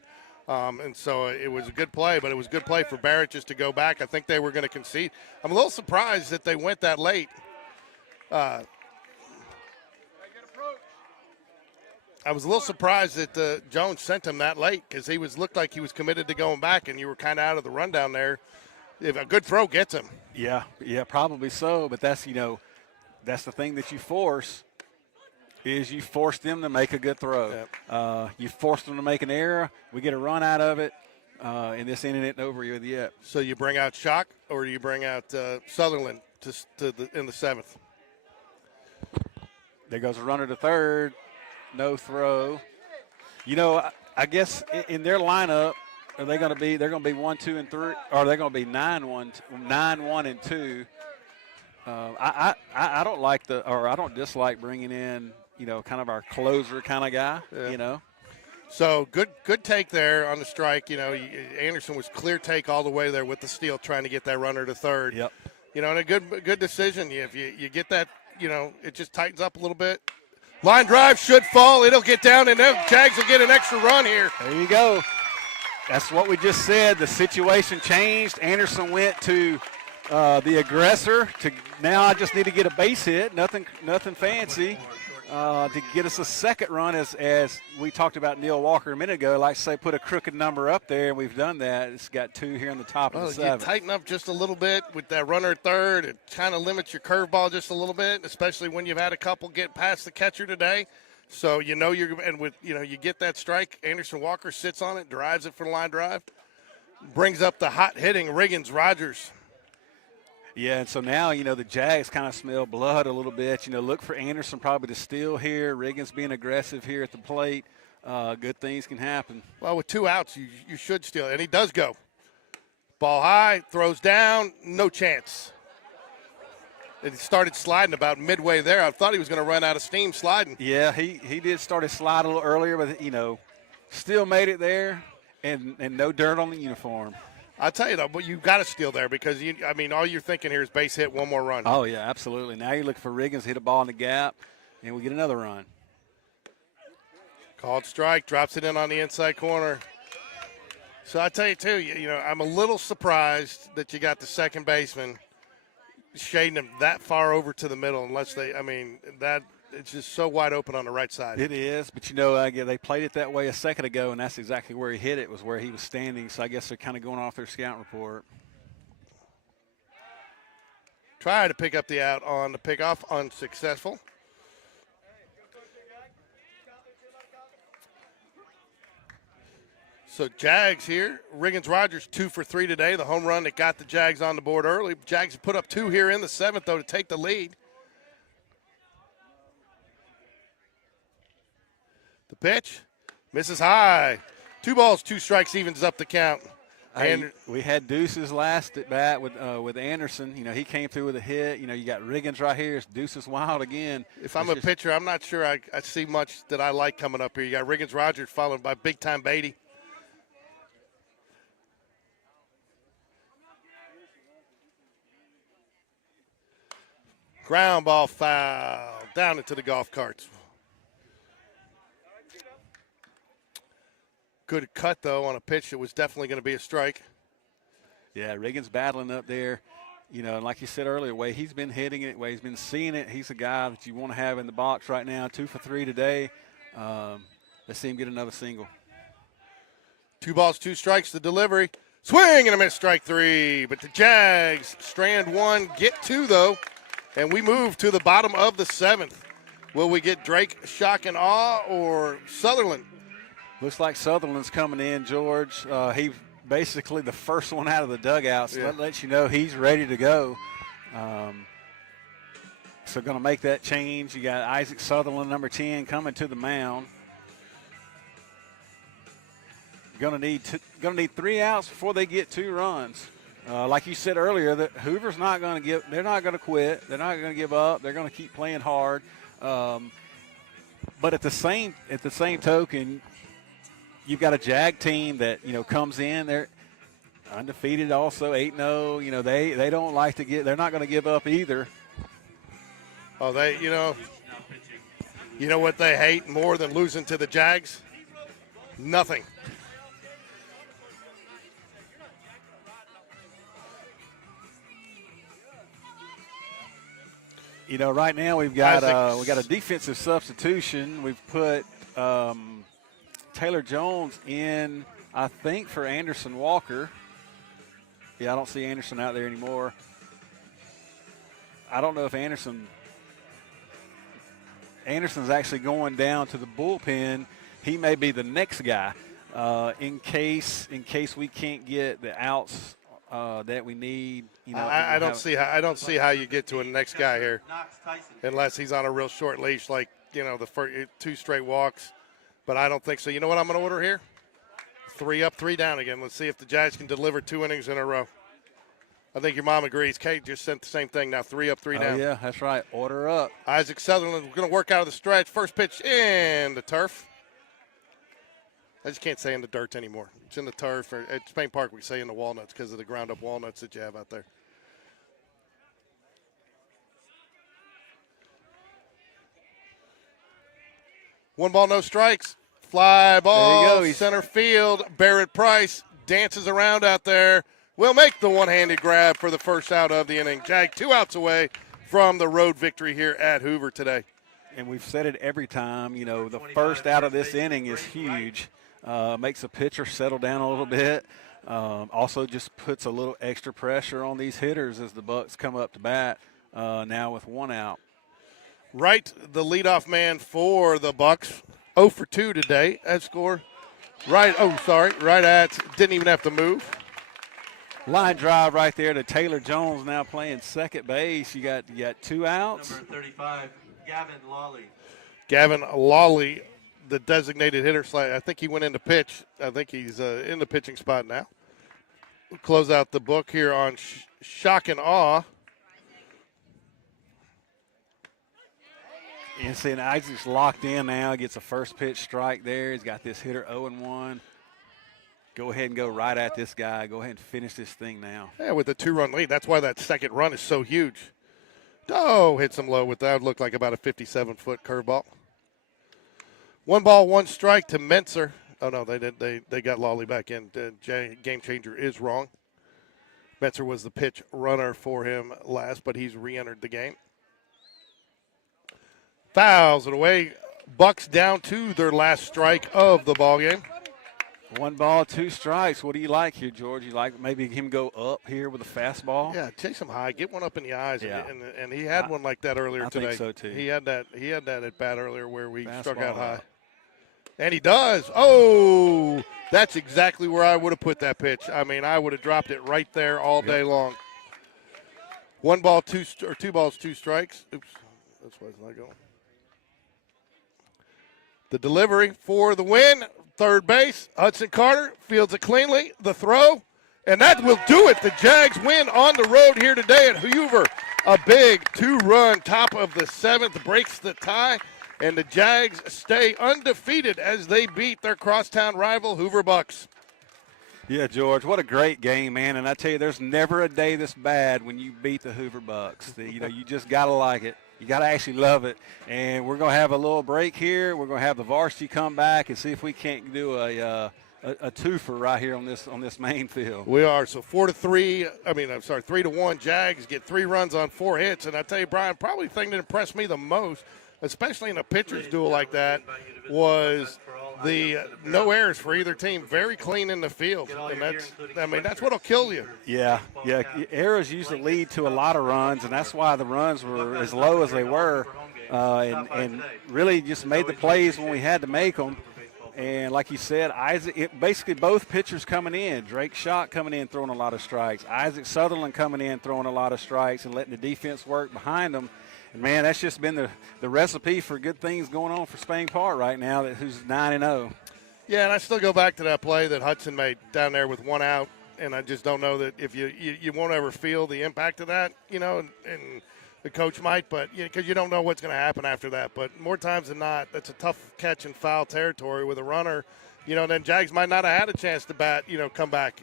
And so it was a good play, but it was a good play for Barrett just to go back. I think they were going to concede. I'm a little surprised that they went that late. I was a little surprised that Jones sent him that late because he looked like he was committed to going back, and you were kind of out of the rundown there. If a good throw gets him. Yeah, probably so. But that's that's the thing that you force is you force them to make a good throw. Yep. You force them to make an error. We get a run out of it, and this inning isn't over yet. So you bring out Shock, or do you bring out Sutherland in the 7th? There goes a runner to third. No throw. I guess in their lineup, are they going to be? They're going to be 1, 2, and 3, or are they going to be 9, 1, and 2? I don't like I don't dislike bringing in kind of our closer kind of guy. Yeah. So good take there on the strike. Anderson was clear take all the way there with the steal, trying to get that runner to third. Yep. And a good decision. If you get that, it just tightens up a little bit. Line drive should fall. It'll get down, and the Jags will get an extra run here. There you go. That's what we just said. The situation changed. Anderson went to the aggressor. Now I just need to get a base hit. Nothing fancy. To get us a second run, as we talked about Neil Walker a minute ago. Like say, put a crooked number up there, and we've done that. It's got 2 here in the top of the 7th. You tighten up just a little bit with that runner at third. It kind of limits your curveball just a little bit, especially when you've had a couple get past the catcher today. So you get that strike. Anderson Walker sits on it, drives it for the line drive, brings up the hot hitting Riggins Rogers. Yeah, and so now, the Jags kind of smell blood a little bit. Look for Anderson probably to steal here. Riggins being aggressive here at the plate. Good things can happen. Well, with 2 outs, you should steal. And he does go. Ball high, throws down, no chance. He started sliding about midway there. I thought he was going to run out of steam sliding. Yeah, he did start to slide a little earlier, but, still made it there and no dirt on the uniform. I'll tell you, though, but you got to steal there because, all you're thinking here is base hit, one more run. Oh, yeah, absolutely. Now you're looking for Riggins to hit a ball in the gap, and we get another run. Called strike, drops it in on the inside corner. So I tell you, too, I'm a little surprised that you got the second baseman shading him that far over to the middle unless it's just so wide open on the right side. It is, but, they played it that way a second ago, and that's exactly where he hit it, was where he was standing. So I guess they're kind of going off their scout report. Try to pick up the out on the pickoff, unsuccessful. So Jags here. Riggins-Rogers 2 for 3 today. The home run that got the Jags on the board early. Jags put up 2 here in the 7th, though, to take the lead. The pitch misses high. 2 balls, 2 strikes, evens up the count. And we had Deuces last at bat with Anderson. He came through with a hit. You got Riggins right here. It's Deuces wild again. If I'm a pitcher, I'm not sure I see much that I like coming up here. You got Riggins-Rogers followed by big-time Beatty. Ground ball foul down into the golf carts. Good cut, though, on a pitch that was definitely going to be a strike. Yeah, Riggins battling up there. And like you said earlier, the way he's been hitting it, the way he's been seeing it, he's a guy that you want to have in the box right now. 2 for 3 today. Let's see him get another single. 2 balls, 2 strikes, the delivery. Swing and a miss, strike 3. But the Jags strand 1, get 2, though. And we move to the bottom of the 7th. Will we get Drake, shock and awe, or Sutherland? Looks like Sutherland's coming in, George. He basically the first one out of the dugout, so that lets you know he's ready to go. So going to make that change. You got Isaac Sutherland, number 10, coming to the mound. Going to need 3 outs before they get 2 runs. Like you said earlier, that Hoover's not going to give. They're not going to quit. They're not going to give up. They're going to keep playing hard. But at the same token, you've got a Jag team that comes in. They're undefeated, also 8-0. They don't like to get. They're not going to give up either. Oh, they you know what they hate more than losing to the Jags? Nothing. Right now we've got a defensive substitution. We've put Taylor Jones in, I think, for Anderson Walker. Yeah, I don't see Anderson out there anymore. I don't know if Anderson's actually going down to the bullpen. He may be the next guy in case we can't get the outs that we need. I don't see how you get to a next guy here unless he's on a real short leash, like the first 2 straight walks. But I don't think so. You know what I'm going to order here? 3 up, 3 down again. Let's see if the Jags can deliver 2 innings in a row. I think your mom agrees. Kate just sent the same thing now. 3 up, 3 down. Yeah, that's right. Order up. Isaac Sutherland going to work out of the stretch. First pitch in the turf. I just can't say in the dirt anymore. It's in the turf. Or at Spain Park, we say in the walnuts because of the ground-up walnuts that you have out there. One ball, no strikes. Fly ball, there you go. Center field. Barrett Price dances around out there. Will make the one-handed grab for the first out of the inning. Jag 2 outs away from the road victory here at Hoover today. And we've said it every time, the first out of this inning is huge. Makes a pitcher settle down a little bit. Also just puts a little extra pressure on these hitters as the Bucs come up to bat now with 1 out. Wright, the leadoff man for the Bucs, 0 for 2 today. That score, right at, didn't even have to move. Line drive right there to Taylor Jones, now playing second base. You got 2 outs. Number 35, Gavin Lawley. Gavin Lawley, the designated hitter. I think he went into pitch. I think he's in the pitching spot now. We'll close out the book here on shock and awe. And seeing Isaac's locked in now, gets a first pitch strike there. He's got this hitter 0-1. Go ahead and go right at this guy. Go ahead and finish this thing now. Yeah, with a 2-run lead. That's why that second run is so huge. Oh, hits him low with that. Looked like about a 57-foot curveball. 1 ball, 1 strike to Mentzer. Oh, no, they did. They got Lawley back in. Game changer is wrong. Mentzer was the pitch runner for him last, but he's re-entered the game. Fouls it away. Bucs down to their last strike of the ball game. 1 ball, 2 strikes. What do you like here, George? You like maybe him go up here with a fastball? Yeah, chase him high, get one up in the eyes, Yeah. and he had one like that earlier today. I think so too. He had that at bat earlier where we struck out high, out. and he does. Oh, that's exactly where I would have put that pitch. I mean, I would have dropped it right there all day long. 1 ball, 2 balls, 2 strikes. Oops, that's why it's not going. The delivery for the win. Third base, Hudson Carter fields it cleanly. The throw, and that will do it. The Jags win on the road here today at Hoover. A big 2-run top of the 7th breaks the tie, and the Jags stay undefeated as they beat their crosstown rival Hoover Bucs. Yeah, George, what a great game, man. And I tell you, there's never a day this bad when you beat the Hoover Bucs. You just got to like it. You got to actually love it. And we're going to have a little break here. We're going to have the varsity come back and see if we can't do a twofer right here on this main field. We are. So 3-1. Jags get 3 runs on 4 hits. And I tell you, Brian, probably the thing that impressed me the most, especially in a pitcher's duel like that, was the no errors for either team. Very clean in the field. And that's what'll kill you. Yeah. Errors usually lead to a lot of runs, and that's why the runs were as low as they were, and really just made the plays when we had to make them. And like you said, basically both pitchers coming in. Drake Schott coming in throwing a lot of strikes. Isaac Sutherland coming in throwing a lot of strikes and letting the defense work behind them. And, man, that's just been the recipe for good things going on for Spain Park right now, who's 9-0. Yeah, and I still go back to that play that Hudson made down there with 1 out, and I just don't know that if you won't ever feel the impact of that, and the coach might, but because you don't know what's going to happen after that. But more times than not, that's a tough catch in foul territory with a runner. Then Jags might not have had a chance to come back,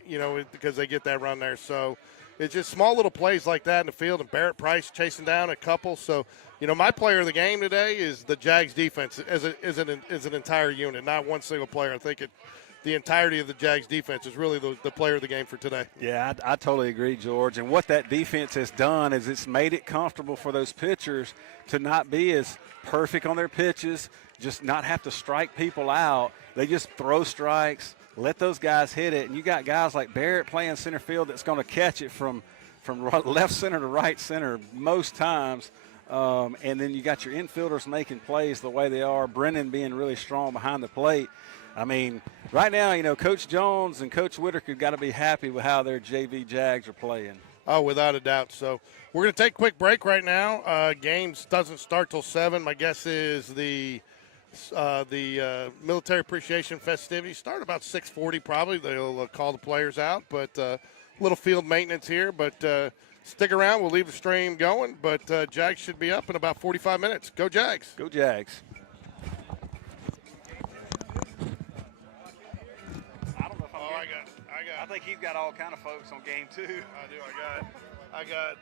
because they get that run there. So it's just small little plays like that in the field, and Barrett Price chasing down a couple. So, my player of the game today is the Jags defense as an entire unit, not one single player. I think the entirety of the Jags defense is really the player of the game for today. Yeah, I totally agree, George. And what that defense has done is it's made it comfortable for those pitchers to not be as perfect on their pitches, just not have to strike people out. They just throw strikes, let those guys hit it. And you got guys like Barrett playing center field that's going to catch it from left center to right center most times. And then you got your infielders making plays the way they are. Brennan being really strong behind the plate. I mean, right now, Coach Jones and Coach Whitaker got to be happy with how their JV Jags are playing. Oh, without a doubt. So we're going to take a quick break right now. Games doesn't start till 7. My guess is the military appreciation festivities start about 6:40 probably. They'll call the players out, but little field maintenance here. But stick around. We'll leave the stream going. But Jags should be up in about 45 minutes. Go Jags. Go Jags. I think he's got all kind of folks on game 2. I do. I got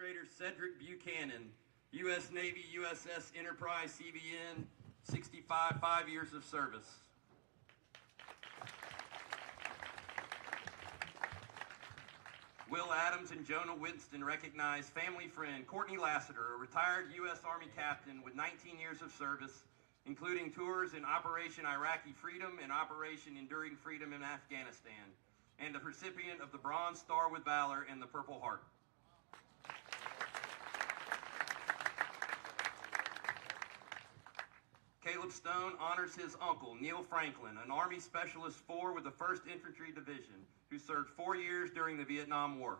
Administrator Cedric Buchanan, U.S. Navy USS Enterprise CVN, 65, 5 years of service. Will Adams and Jonah Winston recognize family friend Courtney Lassiter, a retired U.S. Army captain with 19 years of service, including tours in Operation Iraqi Freedom and Operation Enduring Freedom in Afghanistan, and the recipient of the Bronze Star with Valor and the Purple Heart. Caleb Stone honors his uncle, Neil Franklin, an Army Specialist 4 with the 1st Infantry Division, who served 4 years during the Vietnam War.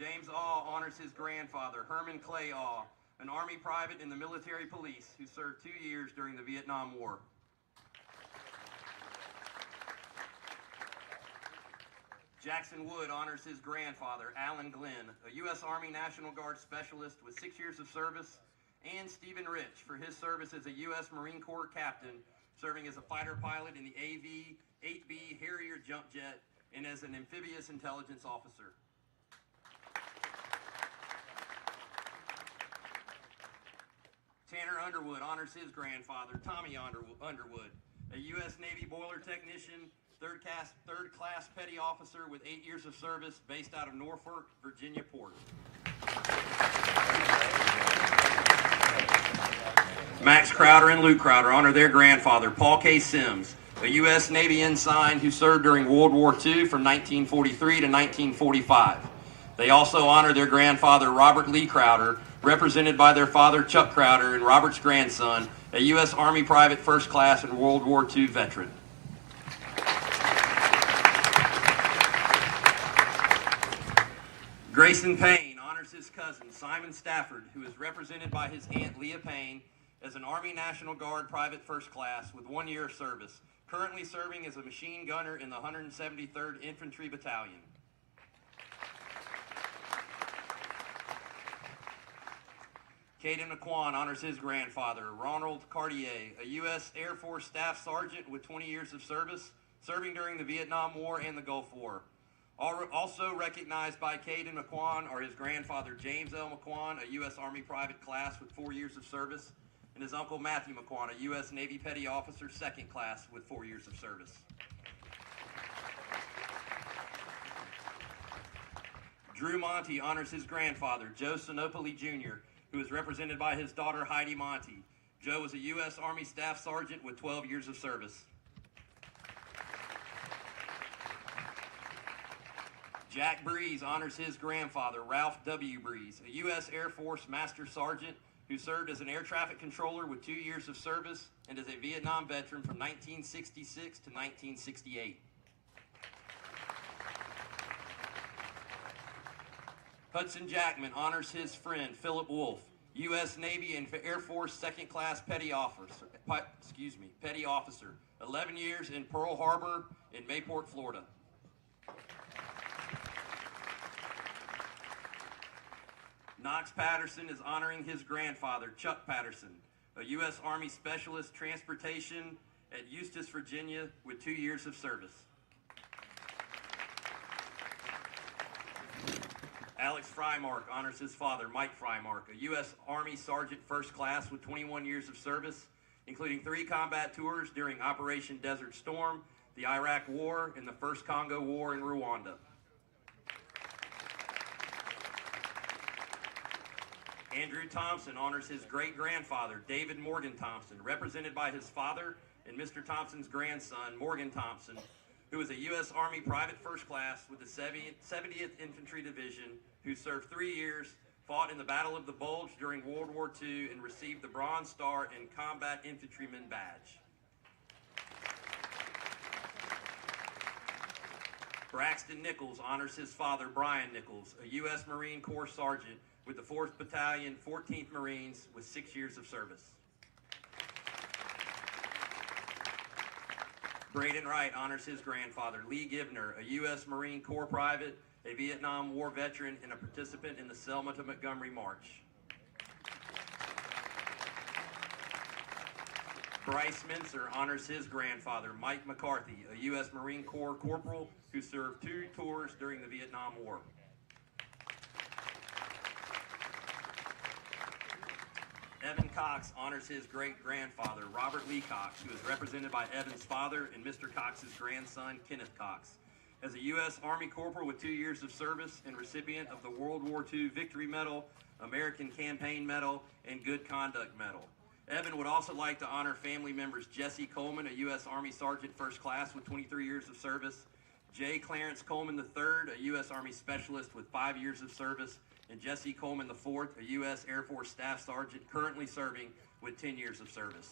James Awe honors his grandfather, Herman Clay Awe, an Army private in the military police who served 2 years during the Vietnam War. Jackson Wood honors his grandfather, Alan Glenn, a U.S. Army National Guard specialist with 6 years of service, and Stephen Rich for his service as a U.S. Marine Corps captain, serving as a fighter pilot in the AV-8B Harrier jump jet and as an amphibious intelligence officer. Tanner Underwood honors his grandfather, Tommy Underwood, a U.S. Navy boiler technician, third class petty officer with 8 years of service, based out of Norfolk, Virginia Port. Max Crowder and Luke Crowder honor their grandfather, Paul K. Sims, a U.S. Navy ensign who served during World War II from 1943 to 1945. They also honor their grandfather, Robert Lee Crowder, represented by their father, Chuck Crowder, and Robert's grandson, a U.S. Army Private First Class and World War II veteran. Grayson Payne honors his cousin, Simon Stafford, who is represented by his aunt, Leah Payne, as an Army National Guard Private First Class with 1 year of service, currently serving as a machine gunner in the 173rd Infantry Battalion. Caden McQuan honors his grandfather, Ronald Cartier, a U.S. Air Force Staff Sergeant with 20 years of service, serving during the Vietnam War and the Gulf War. Also recognized by Caden McQuan are his grandfather, James L. McQuan, a U.S. Army Private Class with 4 years of service, and his uncle, Matthew McQuan, a U.S. Navy Petty Officer, 2nd Class with 4 years of service. Drew Monty honors his grandfather, Joe Sinopoli Jr., who is represented by his daughter, Heidi Monty. Joe was a U.S. Army Staff Sergeant with 12 years of service. Jack Breeze honors his grandfather, Ralph W. Breeze, a U.S. Air Force Master Sergeant who served as an air traffic controller with 2 years of service and is a Vietnam veteran from 1966 to 1968. Hudson Jackman honors his friend, Philip Wolf, U.S. Navy and Air Force 2nd Class Petty Officer, 11 years in Pearl Harbor in Mayport, Florida. Knox Patterson is honoring his grandfather, Chuck Patterson, a U.S. Army Specialist Transportation at Eustis, Virginia, with 2 years of service. Alex Frymark honors his father, Mike Frymark, a U.S. Army Sergeant First Class with 21 years of service, including 3 combat tours during Operation Desert Storm, the Iraq War, and the First Congo War in Rwanda. Andrew Thompson honors his great-grandfather, David Morgan Thompson, represented by his father and Mr. Thompson's grandson, Morgan Thompson, who is a U.S. Army Private First Class with the 70th Infantry Division, who served 3 years, fought in the Battle of the Bulge during World War II, and received the Bronze Star and Combat Infantryman Badge. Braxton Nichols honors his father, Brian Nichols, a U.S. Marine Corps Sergeant with the 4th Battalion, 14th Marines, with 6 years of service. Braden Wright honors his grandfather, Lee Givner, a U.S. Marine Corps private, a Vietnam War veteran, and a participant in the Selma to Montgomery March. Bryce Mincer honors his grandfather, Mike McCarthy, a U.S. Marine Corps corporal who served 2 tours during the Vietnam War. Evan Cox honors his great-grandfather, Robert Lee Cox, who is represented by Evan's father and Mr. Cox's grandson, Kenneth Cox. As a U.S. Army Corporal with 2 years of service and recipient of the World War II Victory Medal, American Campaign Medal, and Good Conduct Medal. Evan would also like to honor family members Jesse Coleman, a U.S. Army Sergeant First Class with 23 years of service, J. Clarence Coleman III, a U.S. Army Specialist with 5 years of service, and Jesse Coleman IV, a U.S. Air Force Staff Sergeant currently serving with 10 years of service.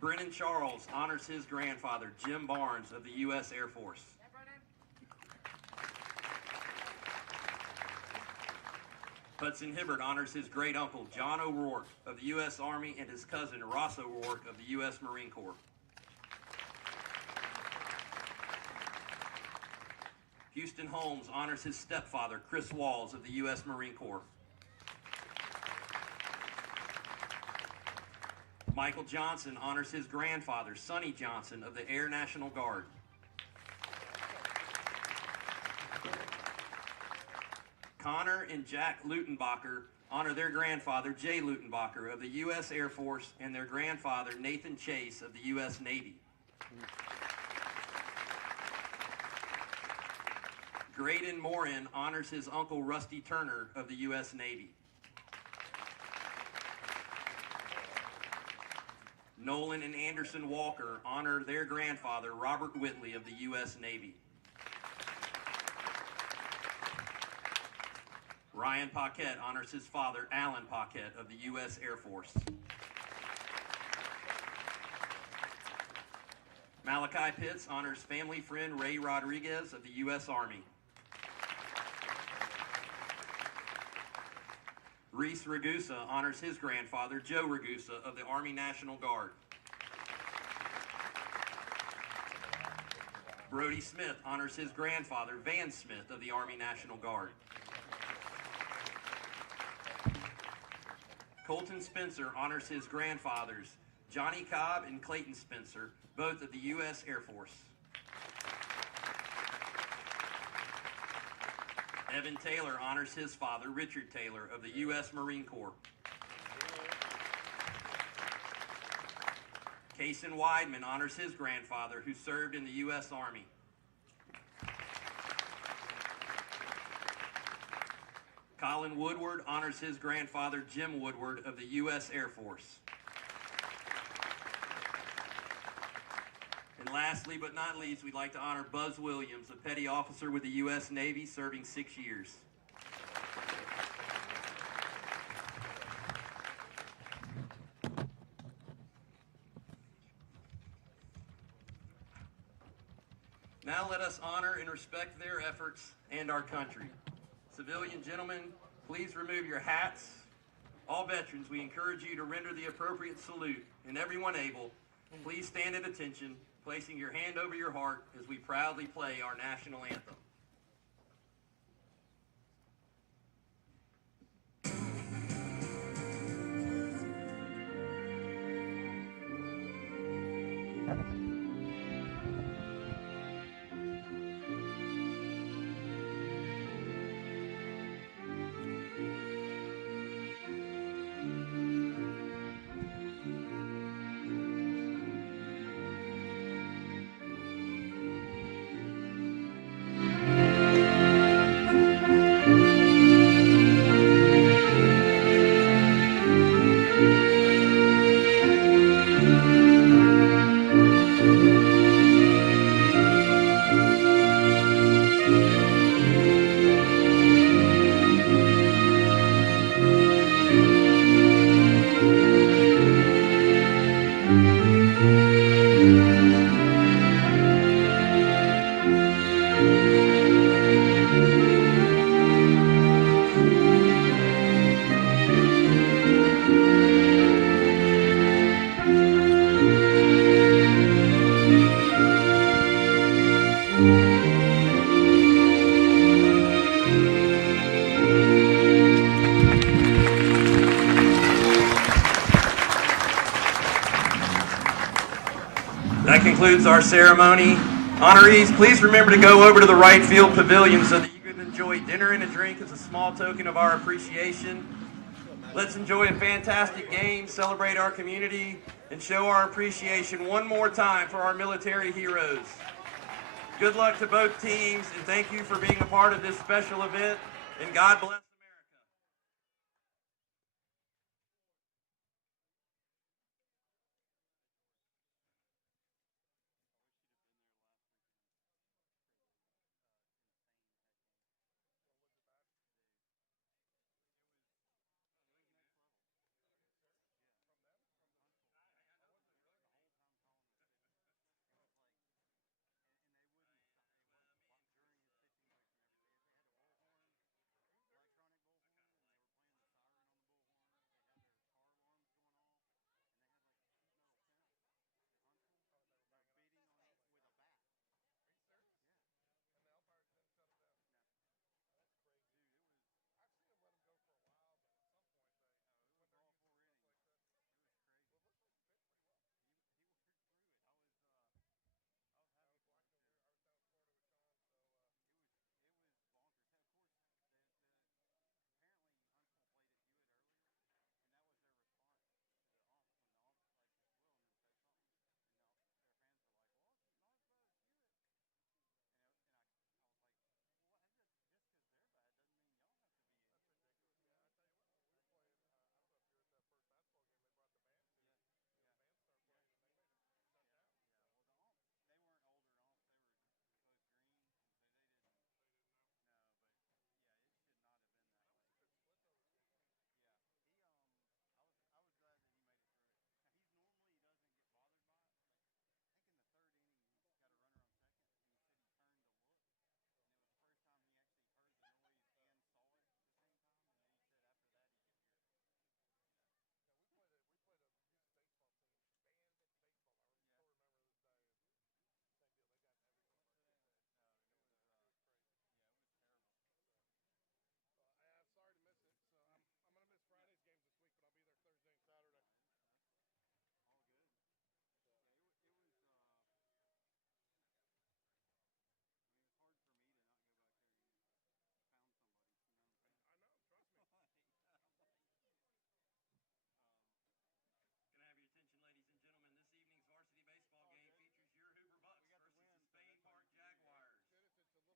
Brennan Charles honors his grandfather, Jim Barnes of the U.S. Air Force. Hudson Hibbert honors his great-uncle, John O'Rourke of the U.S. Army, and his cousin, Ross O'Rourke of the U.S. Marine Corps. Houston Holmes honors his stepfather, Chris Walls of the U.S. Marine Corps. Michael Johnson honors his grandfather, Sonny Johnson of the Air National Guard. Connor and Jack Lutenbacher honor their grandfather, Jay Lutenbacher of the U.S. Air Force, and their grandfather, Nathan Chase of the U.S. Navy. Graydon Morin honors his uncle, Rusty Turner of the U.S. Navy. Nolan and Anderson Walker honor their grandfather, Robert Whitley of the U.S. Navy. Ryan Paquette honors his father, Alan Paquette of the U.S. Air Force. Malachi Pitts honors family friend Ray Rodriguez of the U.S. Army. Reese Ragusa honors his grandfather, Joe Ragusa of the Army National Guard. Brody Smith honors his grandfather, Van Smith of the Army National Guard. Colton Spencer honors his grandfathers, Johnny Cobb and Clayton Spencer, both of the U.S. Air Force. Evan Taylor honors his father, Richard Taylor, of the U.S. Marine Corps. Kason Weidman honors his grandfather, who served in the U.S. Army. Colin Woodward honors his grandfather, Jim Woodward, of the U.S. Air Force. And lastly but not least, we'd like to honor Buzz Williams, a petty officer with the U.S. Navy serving 6 years. Now let us honor and respect their efforts and our country. Civilian gentlemen, please remove your hats. All veterans, we encourage you to render the appropriate salute, and everyone able, please stand at attention, placing your hand over your heart as we proudly play our national anthem. That concludes our ceremony. Honorees, please remember to go over to the right field pavilion so that you can enjoy dinner and a drink as a small token of our appreciation. Let's enjoy a fantastic game, celebrate our community, and show our appreciation one more time for our military heroes. Good luck to both teams, and thank you for being a part of this special event, and God bless. Can I have your attention, ladies and gentlemen? This evening's varsity baseball game features your Hoover Bucs versus the Spain Park Jaguars.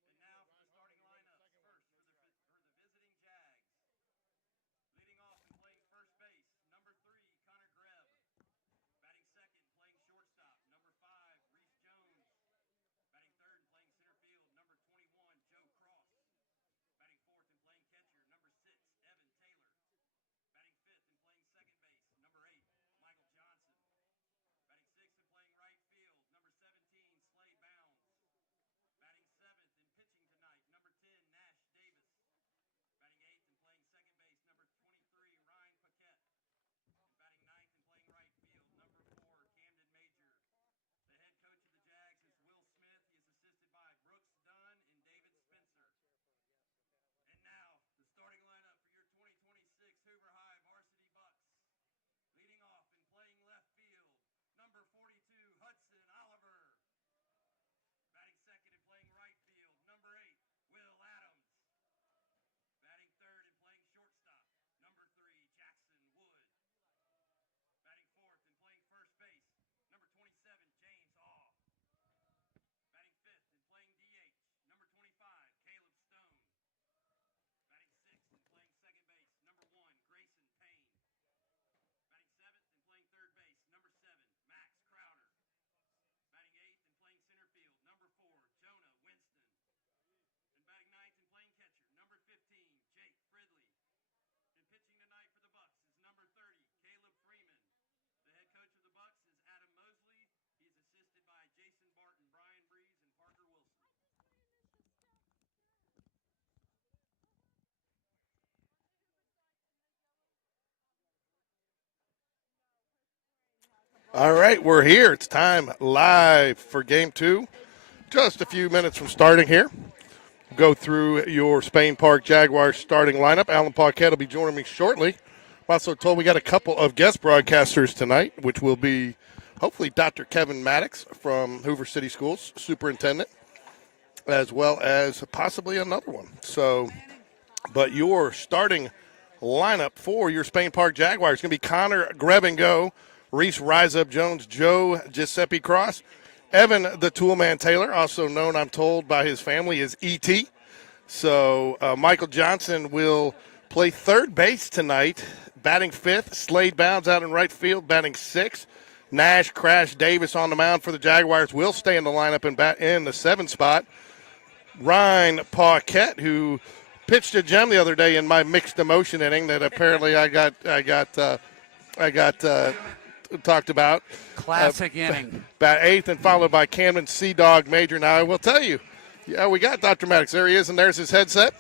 And now for the starting lineups. First, for the visiting Jags. Leading off and playing first base, number 3, Connor Greb. Batting second, playing shortstop, number 5, Reese Jones. Batting third and playing center field, number 21, Joe Cross. Batting fourth and playing catcher, number 6, Evan Taylor. Batting fifth and playing second base, number 8, Michael Johnson. Batting sixth and playing right field, number 17, Slade Bounds. Batting seventh and pitching tonight, number 10, Nash Davis. Batting eighth and playing second base, number 23, Ryan Paquette. And batting ninth and playing right field, number 4, Camden Major. The head coach of the Jags is Will Smith. He is assisted by Brooks Dunn and David Spencer. And now, the starting lineup for your 2026 Hoover High Varsity Bucks. Leading off and playing left field, number 42, Hudson Oliver. Batting second and playing right field, number 8, Will Adams. Batting third and playing shortstop, number 3, Jackson Wood. Batting fourth and playing first base, number 27, James Awe. Batting fifth and playing DH, number 25, Caleb Stone. Batting sixth and playing second base, number 1, Grayson Payne. Batting seventh and playing third base, number 7, Max Crowder. Batting eighth and playing center field, number 4, Jonah Winston. And batting ninth and playing catcher, number 15, Jake Fridley. And pitching tonight for the Bucks is number 30, Caleb Freeman. The head coach of the Bucks is Adam Mosley. He is assisted by Jason Barton, Brian Breeze, and Parker Wilson. All right, we're here. It's time live for game 2. Just a few minutes from starting here. Go through your Spain Park Jaguars starting lineup. Alan Paquette will be joining me shortly. I'm also told we got a couple of guest broadcasters tonight, which will be hopefully Dr. Kevin Maddox from Hoover City Schools, superintendent, as well as possibly another one. So, but your starting lineup for your Spain Park Jaguars is going to be Connor Greb-and-Go, Reese Rise Up Jones, Joe Giuseppe Cross, Evan the Toolman Taylor, also known, I'm told, by his family as E.T. So Michael Johnson will play third base tonight, batting fifth. Slade Bounds out in right field, batting sixth. Nash, Crash, Davis on the mound for the Jaguars will stay in the lineup and bat in the 7th spot. Ryan Paquette, who pitched a gem the other day in my mixed emotion inning that apparently I got talked about. Classic inning. Bat 8th and followed by Camden Sea Dog Major. Now I will tell you, yeah, we got Dr. Maddox. There he is, and there's his headset.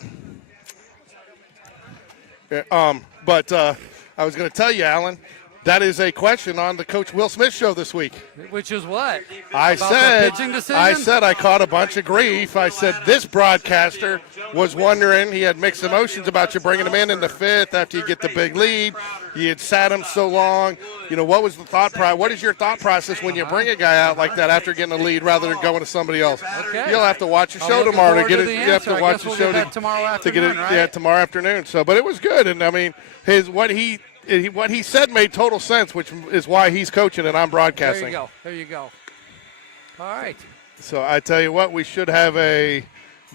Yeah, but I was going to tell you, Alan, that is a question on the Coach Will Smith show this week. Which is what? I About the pitching decision? I caught a bunch of grief. I said this broadcaster was wondering, he had mixed emotions about you bringing him in the 5th after you get the big lead. You had sat him so long. You know, what was the thought process? What is your thought process when you bring a guy out like that after getting a lead rather than going to somebody else? Okay. You'll have to watch the show tomorrow to get it. You have to watch the show tomorrow afternoon, to get it. right? Yeah, tomorrow afternoon. So, but it was good, and I mean, what he said made total sense, which is why he's coaching and I'm broadcasting. There you go. All right. So I tell you what, we should have a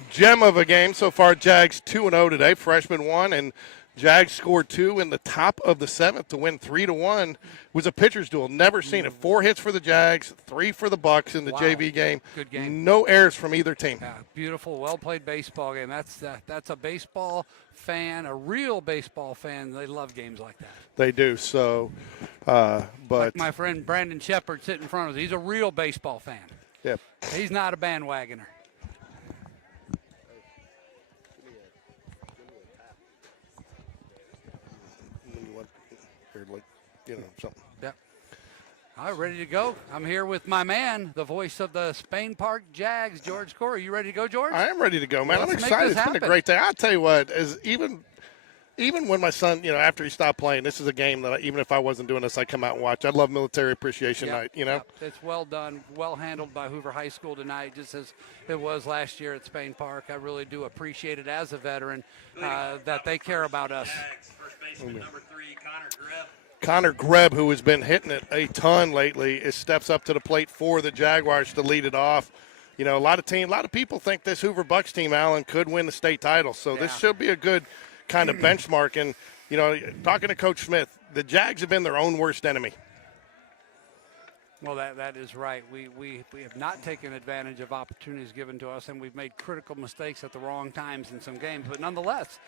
gem of a game so far. Jags 2-0 today. Freshman 1, and Jags scored 2 in the top of the 7th to win 3-1. It was a pitcher's duel. Never seen it. 4 hits for the Jags, 3 for the Bucs in the JV game. Good game. No errors from either team. Yeah, beautiful, well-played baseball game. That's a baseball fan, a real baseball fan. They love games like that. They do. So, but like my friend Brandon Shepard sitting in front of us. He's a real baseball fan. yeah. He's not a bandwagoner. Something. Yep. All right, ready to go. I'm here with my man, the voice of the Spain Park Jags, George Corey. You ready to go, George? I am ready to go, man. Let's I'm make excited. this It's been a happen. great day. I'll tell you what, as even when my son, after he stopped playing, this is a game that even if I wasn't doing this, I'd come out and watch. I love Military Appreciation Night, Yep. It's well done, well handled by Hoover High School tonight, just as it was last year at Spain Park. I really do appreciate it as a veteran that they care about us. First baseman number 3, Connor Greb. Connor Greb, who has been hitting it a ton lately, steps up to the plate for the Jaguars to lead it off. A lot of people think this Hoover Bucs team, Alan, could win the state title. So this should be a good kind of benchmark. And, talking to Coach Smith, the Jags have been their own worst enemy. Well, that is right. We have not taken advantage of opportunities given to us, and we've made critical mistakes at the wrong times in some games. But nonetheless,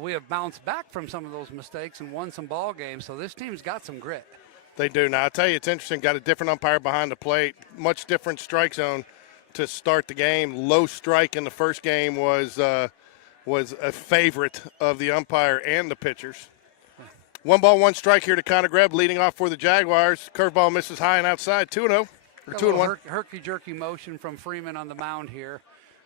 we have bounced back from some of those mistakes and won some ball games. So this team's got some grit. They do. Now, I'll tell you, it's interesting. Got a different umpire behind the plate, much different strike zone to start the game. Low strike in the first game was a favorite of the umpire and the pitchers. 1 ball, 1 strike here to Connor Greb, leading off for the Jaguars. Curveball misses high and outside, 2-0, or 2-1. Herky-jerky motion from Freeman on the mound here.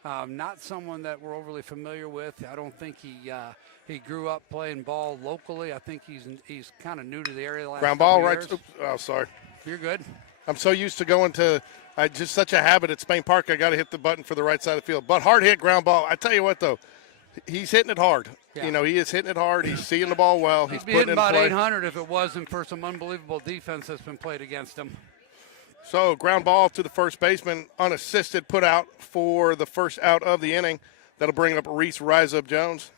Not someone that we're overly familiar with. I don't think he grew up playing ball locally. I think he's kind of new to the area the last Ground ball, couple right? years. Oops, oh, sorry. You're good. I'm so used to going to just such a habit at Spain Park. I got to hit the button for the right side of the field. But hard hit ground ball. I tell you what, though, he's hitting it hard. Yeah. He is hitting it hard. He's seeing the ball well. He'd He's be putting hitting it in about play. 800 if it wasn't for some unbelievable defense that's been played against him. So ground ball to the first baseman, unassisted, put out for the first out of the inning. That'll bring up Reese Rise Up Jones.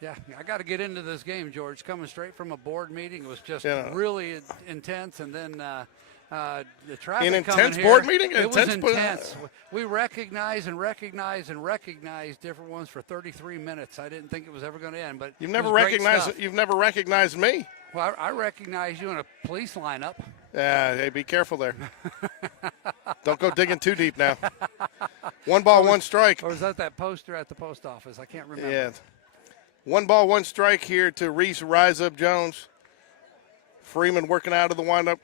Yeah, I got to get into this game, George. Coming straight from a board meeting, it was just Yeah. really intense, and then the traffic An coming intense here, board meeting? It was Intense board- intense. We recognize different ones for 33 minutes. I didn't think it was ever going to end, but You've it never was great recognized. stuff. You've never recognized me. Well, I recognize you in a police lineup. Yeah, hey, be careful there. Don't go digging too deep now. 1 ball, 1 strike. Or was that poster at the post office? I can't remember. Yeah. 1 ball, 1 strike here to Reese Rise Up Jones. Freeman working out of the windup,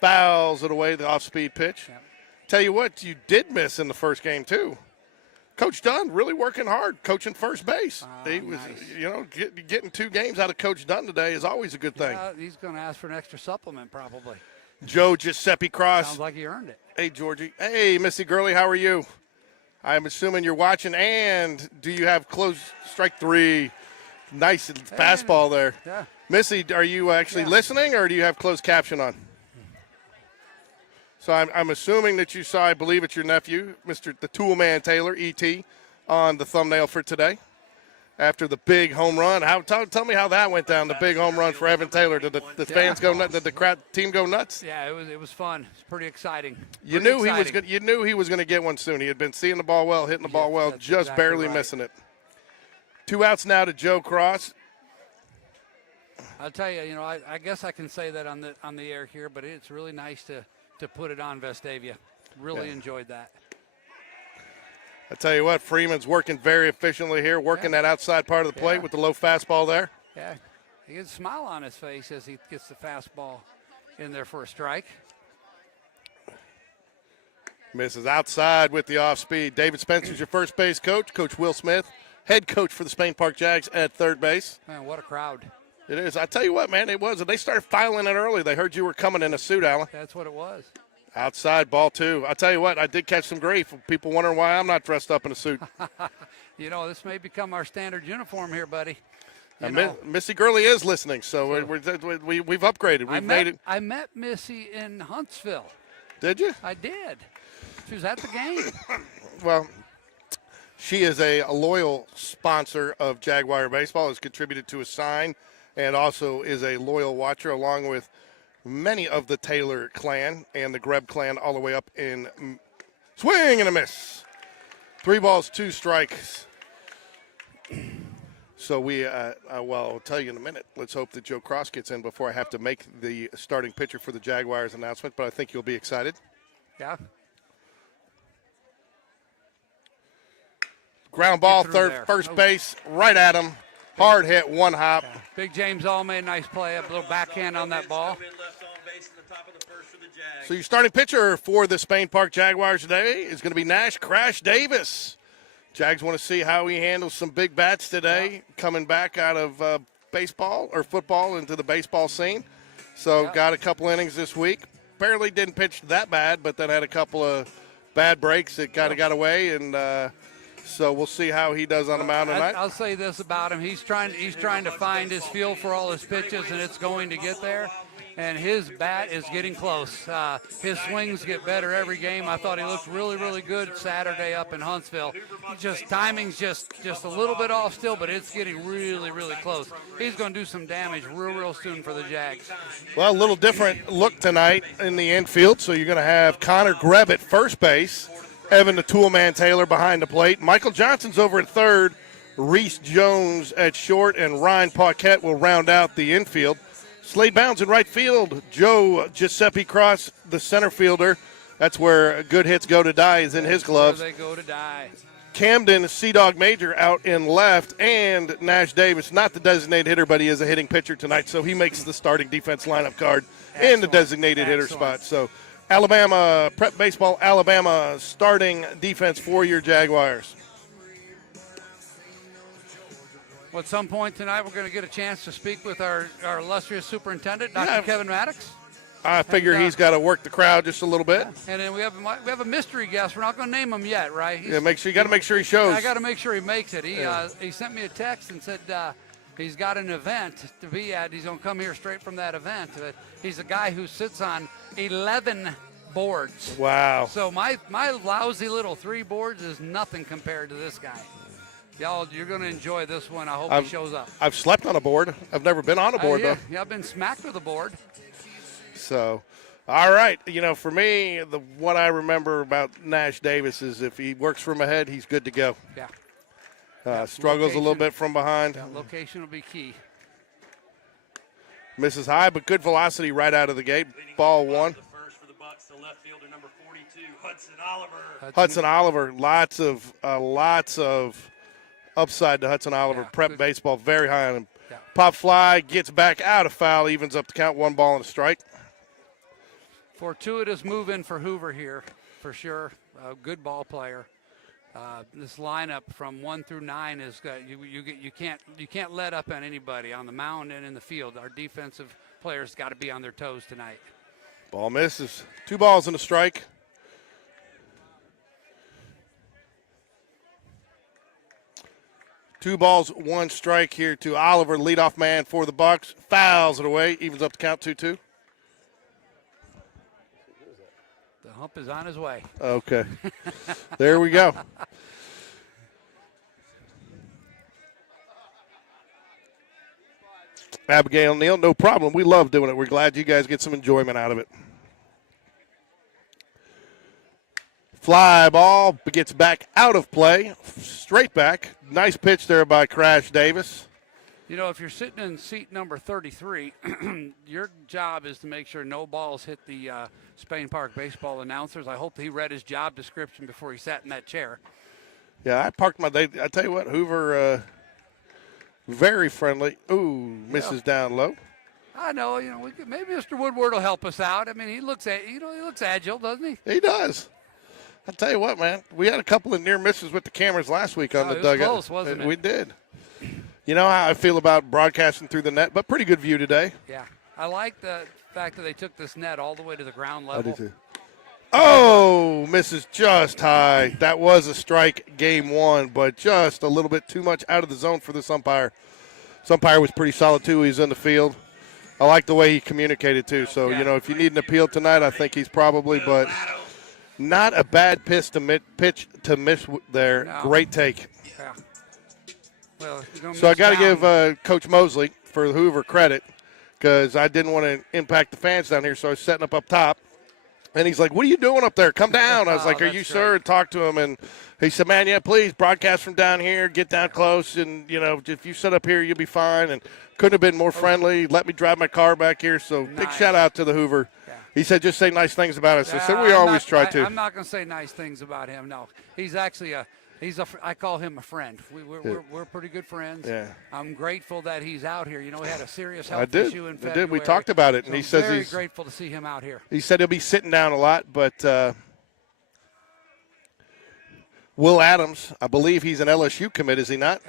fouls it away, the off-speed pitch. Yep. Tell you what, you did miss in the first game too. Coach Dunn really working hard, coaching first base. He was, Nice. getting 2 games out of Coach Dunn today is always a good thing. Yeah, he's going to ask for an extra supplement probably. Joe Giuseppe Cross. Sounds like he earned it. Hey, Georgie. Hey, Missy Gurley, how are you? I'm assuming you're watching. And do you have close strike 3? Nice fastball there. Yeah. Missy, are you actually listening, or do you have closed caption on? So I'm assuming that you saw, I believe it's your nephew, the Toolman Taylor, E.T., on the thumbnail for today after the big home run. Tell me how that went down, the big home run for Evan Taylor. Did the fans go nuts? Did the team go nuts? Yeah, it was fun. It's pretty exciting. You knew he was going to get one soon. He had been seeing the ball well, hitting the ball well, just exactly barely missing it. 2 outs now to Joe Cross. I'll tell you, I guess I can say that on the air here, but it's really nice to put it on Vestavia. Really enjoyed that. I tell you what, Freeman's working very efficiently here, working that outside part of the plate with the low fastball there. Yeah, he gets a smile on his face as he gets the fastball in there for a strike. Misses outside with the off speed. David Spencer's your first base coach. Coach Will Smith, head coach for the Spain Park Jags at third base. Man, what a crowd. It is. I tell you what, man, it was. They started filing in early. They heard you were coming in a suit, Alan. That's what it was. Outside, ball 2. I tell you what, I did catch some grief. People wondering why I'm not dressed up in a suit. This may become our standard uniform here, buddy. Missy Gurley is listening, so we've upgraded. I met Missy in Huntsville. Did you? I did. She was at the game. Well, she is a loyal sponsor of Jaguar baseball, has contributed to a sign, and also is a loyal watcher along with many of the Taylor clan and the Greb clan all the way up in swing and a miss. 3 balls, 2 strikes. So I'll tell you in a minute. Let's hope that Joe Cross gets in before I have to make the starting pitcher for the Jaguars announcement, but I think you'll be excited. Yeah. Ground ball, first base, right at him. Hard hit, 1 hop. Yeah. Big James All made a nice play, a little backhand on that ball. So your starting pitcher for the Spain Park Jaguars today is going to be Nash Crash Davis. Jags want to see how he handles some big bats today, coming back out of baseball or football into the baseball scene. So got a couple innings this week. Barely didn't pitch that bad, but then had a couple of bad breaks that kind of got away, and so we'll see how he does on the mound tonight. I'll say this about him: he's trying to find his feel for all his pitches, and it's going to get there. And his bat is getting close. His swings get better every game. I thought he looked really, really good Saturday up in Huntsville. Timing's just a little bit off still, but it's getting really, really close. He's going to do some damage real soon for the Jags. Well, a little different look tonight in the infield. So you're going to have Connor Greb at first base, Evan the Toolman Taylor behind the plate. Michael Johnson's over at third, Reese Jones at short, and Ryan Paquette will round out the infield. Slade Bounds in right field. Joe Giuseppe Cross, the center fielder. That's where good hits go to die, is in his gloves. Where they go to die. Camden, Sea-Dog Major out in left, and Nash Davis, not the designated hitter, but he is a hitting pitcher tonight, so he makes the starting defense lineup card in the designated hitter spot. So Alabama, Prep Baseball Alabama, starting defense for your Jaguars. Well, at some point tonight, we're going to get a chance to speak with our illustrious superintendent, Dr. Kevin Maddox. I figure he's got to work the crowd just a little bit. And then we have a mystery guest. We're not going to name him yet, right? You got to make sure he shows. I got to make sure he makes it. He sent me a text and said he's got an event to be at. He's going to come here straight from that event. He's a guy who sits on 11 boards. Wow. So my lousy little 3 boards is nothing compared to this guy. Y'all, you're going to enjoy this one. I hope he shows up. I've slept on a board. I've never been on a board, though. Yeah, I've been smacked with a board. So, all right. For me, what I remember about Nash Davis is if he works from ahead, he's good to go. Yeah. Struggles a little bit from behind. Yeah, location will be key. Misses high, but good velocity right out of the gate. Ball 1. The first for the Bucs, the left fielder, number 42, Hudson Oliver. Hudson Oliver, lots of upside to Hudson Oliver. Yeah, Prep good. baseball, very high on him. Yeah. Pop fly, gets back out of foul, evens up the count, 1 ball and a strike. Fortuitous move in for Hoover here, for sure. A good ball player. This lineup from 1 through 9 is you can't let up on anybody on the mound and in the field. Our defensive players got to be on their toes tonight. Ball misses. 2 balls and a strike. Two balls, 1 strike here to Oliver, leadoff man for the Bucs. Fouls it away, evens up the count 2-2. The hump is on his way. Okay. There we go. Abigail Neal, no problem. We love doing it. We're glad you guys get some enjoyment out of it. Fly ball gets back out of play. Straight back. Nice pitch there by Crash Davis. You know, if you're sitting in seat number 33, your job is to make sure no balls hit the Spain Park baseball announcers. I hope he read his job description before he sat in that chair. Yeah, I parked my day. I tell you what, Hoover, very friendly. Ooh, misses down low. I know, you know, maybe Mr. Woodward will help us out. I mean, he looks agile, doesn't he? He does. I tell you what, man, we had a couple of near misses with the cameras last week on the it was dugout. close, wasn't it? We did. You know how I feel about broadcasting through the net, but pretty good view today. Yeah. I like the fact that they took this net all the way to the ground level. I do too. Oh, misses just high. That was a strike game 1, but just a little bit too much out of the zone for this umpire. This umpire was pretty solid, too. He's in the field. I like the way he communicated, too. So, you know, if you need an appeal tonight, I think he's probably, but not a bad pitch to miss there. No. Great take. Yeah. Well, So I got to give Coach Mosley for Hoover credit because I didn't want to impact the fans down here, so I was setting up top. And he's like, what are you doing up there? Come down. I was like, are you sir? Talk to him. And he said, man, yeah, please, broadcast from down here. Get down close. And, you know, if you sit up here, you'll be fine. And couldn't have been more friendly. Let me drive my car back here. So big shout out to the Hoover. Yeah. He said, just say nice things about us. I said, we always try to. I'm not going to say nice things about him. No, he's actually I call him a friend. We're pretty good friends. Yeah. I'm grateful that he's out here. You know, he had a serious health issue in February. We talked about it, and he says he's very grateful to see him out here. He said he'll be sitting down a lot, but Will Adams, I believe he's an LSU commit, is he not?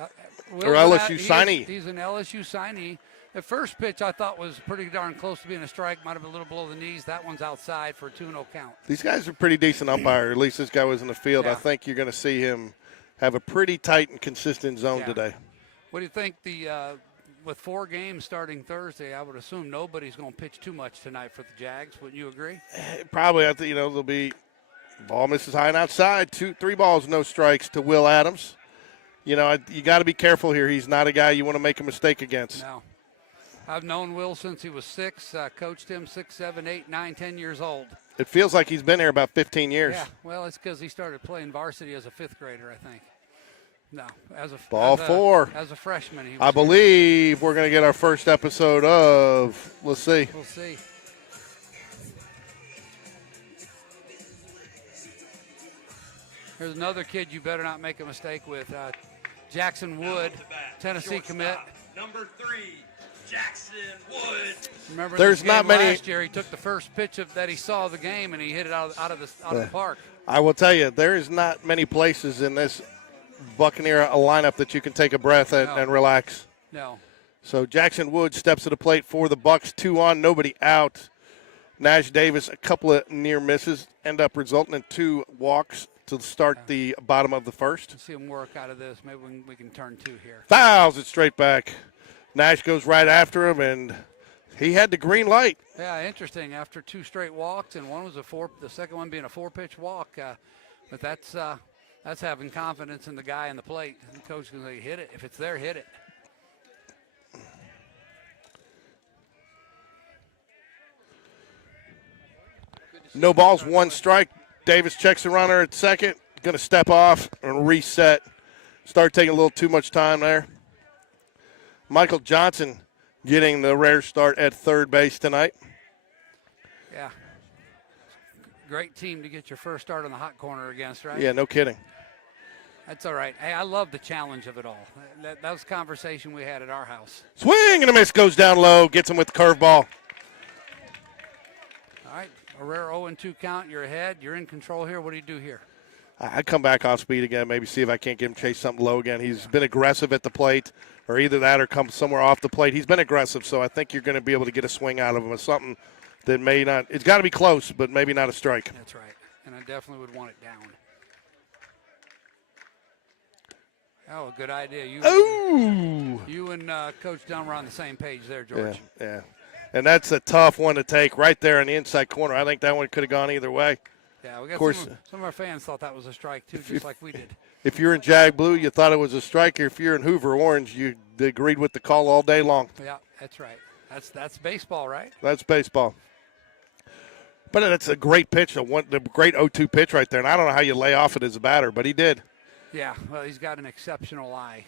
Or LSU signee? He's an LSU signee. The first pitch I thought was pretty darn close to being a strike. Might have been a little below the knees. That one's outside for a 2-0 count. These guys are pretty decent umpire. At least this guy was in the field. Yeah. I think you're going to see him have a pretty tight and consistent zone today. What do you think with 4 games starting Thursday, I would assume nobody's going to pitch too much tonight for the Jags. Wouldn't you agree? Probably. I think, there'll be ball misses high and outside. 3 balls, no strikes to Will Adams. You got to be careful here. He's not a guy you want to make a mistake against. No. I've known Will since he was 6, coached him 6, 7, 8, 9, 10 years old. It feels like he's been here about 15 years. Yeah, well, it's because he started playing varsity as a 5th grader, I think. No, as a freshman. I believe we're going to get our first episode of, let's see. We'll see. Here's another kid you better not make a mistake with. Jackson Wood, Tennessee commit. Number 3. Jackson Wood. Remember, there's not many. Last year, he took the first pitch that he saw of the game and he hit it out of the park. I will tell you, there is not many places in this Buccaneer lineup that you can take a breath and relax. No. So Jackson Wood steps to the plate for the Bucs. 2 on, nobody out. Nash Davis, a couple of near misses, end up resulting in 2 walks to start the bottom of the first. Let's see him work out of this. Maybe we can turn 2 here. Fouls it straight back. Nash goes right after him, and he had the green light. Yeah, interesting. After 2 straight walks, and one was the second one being a 4-pitch walk. But that's having confidence in the guy in the plate. The coach can say, hit it. If it's there, hit it. No balls, 1 strike. Davis checks the runner at second. Going to step off and reset. Start taking a little too much time there. Michael Johnson getting the rare start at third base tonight. Yeah. Great team to get your first start on the hot corner against, right? Yeah, no kidding. That's all right. Hey, I love the challenge of it all. That was a conversation we had at our house. Swing and a miss, goes down low, gets him with the curveball. All right, a rare 0-2 count. You're ahead. You're in control here. What do you do here? I come back off speed again, maybe see if I can't get him chase something low again. He's been aggressive at the plate, or either that or come somewhere off the plate. He's been aggressive, so I think you're going to be able to get a swing out of him or something that may not – it's got to be close, but maybe not a strike. That's right. And I definitely would want it down. Oh, good idea. You and Coach Dunn were on the same page there, George. Yeah. And that's a tough one to take right there in the inside corner. I think that one could have gone either way. Yeah, we got some of our fans thought that was a strike too, just like we did. If you're in Jag Blue, you thought it was a strike. If you're in Hoover Orange, you agreed with the call all day long. Yeah, that's right. That's baseball, right? That's baseball. But it's a great pitch, a great 0-2 pitch right there. And I don't know how you lay off it as a batter, but he did. Yeah, well, he's got an exceptional eye.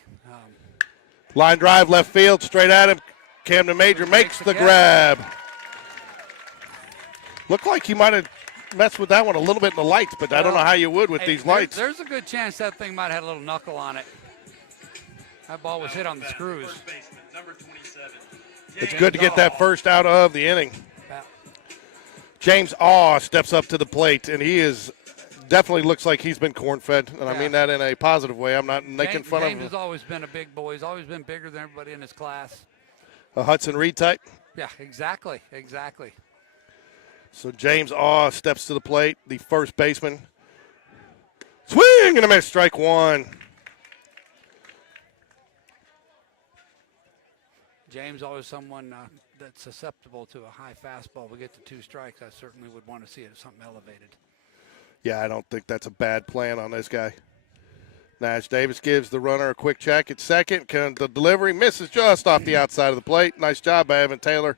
Line drive, left field, straight at him. Camden Major makes the grab. Looked like he might have messed with that one a little bit in the lights, but I don't know how you would with these lights. There's a good chance that thing might have had a little knuckle on it. That ball was hit on the screws. It's good to get that first out of the inning. James Awe steps up to the plate, and he is definitely looks like he's been corn-fed, and I mean that in a positive way. I'm not making fun of him. James has always been a big boy. He's always been bigger than everybody in his class. A Hudson Reed type? Yeah, exactly. So James Awe steps to the plate, the first baseman. Swing and a miss, strike one. James always someone that's susceptible to a high fastball. We get to 2 strikes. I certainly would want to see it something elevated. Yeah, I don't think that's a bad plan on this guy. Nash Davis gives the runner a quick check at second. The delivery misses just off the outside of the plate. Nice job by Evan Taylor.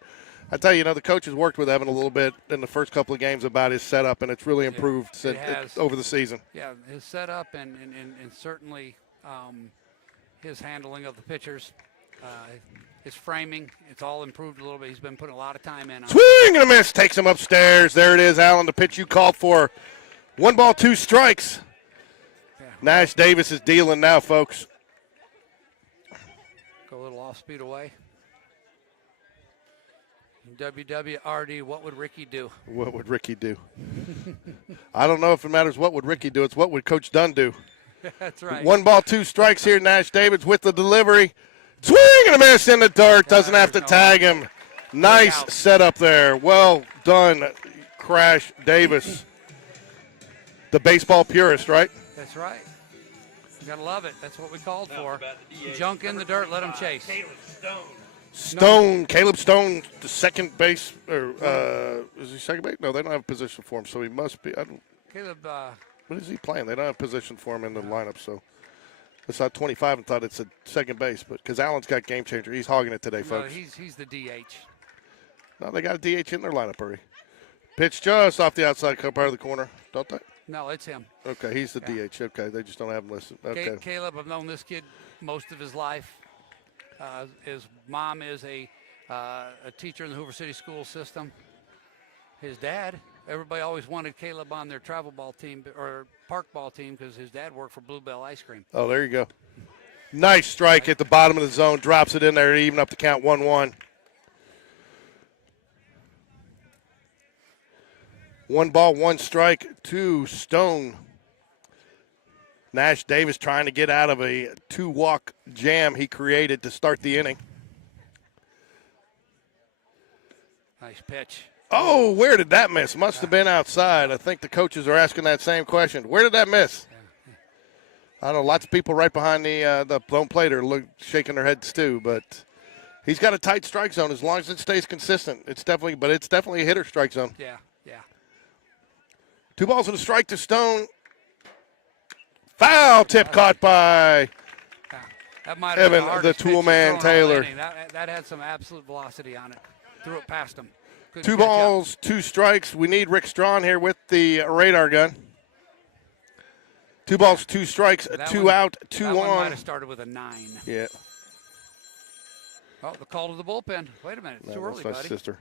I tell you, the coach has worked with Evan a little bit in the first couple of games about his setup, and it's really improved over the season. Yeah, his setup and certainly his handling of the pitchers, his framing, it's all improved a little bit. He's been putting a lot of time in. Swing and a miss, takes him upstairs. There it is, Allen, the pitch you called for. 1 ball, 2 strikes. Yeah. Nash Davis is dealing now, folks. Go a little off speed away. WWRD, what would Ricky do? What would Ricky do? I don't know if it matters what would Ricky do. It's what would Coach Dunn do. That's right. 1 ball, 2 strikes here. Nash Davis with the delivery. Swing and a miss in the dirt. Doesn't have to tag him. Nice setup there. Well done, Crash Davis. The baseball purist, right? That's right. You got to love it. That's what we called for. Junk in the dirt, let him chase. Caleb Stone, the second base, or is he second base? No, they don't have a position for him, so he must be. Caleb. What is he playing? They don't have a position for him in the lineup, so I saw 25 and thought it's a second base, but because Allen's got game changer, he's hogging it today, folks. No, he's the DH. No, they got a DH in their lineup already. Pitch just off the outside part of the corner, don't they? No, it's him. Okay, he's the DH. Okay, they just don't have him listed. Okay. Caleb, I've known this kid most of his life. His mom is a teacher in the Hoover City school system. His dad, everybody always wanted Caleb on their travel ball team or park ball team because his dad worked for Bluebell Ice Cream. Oh, there you go. Nice strike at the bottom of the zone. Drops it in there to even up the count 1-1. 1 ball, 1 strike to Stone. Nash Davis trying to get out of a 2-walk jam he created to start the inning. Nice pitch. Oh, where did that miss? Must have been outside. I think the coaches are asking that same question. Where did that miss? I don't know. Lots of people right behind the home plate are shaking their heads too, but he's got a tight strike zone as long as it stays consistent. It's definitely a hitter strike zone. Yeah. 2 balls and a strike to Stone. Foul tip caught by that might have been Evan, the tool man Taylor. That had some absolute velocity on it. Threw it past him. 2 balls, 2 strikes. We need Rick Strawn here with the radar gun. 2 balls, 2 strikes, 2 out, 2 that on. One might have started with a 9. Yeah. Oh, the call to the bullpen. Wait a minute. It's too early, that's my buddy. sister.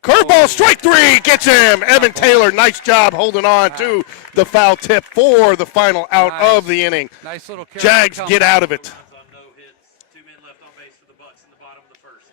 Curveball, strike 3, gets him. Evan Taylor, nice job holding on to the foul tip for the final out of the inning. Nice little Jags get out of it. No hits, 2 men left on base for the Bucs in the bottom of the first.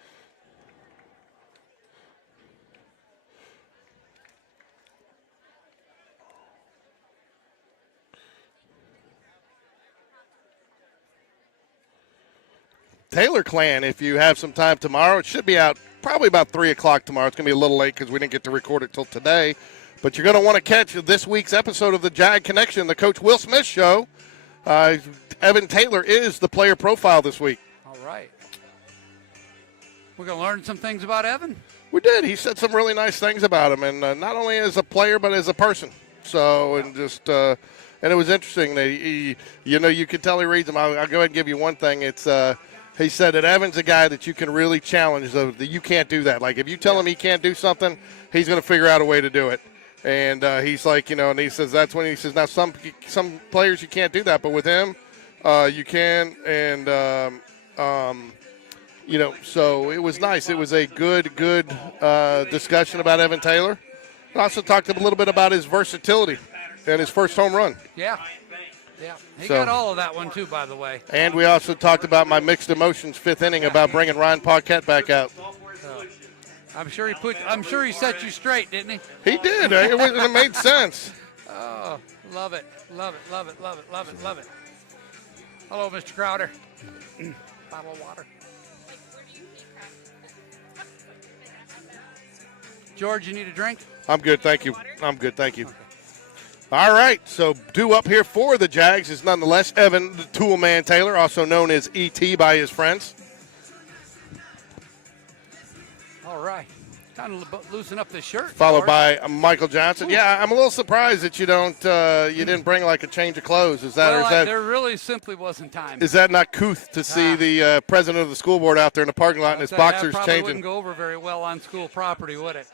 Taylor clan, if you have some time tomorrow. It should be out probably about 3 o'clock tomorrow. It's going to be a little late because we didn't get to record it till today. But you're going to want to catch this week's episode of the Jag Connection, the Coach Will Smith Show. Evan Taylor is the player profile this week. All right. We're going to learn some things about Evan. We did. He said some really nice things about him, and not only as a player but as a person. So, and just and it was interesting that you could tell he reads them. I'll go ahead and give you one thing. It's he said that Evan's a guy that you can really challenge. That you can't do that. Like if you tell him he can't do something, he's going to figure out a way to do it. And he's like, and he says that's when he says now some players you can't do that, but with him, you can. And so it was nice. It was a good discussion about Evan Taylor. We also talked a little bit about his versatility and his first home run. Yeah. He got all of that one, too, by the way. And we also talked about my mixed emotions fifth inning about bringing Ryan Paquette back out. I'm sure he set you straight, didn't he? He did. It made sense. Oh, love it. Hello, Mr. Crowder. Bottle of water. George, you need a drink? I'm good, thank you. Okay. All right, so due up here for the Jags is nonetheless Evan the Tool Man Taylor, also known as E.T. by his friends. All right. Time to loosen up this shirt. Followed George. by Michael Johnson. Ooh. Yeah, I'm a little surprised that you didn't bring like a change of clothes. There really simply wasn't time. Is that not couth to see the president of the school board out there in the parking lot in his boxers probably changing? Wouldn't go over very well on school property, would it?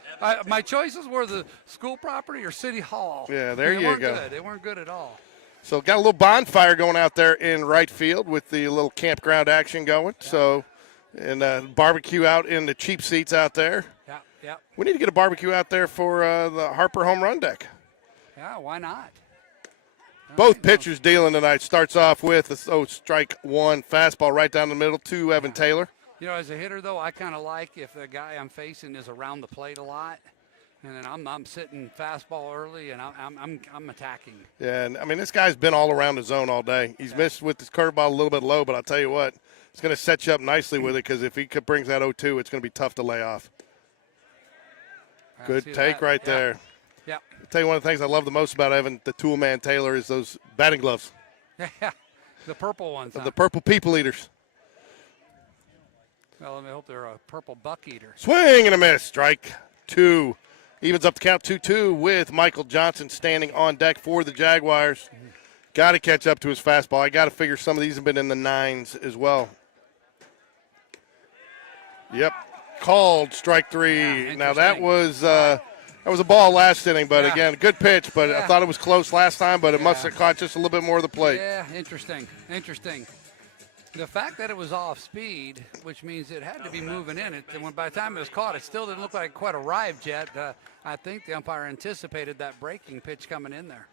My choices were the school property or City Hall. Yeah, there you go. They weren't good at all. So got a little bonfire going out there in right field with the little campground action going. Yeah. So, and barbecue out in the cheap seats out there. Yeah. We need to get a barbecue out there for the Harper home run deck. Yeah, why not? Both pitchers dealing tonight. Starts off with strike one fastball right down the middle to Evan Taylor. As a hitter, though, I kind of like if the guy I'm facing is around the plate a lot, and then I'm sitting fastball early and I'm attacking. Yeah, and I mean this guy's been all around the zone all day. He's missed with his curveball a little bit low, but I'll tell you what, it's going to set you up nicely with it because if he brings that 0-2, it's going to be tough to lay off. Good take right there. Yeah. I'll tell you one of the things I love the most about Evan, the Tool Man Taylor, is those batting gloves. Yeah, the purple ones. The purple people eaters. Well, let me hope they're a purple buck eater. Swing and a miss. Strike two. Evens up the count 2-2 with Michael Johnson standing on deck for the Jaguars. Mm-hmm. Got to catch up to his fastball. I got to figure some of these have been in the nines as well. Yep. Called strike three. Yeah, now that was a ball last inning, but again, good pitch. But I thought it was close last time, but it must have caught just a little bit more of the plate. Yeah, interesting. The fact that it was off speed, which means it had to be moving in it, and by the time it was caught, it still didn't look like it quite arrived yet. I think the umpire anticipated that breaking pitch coming in there.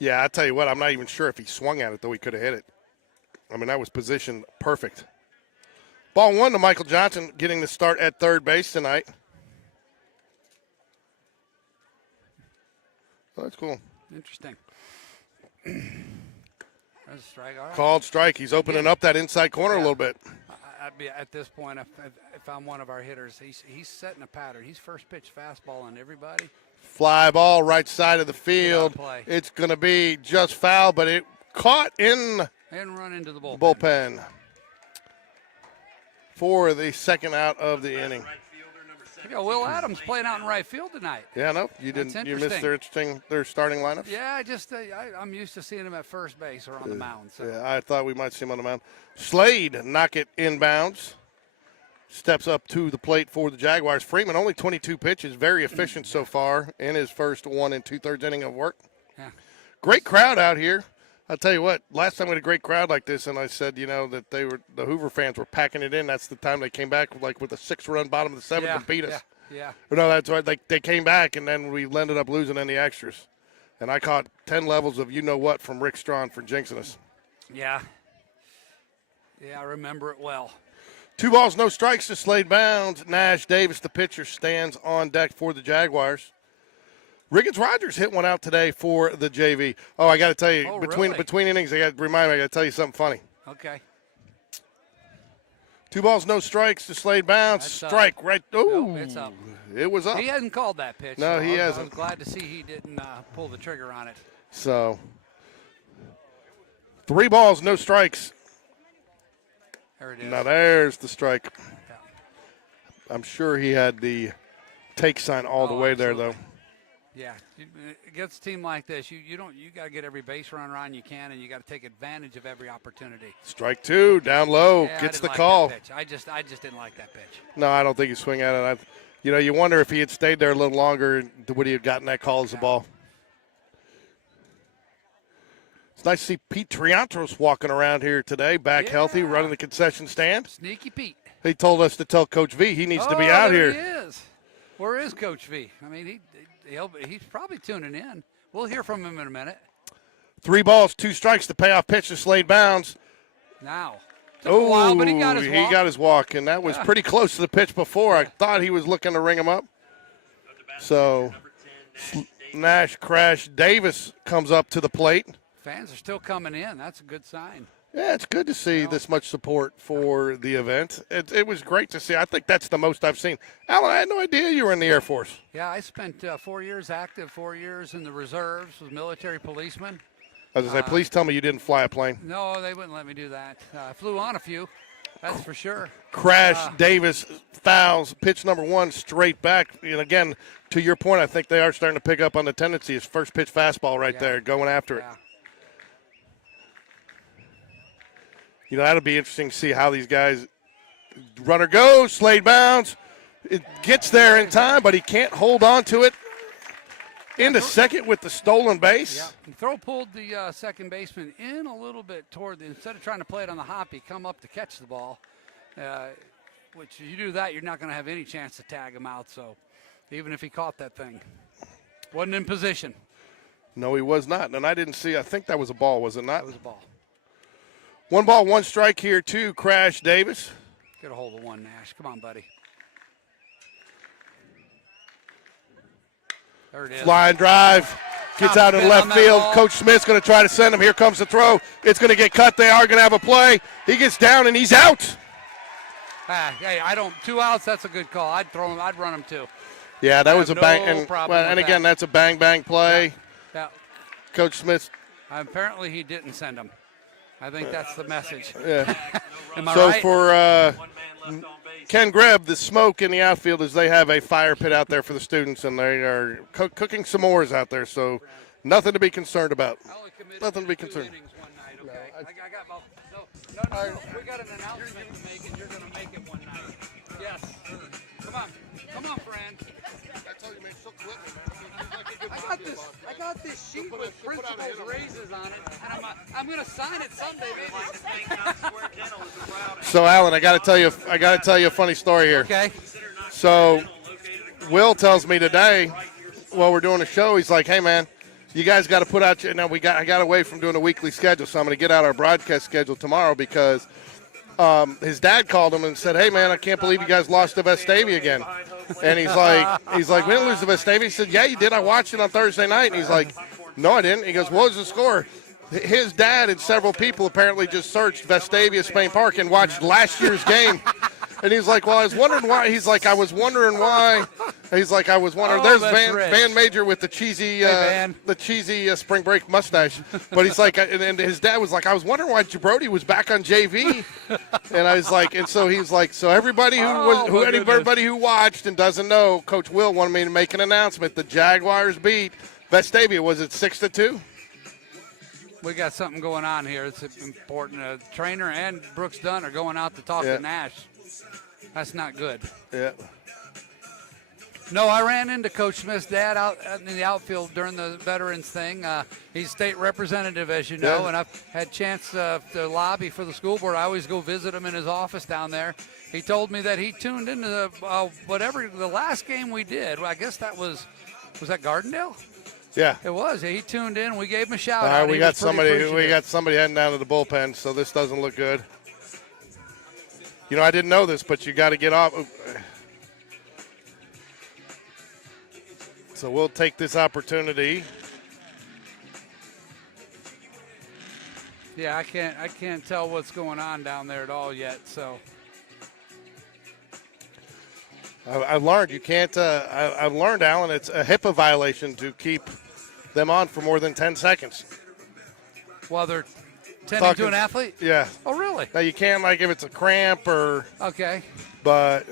Yeah, I tell you what, I'm not even sure if he swung at it, though he could have hit it. I mean, that was positioned perfect. Ball one to Michael Johnson, getting the start at third base tonight. Oh, that's cool. Interesting. That's a strike. All right. Called strike. He's opening up that inside corner a little bit. I'd be at this point, if I'm one of our hitters, he's setting a pattern. He's first pitch fastball on everybody. Fly ball right side of the field. It's going to be just foul, but it caught in and run into the bullpen for the second out of the inning. Will Adams playing out in right field tonight. Yeah, no, you didn't. You missed their starting lineups. Yeah, I'm used to seeing him at first base or on the mound. So. Yeah, I thought we might see him on the mound. Slade knock it inbounds. Steps up to the plate for the Jaguars. Freeman only 22 pitches, very efficient so far in his first 1 2/3 inning of work. Yeah. Great crowd out here. I'll tell you what, last time we had a great crowd like this, and I said, that the Hoover fans were packing it in. That's the time they came back with a 6-run bottom of the 7th and beat us. Yeah. No, that's right. They came back, and then we ended up losing in the extras. And I caught 10 levels of you-know-what from Rick Strawn for jinxing us. Yeah. Yeah, I remember it well. 2 balls, no strikes to Slade Bounds. Nash Davis, the pitcher, stands on deck for the Jaguars. Riggins Rogers hit one out today for the JV. Oh, I got to tell you, between innings, I got to tell you something funny. Okay. 2 balls, no strikes to Slade bounce. Strike right. Oh, Nope, it's up. It was up. He hasn't called that pitch. No, so he I hasn't. was glad to see he didn't pull the trigger on it. So 3 balls, no strikes. There it is. Now there's the strike. Yeah. I'm sure he had the take sign all the way there, absolutely. though. Yeah, against a team like this, you got to get every base runner on you can, and you got to take advantage of every opportunity. Strike 2, down low, Yeah, gets the like call. that pitch. I just didn't like that pitch. No, I don't think he swing at it. You wonder if he had stayed there a little longer, would he have gotten that call as a ball? It's nice to see Pete Triantros walking around here today, back healthy, running the concession stand. Sneaky Pete. He told us to tell Coach V he needs to be out there here. He is. Where is Coach V? I mean, he's probably tuning in. We'll hear from him in a minute. 3 balls, 2 strikes, the payoff pitch to Slade Bounds. Now. Took a while, but he got his walk. And that was pretty close to the pitch before. I thought he was looking to ring him up. So Nash Crash Davis comes up to the plate. Fans are still coming in. That's a good sign. Yeah, it's good to see this much support for the event. It was great to see. I think that's the most I've seen. Alan, I had no idea you were in the Air Force. Yeah, I spent 4 years active, 4 years in the reserves, was military policeman. I was going to say, please tell me you didn't fly a plane. No, they wouldn't let me do that. I flew on a few, that's for sure. Crash Davis fouls pitch number 1 straight back. And again, to your point, I think they are starting to pick up on the tendency. His first pitch fastball right there, going after it. That'll be interesting to see how these guys. Runner goes, Slade bounds. It gets there in time, but he can't hold on to it. Into second with the stolen base. Yeah, throw pulled the second baseman in a little bit instead of trying to play it on the hop, he come up to catch the ball. Which you do that, you're not going to have any chance to tag him out. So even if he caught that thing, wasn't in position. No, he was not. And I didn't see. I think that was a ball, was it not? That was a ball. 1 ball, 1 strike here, too. Crash Davis. Get a hold of 1, Nash. Come on, buddy. There it is. Flying drive. Gets out in left field. Ball. Coach Smith's going to try to send him. Here comes the throw. It's going to get cut. They are going to have a play. He gets down, and he's out. Hey, 2 outs, that's a good call. I'd throw him. I'd run him, too. Yeah, that was a bang. And again, that's a bang play. Yeah. Coach Smith. Apparently he didn't send him. I think that's the message. Yeah. Am I so right? for Ken Greb, the smoke in the outfield is they have a fire pit out there for the students, and they are cooking s'mores out there. So nothing to be concerned about. Nothing to be concerned. Okay. I got both. No. We got an announcement to make, and you're going to make it one night. Yes. Come on, friend. I told you, man, she'll quit me, man. I got this sheet with principal's raises on it, and I'm going to sign it someday, maybe. So, Alan, I got to tell you a funny story here. Okay. So, Will tells me today, while we're doing a show, he's like, "Hey, man, you guys got to put out your." Now I got away from doing a weekly schedule, so I'm going to get out our broadcast schedule tomorrow because his dad called him and said, "Hey, man, I can't believe you guys lost to Vestavia again." And he's like, "We didn't lose to Vestavia." He said, "Yeah, you did. I watched it on Thursday night." And he's like, "No, I didn't." He goes, "What was the score?" His dad and several people apparently just searched Vestavia Spain Park and watched last year's game. And he's like, "Well, I was wondering why." He's like, "I was wondering why." He's like, "I was wondering." There's Van Major with the cheesy spring break mustache. But he's like, and his dad was like, "I was wondering why Jabrodi was back on JV." And I was like, and so he's like, so everybody everybody who watched and doesn't know, Coach Will wanted me to make an announcement. The Jaguars beat Vestavia. Was it 6-2? We got something going on here. It's important. Trainer and Brooks Dunn are going out to talk to Nash. That's not good. Yeah. No, I ran into Coach Smith's dad out in the outfield during the veterans thing. He's state representative, as you know, and I've had a chance to lobby for the school board. I always go visit him in his office down there. He told me that he tuned into the last game we did. Well, I guess that was that Gardendale? Yeah, it was. He tuned in. We gave him a shout out. All right, we got somebody heading down to the bullpen, so this doesn't look good. I didn't know this, but you got to get off. So we'll take this opportunity. Yeah, I can't tell what's going on down there at all yet. So I've learned you can't. I've learned, Alan, it's a HIPAA violation to keep them on for more than 10 seconds. While they're tending to an athlete? Yeah. Oh, really? Now, you can, like, if it's a cramp or. Okay. But.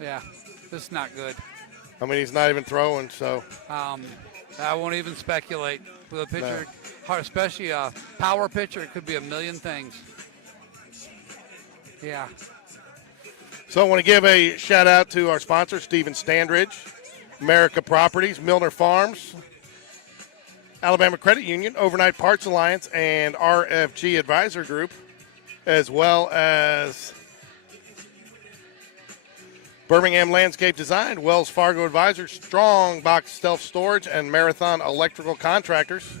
Yeah, this is not good. I mean, he's not even throwing, so. I won't even speculate. With a pitcher, especially a power pitcher, it could be a million things. Yeah. So I want to give a shout out to our sponsor, Stephen Standridge, America Properties, Milner Farms, Alabama Credit Union, Overnight Parts Alliance, and RFG Advisor Group, as well as Birmingham Landscape Design, Wells Fargo Advisors, Strong Box Self Storage, and Marathon Electrical Contractors.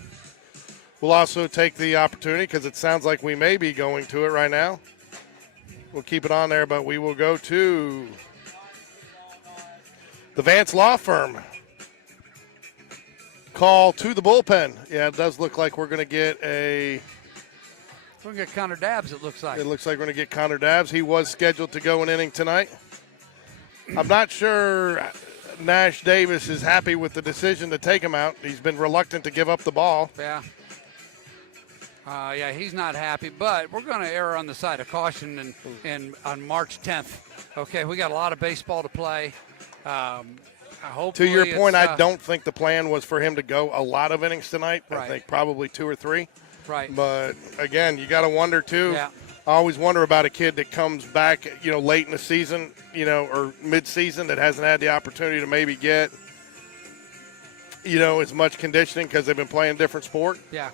We'll also take the opportunity, because it sounds like we may be going to it right now. We'll keep it on there, but we will go to the Vance Law Firm. Call to the bullpen. Yeah, it does look like we're going to get We're going to get Connor Dabbs, it looks like. It looks like we're going to get Connor Dabbs. He was scheduled to go an inning tonight. I'm not sure Nash Davis is happy with the decision to take him out. He's been reluctant to give up the ball. Yeah. Yeah, he's not happy, but we're going to err on the side of caution and on March 10th. Okay, we got a lot of baseball to play. To your point, I don't think the plan was for him to go a lot of innings tonight. Right. I think probably 2 or 3. Right. But, again, you got to wonder, too. Yeah. I always wonder about a kid that comes back, late in the season, or mid-season that hasn't had the opportunity to maybe get, as much conditioning because they've been playing different sport. Yeah.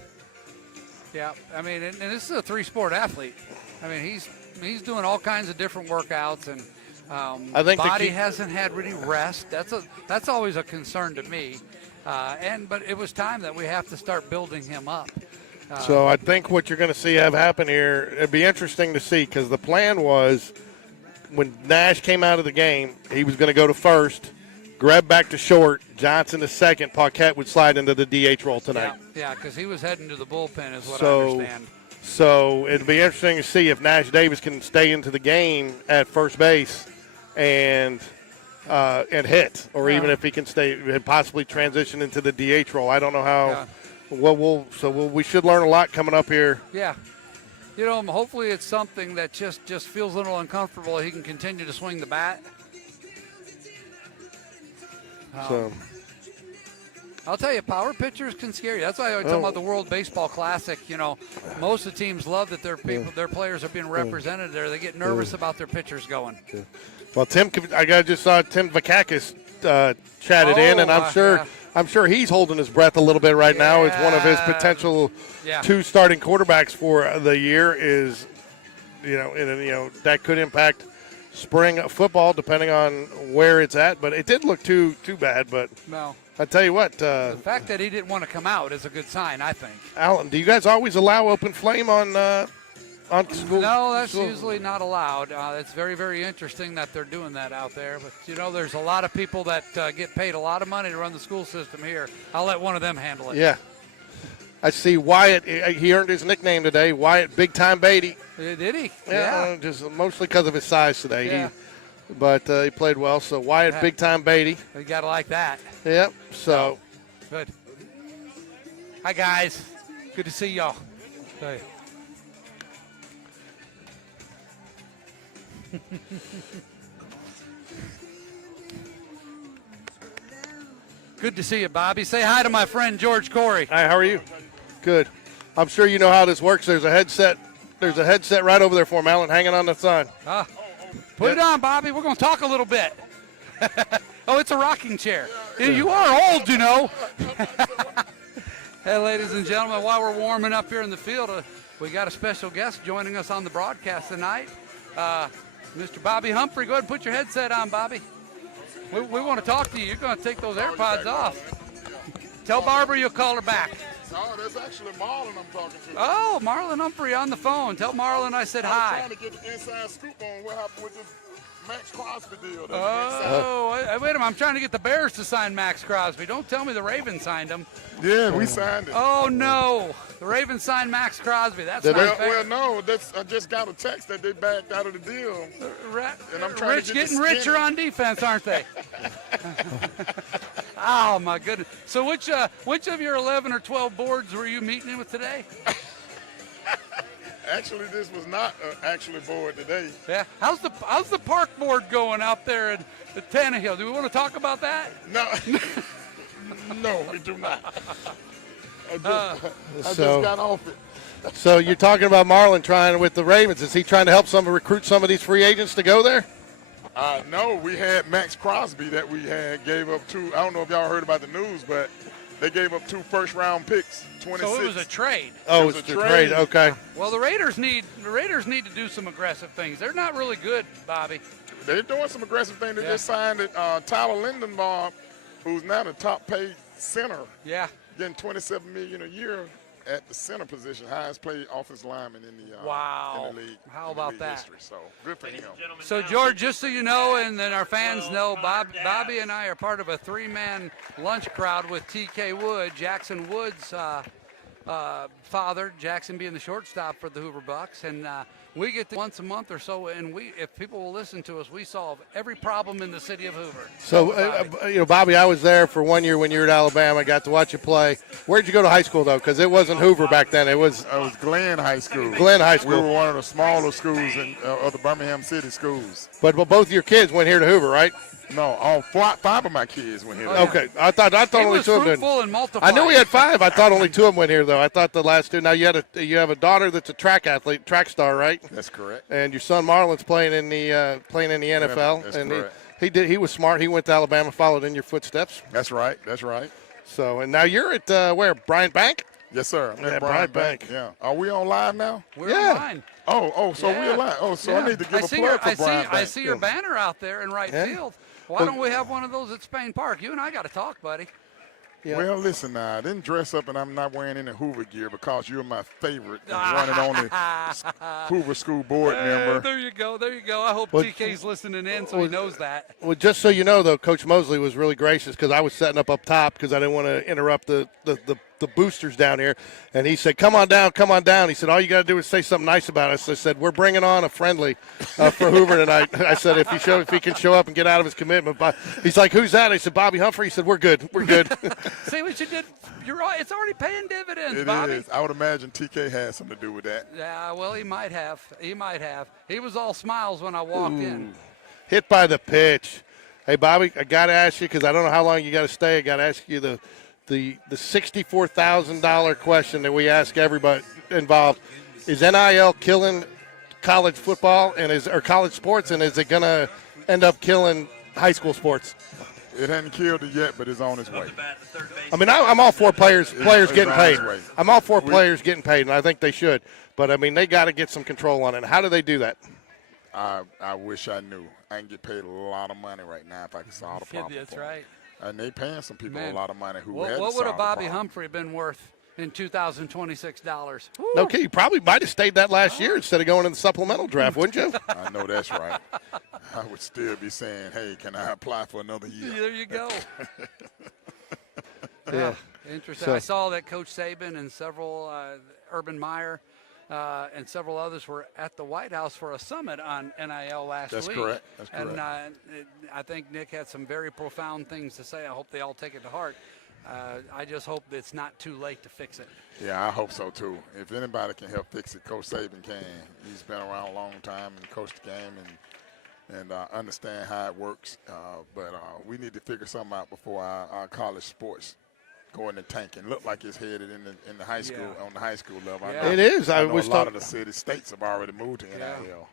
Yeah. I mean, and this is a 3-sport athlete. I mean, he's doing all kinds of different workouts, and I think body hasn't had really rest. That's always a concern to me. But it was time that we have to start building him up. So I think what you're going to see have happen here, it'd be interesting to see, because the plan was when Nash came out of the game, he was going to go to first, grab back to short, Johnson to second, Paquette would slide into the DH role tonight. Yeah, because he was heading to the bullpen is what I understand. So it'd be interesting to see if Nash Davis can stay into the game at first base and hit, or even if he can stay and possibly transition into the DH role. I don't know how. Yeah. We should learn a lot coming up here. Yeah. Hopefully it's something that just feels a little uncomfortable. He can continue to swing the bat. I'll tell you, power pitchers can scare you. That's why I always talk about the World Baseball Classic. Most of the teams love that their players are being represented there. They get nervous about their pitchers going. Well, I just saw Tim Vakakis chatted in, and I'm sure he's holding his breath a little bit right now. It's one of his potential 2 starting quarterbacks for the year. Is that could impact spring football depending on where it's at. But it didn't look too bad. But no, I tell you what, the fact that he didn't want to come out is a good sign, I think. Alan, do you guys always allow open flame on school? No, that's usually not allowed. It's very, very interesting that they're doing that out there. But, there's a lot of people that get paid a lot of money to run the school system here. I'll let one of them handle it. Yeah. I see Wyatt. He earned his nickname today, Wyatt Big Time Beatty. Did he? Yeah. Just mostly because of his size today. Yeah. But he played well. So Wyatt Big Time Beatty. You got to like that. Yep. So. Good. Hi, guys. Good to see y'all. Hey. Good to see you, Bobby. Say hi to my friend George Corey. Hi, how are you? Good. I'm sure you know how this works. There's a headset right over there for him, Alan, hanging on the sign. Put it on, Bobby. We're going to talk a little bit. Oh, it's a rocking chair. You are old, Hey, ladies and gentlemen, while we're warming up here in the field, we got a special guest joining us on the broadcast tonight. Mr. Bobby Humphrey, go ahead and put your headset on, Bobby. We want to talk to you. You're going to take those AirPods off. Tell Barbara you'll call her back. No, that's actually Marlon I'm talking to. Oh, Marlon Humphrey on the phone. Tell Marlon I said hi. I'm trying to get the inside scoop on what happened with Max Crosby deal. Oh, wait a minute. I'm trying to get the Bears to sign Max Crosby. Don't tell me the Ravens signed him. Yeah, we signed it. Oh, no. The Ravens signed Max Crosby. That's not fair. Well, no. I just got a text that they backed out of the deal. And I'm trying to getting richer on defense, aren't they? Oh, my goodness. So which of your 11 or 12 boards were you meeting with today? Actually, this was not actually board today. Yeah. How's the park board going out there at Tannehill? Do we want to talk about that? No. No, we do not. I just got off it. So you're talking about Marlon trying with the Ravens. Is he trying to help recruit some of these free agents to go there? No, we had Max Crosby that we gave up two. I don't know if y'all heard about the news, but they gave up 2 first-round picks, 26. So it was a trade. Oh, it's a trade. Okay. Well, the Raiders need to do some aggressive things. They're not really good, Bobby. They're doing some aggressive things. They just signed Tyler Lindenbaum, who's now the top-paid center. Yeah. Getting $27 million a year at the center position, highest paid offensive lineman in the league. How about that? History. So good for him. So George, just so you know, and then our fans know, Bobby and I are part of a 3-man lunch crowd with TK Wood, Jackson Wood's father, Jackson being the shortstop for the Hoover Bucs, and we get to once a month or so, and if people will listen to us, we solve every problem in the city of Hoover. So, Bobby, I was there for 1 year when you were at Alabama. I got to watch you play. Where'd you go to high school, though? Because it wasn't Hoover back then. It was Glenn High School. Glenn High School. We were one of the smaller schools of the Birmingham City schools. But both of your kids went here to Hoover, right? No, all 5 of my kids went here. Okay, I thought only 2 of them did. I knew we had 5. I thought only 2 of them went here, though. I thought the last 2. Now you have a daughter that's a track athlete, track star, right? That's correct. And your son Marlon's playing in the NFL. That's and correct. he was smart. He went to Alabama, followed in your footsteps. That's right. So and now you're at where? Bryant Bank? Yes, sir. I'm at Bryant Bank. Yeah. Are we on live now? We're online. So we're live. Oh, so I need to give a plug for Bryant Bank. I see your banner out there in right field. Why don't we have one of those at Spain Park? You and I got to talk, buddy. Yeah. Well, listen now. I didn't dress up and I'm not wearing any Hoover gear because you're my favorite one and only Hoover School board member. There you go. I hope TK's listening in so he knows that. Well, just so you know, though, Coach Mosley was really gracious because I was setting up top because I didn't want to interrupt the boosters down here. And he said, come on down. He said, all you got to do is say something nice about us. I said, we're bringing on a friendly for Hoover tonight. I said, if he can show up and get out of his commitment. But he's like, who's that? I said, Bobby Humphrey. He said, we're good. See what you did? You're right. It's already paying dividends, It Bobby. is. I would imagine TK had something to do with that. Yeah, well, he might have. He was all smiles when I walked in. Hit by the pitch. Hey, Bobby, I got to ask you because I don't know how long you got to stay. I got to ask you the $64,000 question that we ask everybody involved. Is NIL killing college football or college sports, and is it going to end up killing high school sports? It hasn't killed it yet, but it's on its way. I mean, I'm all for players getting paid. I'm all for players getting paid, and I think they should. But, I mean, they got to get some control on it. How do they do that? I wish I knew. I can get paid a lot of money right now if I could solve the problem. That's right. And they paying some people a lot of money who what would a Bobby Humphrey been worth in $2,026? No kidding. You probably might have stayed that last year instead of going in the supplemental draft, wouldn't you? I know that's right. I would still be saying, hey, can I apply for another year? There you go. Yeah. Interesting. I saw that Coach Saban and several Urban Meyer and several others were at the White House for a summit on NIL last week. That's correct. And I think Nick had some very profound things to say. I hope they all take it to heart. I just hope it's not too late to fix it. Yeah, I hope so, too. If anybody can help fix it, Coach Saban can. He's been around a long time and coached the game and understand how it works. But we need to figure something out before our college sports go in the tank and look like it's headed in the high school on the high school level. Yeah. It is. I know a lot of the city states have already moved to NIL.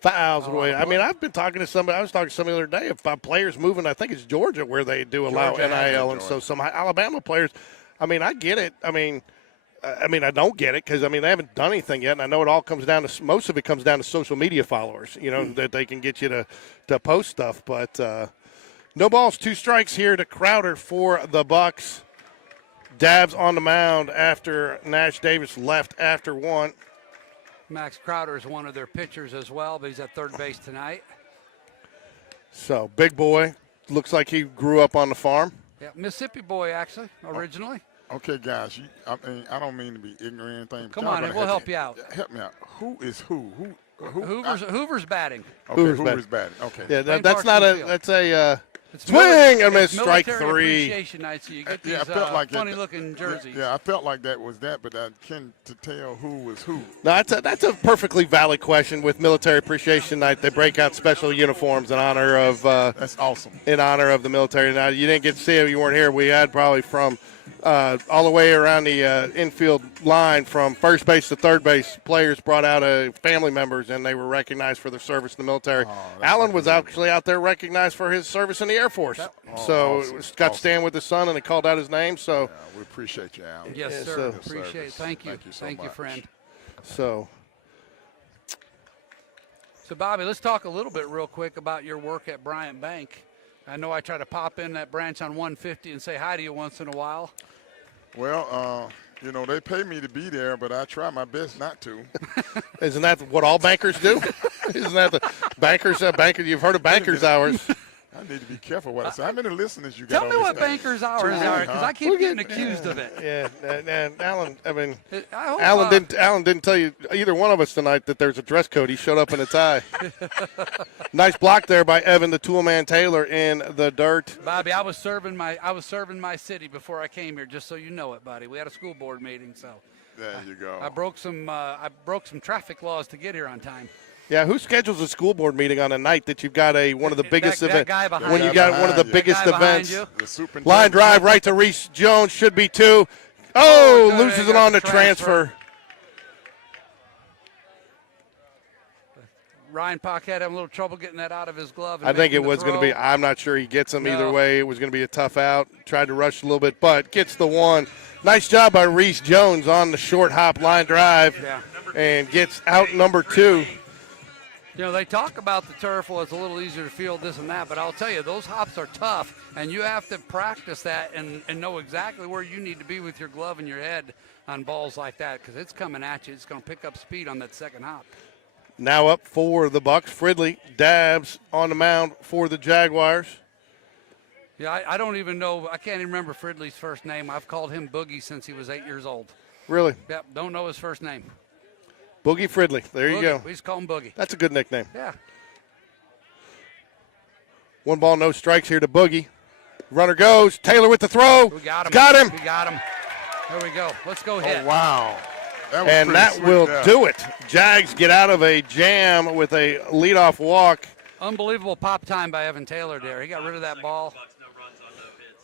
Fouls away. I mean, I've been talking to somebody. I was talking to somebody the other day about players moving. I think it's Georgia where they do allow NIL, and so some Alabama players. I mean, I get it. I mean, I don't get it because I mean they haven't done anything yet, and I know it all comes down to most of it comes down to social media followers. You know that they can get you to post stuff, but. No balls, 2 strikes here to Crowder for the Bucs. Dabs on the mound after Nash Davis left after 1. Max Crowder is one of their pitchers as well, but he's at third base tonight. So, big boy. Looks like he grew up on the farm. Yeah, Mississippi boy, actually, originally. Okay, guys, I don't mean to be ignorant or anything. But Come y'all on, gonna we'll have help to you out. Help me out. Who is who? Who? Hoover's batting. Okay, Hoover's batting. Okay. Yeah, Spain that's Park not a. Field. That's a It's swing and miss. it's Strike military 3. Appreciation night, so you get these Yeah, I felt like funny-looking jerseys. Yeah, I felt like that was that, but I can't to tell who was who. No, that's a perfectly valid question. With Military Appreciation Night, they break out special uniforms in honor of. That's awesome. In honor of the military. Now, you didn't get to see it. You weren't here. We had probably from all the way around the infield line, from first base to third base, players brought out family members, and they were recognized for their service in the military. Alan was actually out there recognized for his service in the Air Force. So awesome. got to stand with his son, and they called out his name. So, Yeah, we appreciate you, Alan. Yes, Yeah, sir. so- Appreciate it. Thank you. Thank you so Thank you, much. friend. so So, Bobby, let's talk a little bit real quick about your work at Bryant Bank. I know I try to pop in that branch on 150 and say hi to you once in a while. Well, they pay me to be there, but I try my best not to. isn't that what all bankers do? Isn't that the bankers? You've heard of bankers' hours. I need to be careful what I say. How many listeners you got Tell on me this what thing? bankers' hours Too are, many, because huh? I keep getting accused of it. Yeah, and Alan. I mean, I hope, Alan didn't tell you, either one of us tonight, that there's a dress code. He showed up in a tie. Nice block there by Evan the Toolman Taylor in the dirt. Bobby, I was serving my city before I came here, just so you know it, buddy. We had a school board meeting, so There you go. I broke some traffic laws to get here on time. Yeah, who schedules a school board meeting on a night that you've got one of the biggest that events? guy behind When you. you got one of the That guy biggest behind events. you. The superintendent. Line drive right to Reese Jones, should be 2. Oh, Oh, good. loses They it got on the the transfer. Ryan Paquette having a little trouble getting that out of his glove. And I think it making the was going to be. throw. I'm not sure he gets him either No. way. It was going to be a tough out. Tried to rush a little bit, but gets the one. Nice job by Reese Jones on the short hop line drive, Yeah. and gets out number 2. You know, they talk about the turf, well, it's a little easier to field this and that, but I'll tell you, those hops are tough, and you have to practice that and know exactly where you need to be with your glove and your head on balls like that, because it's coming at you. It's going to pick up speed on that second hop. Now up for the Bucs. Fridley Dabbs on the mound for the Jaguars. Yeah, I don't even know. I can't even remember Fridley's first name. I've called him Boogie since he was 8 years old. Really, Yep, don't know his first name. Boogie Fridley. There you Boogie. go. We just call him Boogie. That's a good nickname. Yeah. 1 ball, no strikes here to Boogie. Runner goes. Taylor with the throw. We got him. Got him. We got him. There we go. Let's go hit. Oh, wow. That was And pretty that sweet will there. do it. Jags get out of a jam with a leadoff walk. Unbelievable pop time by Evan Taylor there. He got rid of that ball.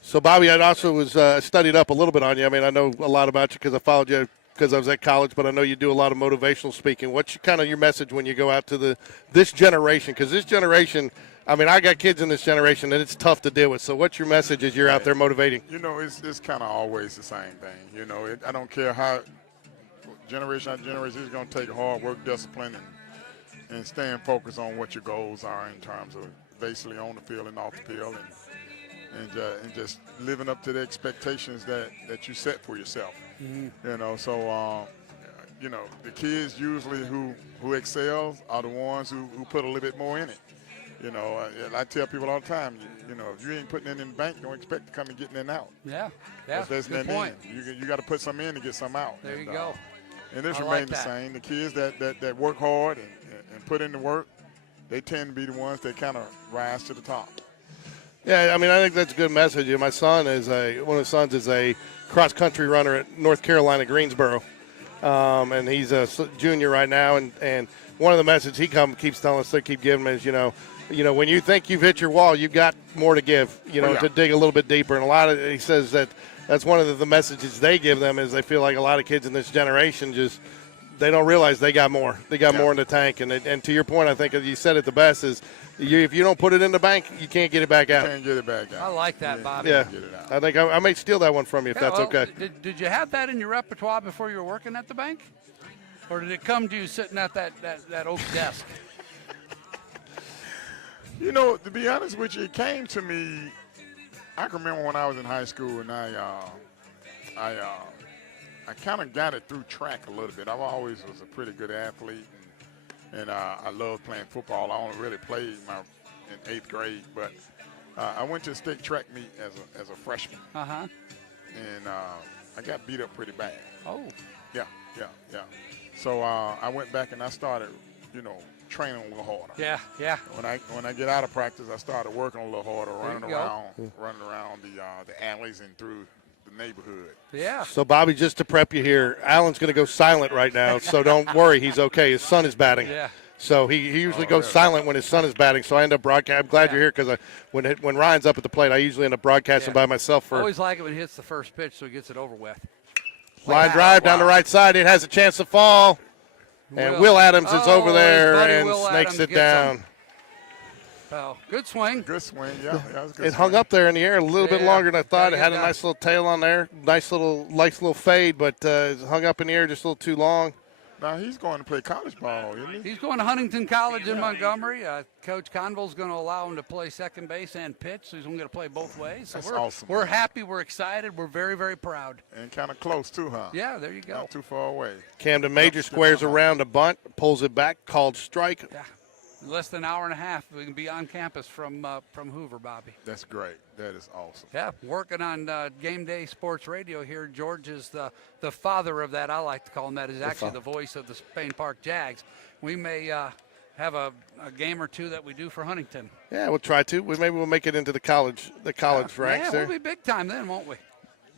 So, Bobby, I also was studied up a little bit on you. I mean, I know a lot about you because I followed you because I was at college, but I know you do a lot of motivational speaking. What's kind of your message when you go out to this generation? Because this generation, I mean, I got kids in this generation, and it's tough to deal with. So what's your message as you're out there motivating? You know, it's kind of always the same thing. You know, I don't care how generation after generation, it's going to take hard work, discipline, and staying focused on what your goals are in terms of basically on the field and off the field, and just living up to the expectations that you set for yourself. You know, so you know, the kids usually who excel are the ones who put a little bit more in it. You know, I tell people all the time, you know, if you ain't putting it in the bank, don't expect to come and getting it out. Yeah. Yeah. That's Good nothing point. in. You got to put some in to get some out. There you go. And this I remains like the that. same. The kids that work hard and put in the work, they tend to be the ones that kind of rise to the top. Yeah, I mean, I think that's a good message. My son is one of his sons is a cross-country runner at North Carolina, Greensboro, and he's a junior right now. And one of the messages he keeps telling us, they keep giving him is, you know, when you think you've hit your wall, you've got more to give, to dig a little bit deeper. And he says that's one of the messages they give them is they feel like a lot of kids in this generation just they don't realize they got more. They got more in the tank. And to your point, I think you said it the best is if you don't put it in the bank, you can't get it back out. Can't get it back I out. like that, Bobby. Yeah, Get it out. I think I may steal that one from you if Yeah, that's well, okay. Did you have that in your repertoire before you were working at the bank? Or did it come to you sitting at that oak desk? You know, to be honest with you, it came to me. I can remember when I was in high school, and I kind of got it through track a little bit. I always was a pretty good athlete, and I loved playing football. I only really played in 8th grade, but I went to a state track meet as a freshman. Uh-huh. And I got beat up pretty bad. Oh. Yeah. So I went back and I started, training a little harder. Yeah. When I get out of practice, I started working a little harder, running you around the alleys and through the neighborhood. Yeah. So, Bobby, just to prep you here, Alan's going to go silent right now, so don't worry. He's okay. His son is batting. Yeah. So he usually goes silent when his son is batting. So I end up broadcasting. I'm glad you're here because when Ryan's up at the plate, I usually end up broadcasting by myself. I always like it when he hits the first pitch so he gets it over with. Line drive down the right side. It has a chance to fall. And Will Adams is over there and snakes it down. Oh, good swing. Good swing, yeah. That was a good It hung up there in the air a little bit longer than I thought. It had a done. nice little tail on there. Nice little fade, but it hung up in the air just a little too long. Now he's going to play college ball, isn't he? He's going to Huntington College in Montgomery. Coach Conville's going to allow him to play second base and pitch, so he's going to play both ways. So That's awesome. We're happy. We're excited. We're very, very proud. And kind of close, too, huh? Yeah, there you go. Not too far away. Camden Major squares around a bunt, pulls it back, called strike. Yeah. Less than an hour and a half, we can be on campus from Hoover, Bobby. That's great. That is awesome. Yeah, working on Game Day Sports Radio here. George is the father of that. I like to call him that. Is actually the voice of the Spain Park Jags. We may have a game or two that we do for Huntington. Yeah, we'll try to. Maybe we'll make it into the college ranks yeah, there. We'll be big time then, won't we?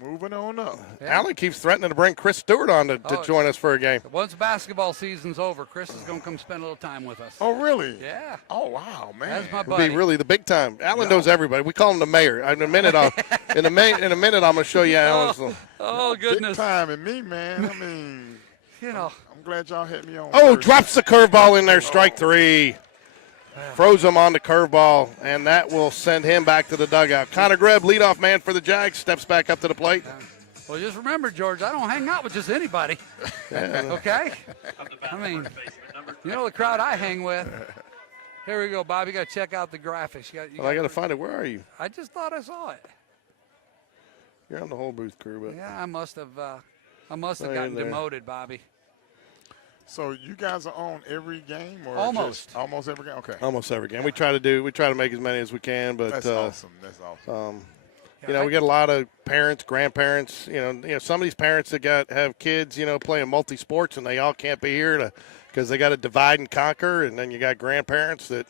Moving on up. Yeah. Alan keeps threatening to bring Chris Stewart on to join us for a game. Once basketball season's over, Chris is going to come spend a little time with us. Oh, really? Yeah. Oh, wow, man. That's my It'll buddy. be really the big time. Alan knows everybody. We call him the mayor. In a minute, I'm going to show you Alan's. Oh, goodness. Big time in me, man. I mean, I'm glad y'all had me on. Oh, first. drops the curveball in there. Strike three. Froze him on the curveball, and that will send him back to the dugout. Connor Grebb, leadoff man for the Jags, steps back up to the plate. Well, just remember, George, I don't hang out with just anybody. Okay? I mean, you know the crowd I hang with. Here we go, Bob. You got to check out the graphics. I got to find it. Where are you? I just thought I saw it. You're on the whole booth crew, but yeah, I must have gotten demoted, Bobby. So you guys are on every game, or almost every game? Okay, almost every game. We try to make as many as we can, but that's awesome. That's awesome. We get a lot of parents, grandparents. Some of these parents that have kids, playing multi sports, and they all can't be here because they got to divide and conquer. And then you got grandparents that.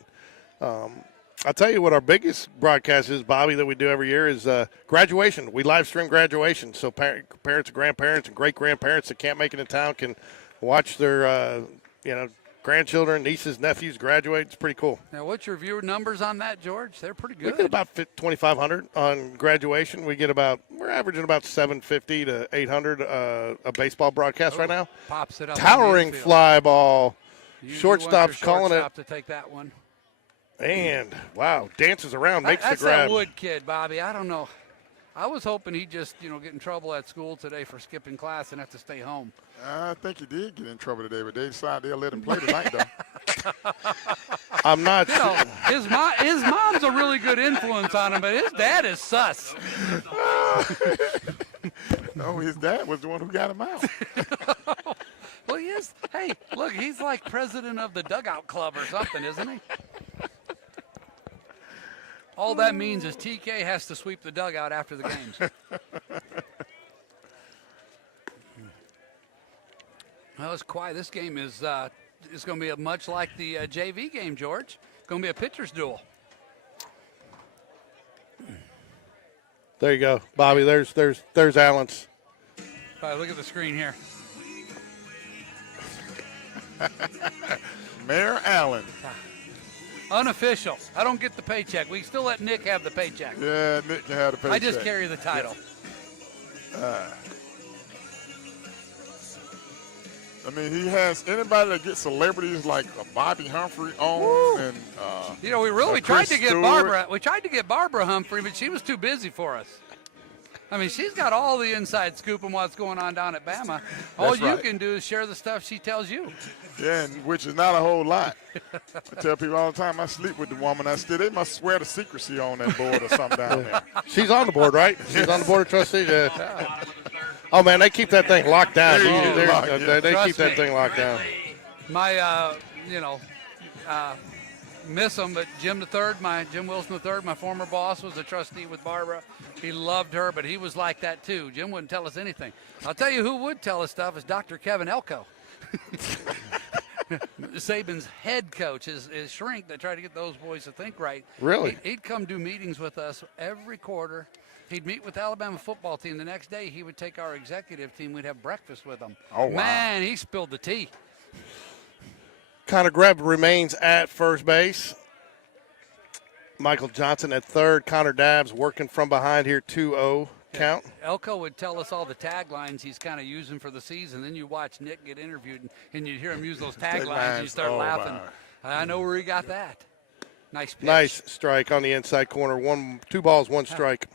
I'll tell you what our biggest broadcast is, Bobby, that we do every year is graduation. We live stream graduation, so parents and grandparents and great grandparents that can't make it in town can watch their grandchildren, nieces, nephews graduate. It's pretty cool. Now, what's your viewer numbers on that, George? They're pretty good. We get about 2,500 on graduation. We're averaging about 750 to 800 a baseball broadcast right now. Pops it up. Towering fly ball. Shortstop's calling it. To take that one. And, wow, dances around, makes the grab. That's that Wood kid, Bobby. I don't know. I was hoping he'd just, get in trouble at school today for skipping class and have to stay home. I think he did get in trouble today, but they decided they'll let him play tonight, though. I'm not sure. His mom's a really good influence on him, but his dad is sus. No, his dad was the one who got him out. Well, he is. Hey, look, he's like president of the dugout club or something, isn't he? All that means is TK has to sweep the dugout after the games. Well, it's quiet. This game is going to be much like the JV game, George. It's going to be a pitcher's duel. There you go, Bobby. There's Allen's. All right, look at the screen here. Mayor Allen. Unofficial. I don't get the paycheck. We still let Nick have the paycheck. Yeah, Nick can have the paycheck. I just carry the title. I mean, he has anybody that gets celebrities like Bobby Humphrey on, and we tried to get Stewart. Barbara. We tried to get Barbara Humphrey, but she was too busy for us. I mean, she's got all the inside scoop on what's going on down at Bama. All you can do is share the stuff she tells you. Yeah, which is not a whole lot. I tell people all the time I sleep with the woman. They must swear to secrecy on that board or something down there. She's on the board, right? She's on the board of trustees. Yeah. Oh man, they keep that thing locked down. They keep that thing locked down. My, miss him, but Jim Wilson III, my former boss, was a trustee with Barbara. He loved her, but he was like that too. Jim wouldn't tell us anything. I'll tell you who would tell us stuff is Dr. Kevin Elko. Saban's head coach, his shrink that tried to get those boys to think right. Really? He'd come do meetings with us every quarter. He'd meet with the Alabama football team. The next day, he would take our executive team. We'd have breakfast with them. Oh, wow. Man, he spilled the tea. Connor Greb remains at first base. Michael Johnson at third. Connor Dabbs working from behind here, 2-0 count. Elko would tell us all the taglines he's kind of using for the season. Then you watch Nick get interviewed, and you'd hear him use those taglines, and you start laughing. My. I know where he got that. Nice pitch. Nice strike on the inside corner. 2 balls, 1 strike.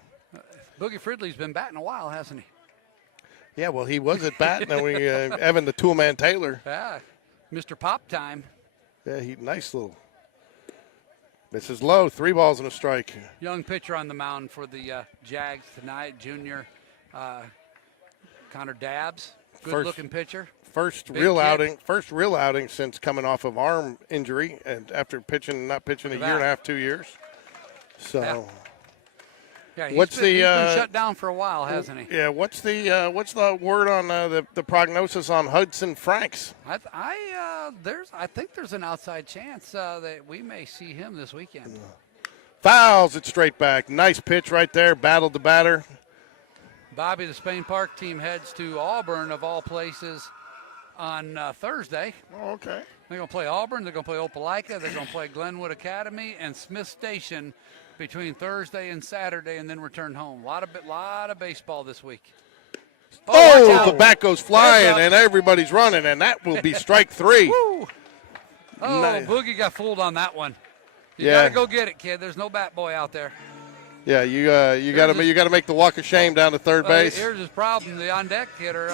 Boogie Fridley's been batting a while, hasn't he? Yeah, well, he was at bat. Now Evan the Toolman Taylor. Yeah, Mr. Pop time. Yeah, nice little. This is low. 3 balls and a strike. Young pitcher on the mound for the Jags tonight, junior Connor Dabbs. Good-looking pitcher. First Big real kid. outing since coming off of arm injury and after not pitching a year and a half, 2 years. So. Yeah, he's What's been shut down for a while, hasn't he? Yeah. What's the word on the prognosis on Hudson Franks? I think there's an outside chance that we may see him this weekend. Fouls it straight back. Nice pitch right there. Battled the batter. Bobby, the Spain Park team heads to Auburn, of all places, on Thursday. Oh, okay. They're going to play Auburn. They're going to play Opelika. They're going to play Glenwood Academy and Smith Station between Thursday and Saturday, and then return home. A lot of baseball this week. Oh, the bat goes flying, and everybody's running, and that will be strike 3. Woo. Oh, Nice. Boogie got fooled on that one. You Yeah. got to go get it, kid. There's no bat boy out there. Yeah, you got to make the walk of shame down to third base. Here's his problem. The on-deck hitter,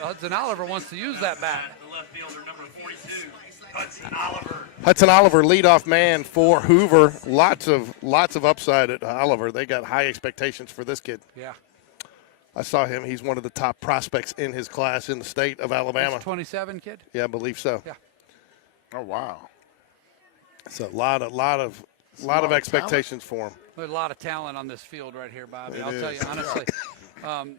Hudson Oliver, wants to use that bat. The left fielder, number 42, Hudson Oliver. Hudson Oliver, leadoff man for Hoover. Lots of upside at Oliver. They got high expectations for this kid. Yeah. I saw him. He's one of the top prospects in his class in the state of Alabama. That's 27, kid? Yeah, I believe so. Yeah. Oh, wow. It's a lot of expectations for him. There's a lot of talent on this field right here, Bobby. I'll tell you honestly,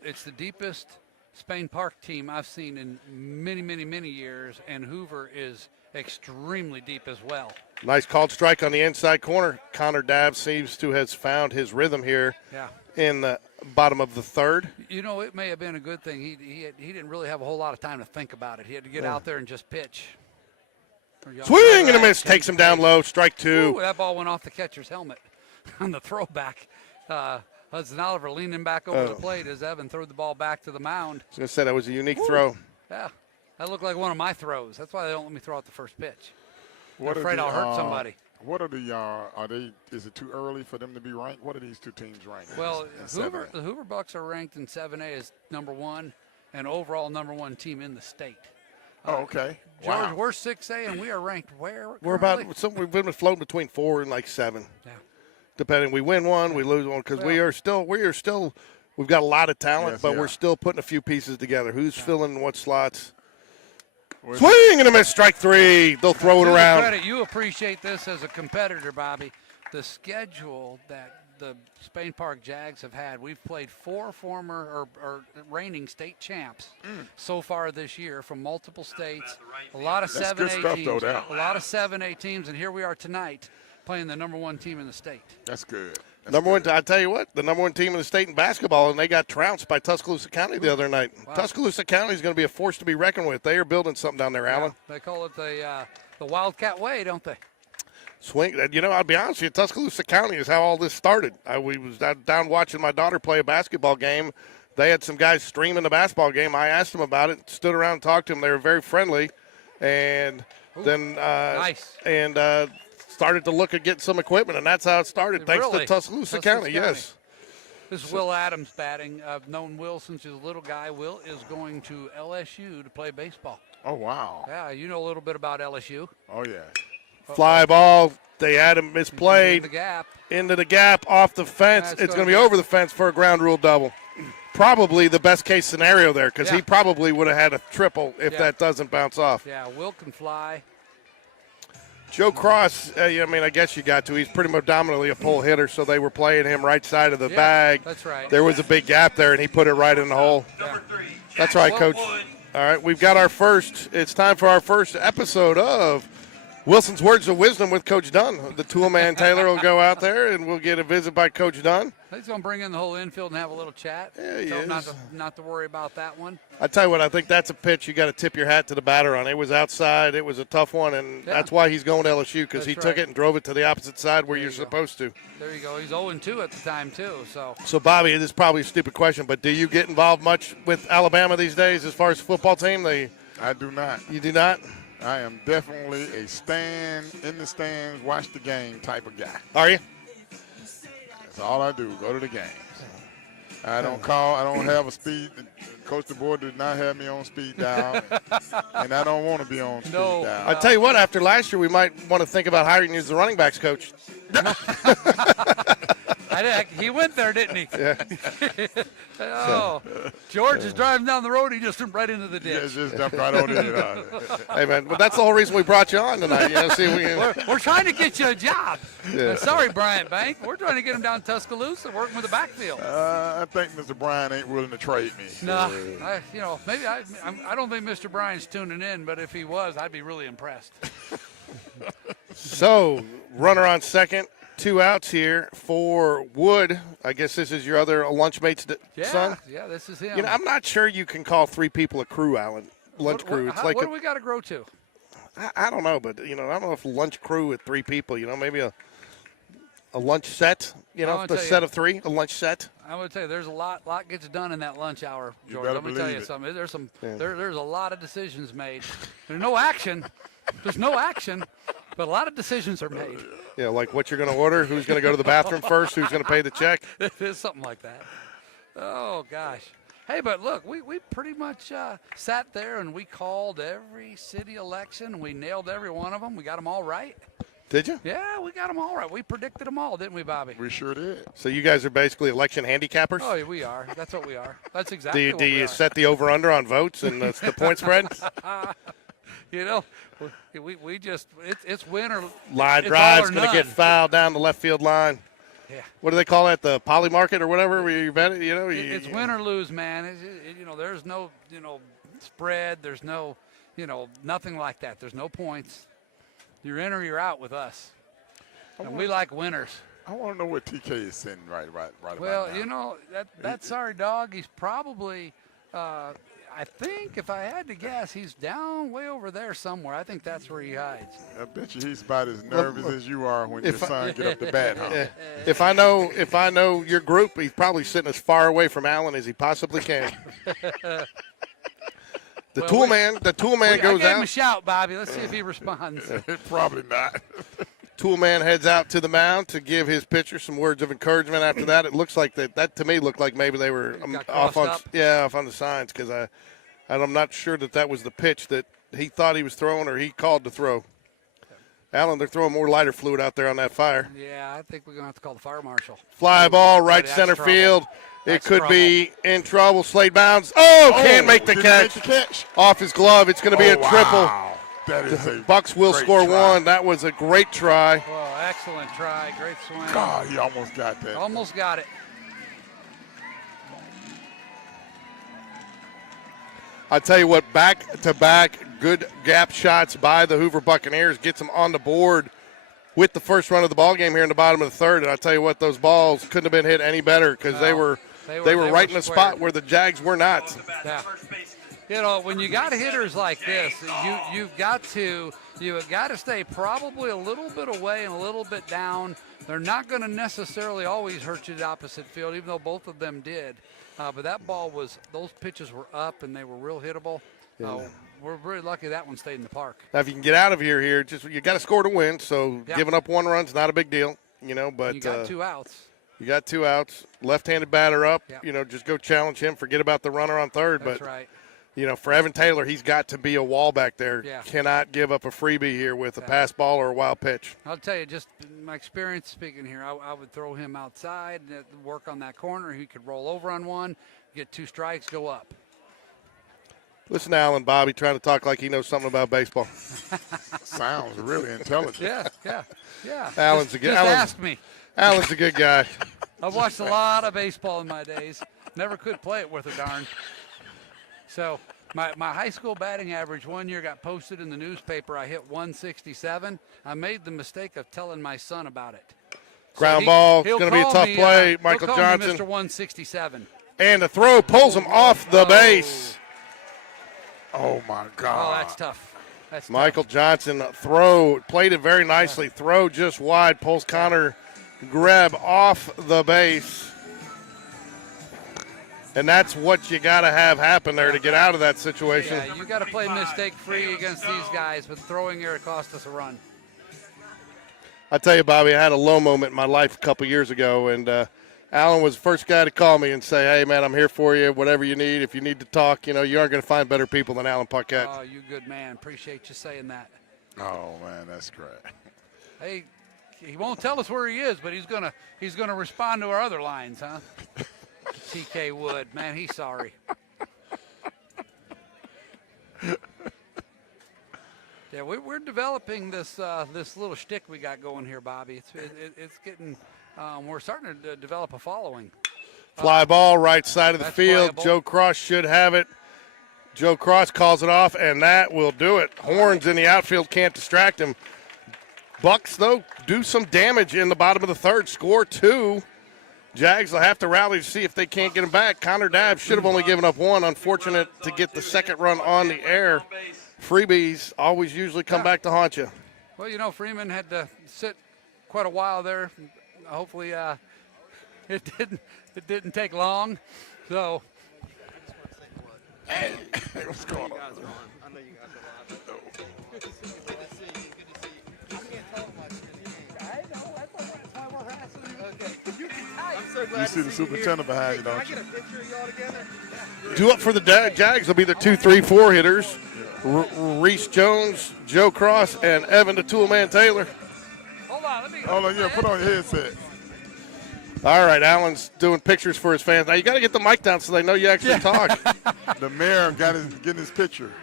it's the deepest Spain Park team I've seen in many, many, many years, and Hoover is extremely deep as well. Nice called strike on the inside corner. Connor Dabbs seems to have found his rhythm here in the bottom of the third. You know, it may have been a good thing. He didn't really have a whole lot of time to think about it. He had to get out there and just pitch. Swing and a miss. Takes him down low. Strike 2. Ooh, that ball went off the catcher's helmet on the throwback. Hudson Oliver leaning back over the plate as Evan threw the ball back to the mound. I was going to say that was a unique throw. Yeah, that looked like one of my throws. That's why they don't let me throw out the first pitch. What I'm afraid I'll hurt somebody. What are they? Is it too early for them to be ranked? What are these two teams ranked? Well, in the Hoover Bucs are ranked in 7A as number 1 and overall number 1 team in the state. Oh, okay. George, Wow. we're 6A and we are ranked where? We're we've been floating between 4 and like 7. Yeah. Depending, we win one, we lose one, because we are still. We've got a lot of talent, Yes, but yeah. we're still putting a few pieces together. Who's filling what slots? Swing and a miss, strike 3. They'll throw it To the around. credit, you appreciate this as a competitor, Bobby. The schedule that the Spain Park Jags have had, we've played 4 former or reigning state champs so far this year from multiple states. A lot of That's 7A good stuff, teams. though, now. A lot of 7A teams, and here we are tonight playing the number 1 team in the state. That's good. Number one, I tell you what, the number 1 team in the state in basketball, and they got trounced by Tuscaloosa County the other night. Wow. Tuscaloosa County is going to be a force to be reckoned with. They are building something down there, Alan. They call it the Wildcat Way, don't they? Swing. I'll be honest with you, Tuscaloosa County is how all this started. We was down watching my daughter play a basketball game. They had some guys streaming the basketball game. I asked them about it, stood around and talked to them. They were very friendly, and then nice. Started to look at getting some equipment, and that's how it started. Thanks Really? to Tuscaloosa County, yes. This is Will Adams batting. I've known Will since he was a little guy. Will is going to LSU to play baseball. Oh, wow. Yeah, you know a little bit about LSU. Oh, yeah. Fly ball. They had him misplayed. In the gap. Into the gap, off the fence. That's It's going to be gonna be- over the fence for a ground rule double. Probably the best case scenario there, because Yeah. he probably would have had a triple if Yeah. that doesn't bounce off. Yeah, Will can fly. Joe Cross, I mean, I guess you got to. He's pretty much dominantly a pull hitter, so they were playing him right side of the bag. That's right. There was a big gap there, and he put it right in the hole. That's right, Coach. All right, we've got it's time for our first episode of Wilson's Words of Wisdom with Coach Dunn. The tool man Taylor will go out there, and we'll get a visit by Coach Dunn. He's going to bring in the whole infield and have a little chat. Yeah, he Tell him is. not to worry about that one. I tell you what, I think that's a pitch you got to tip your hat to the batter on. It was outside. It was a tough one, and that's why he's going to LSU, because he took it and drove it to the opposite side where you're supposed to. There you go. He's 0-2 at the time, too. So, Bobby, this is probably a stupid question, but do you get involved much with Alabama these days as far as football team? I do not. You do not? I am definitely a in the stands, watch the game type of guy. Are you? That's all I do, go to the games. I don't call, I don't have a speed. Coach DeBoer did not have me on speed dial, and I don't want to be on speed dial. I tell you what, after last year, we might want to think about hiring you as the running backs coach. He went there, didn't he? Yeah. George is driving down the road. He just went right into the ditch. Yeah, just dumped right on it. Hey, man, but that's the whole reason we brought you on tonight. See if we can. We're trying to get you a job. Yeah. Sorry, Bryant Bank. We're trying to get him down Tuscaloosa working with the backfield. I think Mr. Bryan ain't willing to trade me. No, maybe I don't think Mr. Bryan's tuning in, but if he was, I'd be really impressed. So, runner on second. 2 outs here for Wood. I guess this is your other lunchmate's son? Yeah, this is him. I'm not sure you can call 3 people a crew, Alan. Lunch crew. It's what do we got to grow to? I don't know, but, I don't know if lunch crew with 3 people, maybe a lunch set, the set of 3, a lunch set. I would tell you, there's a lot gets done in that lunch hour, George. You Let me tell you it. something. There's a lot of decisions made. There's no action. But a lot of decisions are made. Yeah, like what you're going to order, who's going to go to the bathroom first, who's going to pay the check. It is something like that. Oh, gosh. Hey, but look, we pretty much sat there and we called every city election. We nailed every one of them. We got them all right. Did you? Yeah, we got them all right. We predicted them all, didn't we, Bobby? We sure did. So you guys are basically election handicappers? Oh, yeah, we are. That's what we are. That's exactly what we are. Do you set the over-under on votes and the point spread? We just it's win or line it's drive's going to get fouled down the left field line. Yeah. What do they call that? The poly market or whatever? Where you bet it. It's win or lose, man. There's no spread. There's no nothing like that. There's no points. You're in or you're out with us, and we like winners. I want to know what TK is sitting right about Well, now. that's our dog. He's probably. I think if I had to guess, he's down way over there somewhere. I think that's where he hides. I bet you he's about as nervous as you are when your son get up the bat, huh? Yeah. If I know your group, he's probably sitting as far away from Alan as he possibly can. The tool man goes I gave him a out. shout, Bobby. Let's see if he responds. Probably not. Tool man heads out to the mound to give his pitcher some words of encouragement. After that, it looks like that to me looked like maybe they were off on the signs, because I'm not sure that was the pitch that he thought he was throwing or he called to throw. Alan, they're throwing more lighter fluid out there on that fire. Yeah, I think we're going to have to call the fire marshal. Fly ball, right center field. It could be in trouble. Slade bounds. Can't make the catch. Off his glove. It's going to be a triple. Wow. That is a Bucs will score try. 1. That was a great try. Well, excellent try. Great swing. God, he almost got that. Almost got it. I tell you what, back-to-back good gap shots by the Hoover Buccaneers gets them on the board with the first run of the ball game here in the bottom of the third. And I tell you what, those balls couldn't have been hit any better, because they were right in the spot where the Jags were not. Yeah. When you got hitters like this, you've got to stay probably a little bit away and a little bit down. They're not going to necessarily always hurt you the opposite field, even though both of them did. But that ball those pitches were up and they were real hittable. We're very lucky that one stayed in the park. Now, if you can get out of here, you got to score to win. So giving up 1 run's not a big deal, But you got 2 outs. You got 2 outs. Left-handed batter up. Yep. Just go challenge him. Forget about the runner on third. That's right. For Evan Taylor, he's got to be a wall back there. Yeah. Cannot give up a freebie here with a pass ball or a wild pitch. I'll tell you, just my experience speaking here, I would throw him outside, work on that corner. He could roll over on one, get 2 strikes, go up. Listen to Alan Bobby trying to talk like he knows something about baseball. Sounds really intelligent. Yeah. Alan's just ask me. Alan's a good guy. I've watched a lot of baseball in my days. Never could play it worth a darn. So my high school batting average one year got posted in the newspaper. I hit 167. I made the mistake of telling my son about it. Ground ball. It's going to be a tough play. he'll Michael call Johnson. me Mr. 167. And the throw pulls him off the base. Oh, my God. Oh, that's tough. That's Michael tough. Johnson played it very nicely. Throw just wide, pulls Connor Greb off the base. And that's what you got to have happen there to get out of that situation. Yeah, you got to play mistake-free against these guys, but throwing here, it cost us a run. I tell you, Bobby, I had a low moment in my life a couple years ago, and Alan was the first guy to call me and say, hey, man, I'm here for you, whatever you need. If you need to talk, you aren't going to find better people than Alan Paquette. Oh, you good man. Appreciate you saying that. Oh, man, that's great. Hey, he won't tell us where he is, but he's gonna respond to our other lines, huh? TK Wood, man, he's sorry. Yeah, we're developing this little shtick we got going here, Bobby. It's getting we're starting to develop a following. Fly ball, right side of the That's field. playable. Joe Cross should have it. Joe Cross calls it off, and that will do it. Horns in the outfield can't distract him. Bucs, though, do some damage in the bottom of the third. Score 2. Jags will have to rally to see if they can't get him back. Connor Dabb should have only given up 1. Unfortunate to get the second run on the air. Freebies always usually come back to haunt you. Well, Freeman had to sit quite a while there. Hopefully, it didn't take long. So. Hey, what's going on? I know you guys are live. Good to see you. Good to see you. Good to see you. I can't talk much because you ain't. I know. That's why we're harassing you. Okay. You can type. I'm so glad You see the superintendent behind you, Can I don't you? get a picture of y'all together? Due up for the Jags will be the 2, 3, 4 hitters. Reese Jones, Joe Cross, and Evan the Toolman Taylor. Hold on, let me. Hold on, put on your headset. All right, Alan's doing pictures for his fans. Now you got to get the mic down so they know you actually talk. The mayor getting his picture.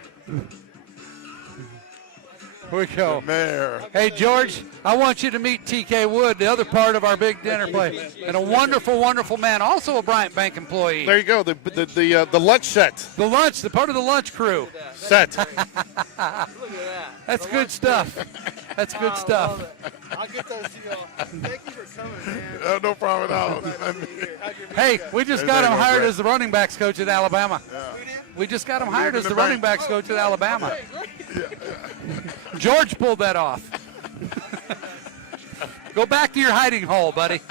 Here we go. The mayor. Hey, George, I want you to meet TK Wood, the other part of our big dinner play, and a wonderful, wonderful man, also a Bryant Bank employee. There you go, the lunch set. The part of the lunch crew. Set. Look at that. That's good stuff. That's good stuff. I'll get those to y'all. Thank you for coming, man. No problem at all. Hey, we just got him hired as the running backs coach at Alabama. Yeah. We just got him hired as the running backs coach at Alabama. Yeah. George pulled that off. Go back to your hiding hole, buddy.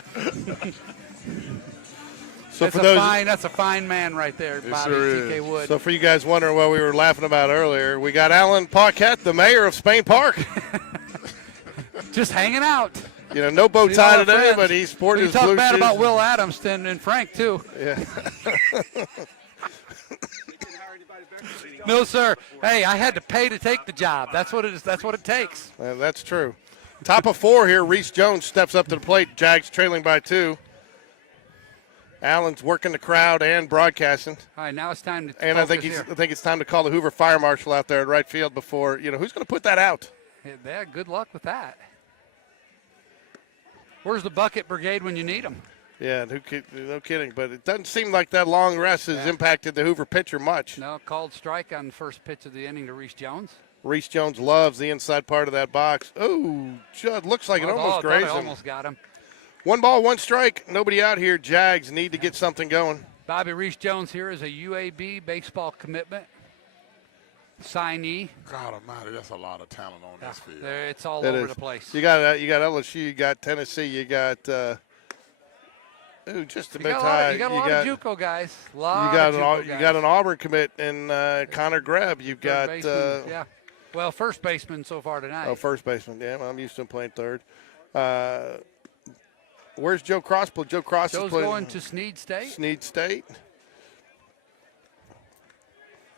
So That's a fine man right there, It Bobby, sure TK is. Wood. So for you guys wondering what we were laughing about earlier, we got Alan Paquette, the mayor of Spain Park. Just hanging out. No bow See all tie our today, friends. but he's sporting We his talk blue bad shoes. about Will Adams and Frank, too. Yeah. No, sir. Hey, I had to pay to take the job. That's what it is. That's what it takes. That's true. Top of 4 here. Reese Jones steps up to the plate. Jags trailing by 2. Allen's working the crowd and broadcasting. All right, now it's time to And I focus think it's time to call the Hoover Fire Marshal out there at right field before, who's going to put that out? Yeah, good luck with that. Where's the bucket brigade when you need them? Yeah, no kidding. But it doesn't seem like that long rest has impacted the Hoover pitcher much. No, called strike on the first pitch of the inning to Reese Jones. Reese Jones loves the inside part of that box. Oh, Judd, looks like it almost grazed him. Almost got him. 1 ball, 1 strike. Nobody out here. Jags need to get something going. Bobby Reese Jones here is a UAB baseball commitment signee. God almighty, that's a lot of talent on this field. It's all It over is. the place. You got LSU, you got Tennessee, you got just a You bit got high. a lot of JUCO guys. You got an Auburn commit in Connor Greb. You've got Well, first baseman so far tonight. first baseman. Yeah, well, I'm used to him playing third. Where's Joe Cross? Joe Cross Joe's is playing going to Snead State. Snead State.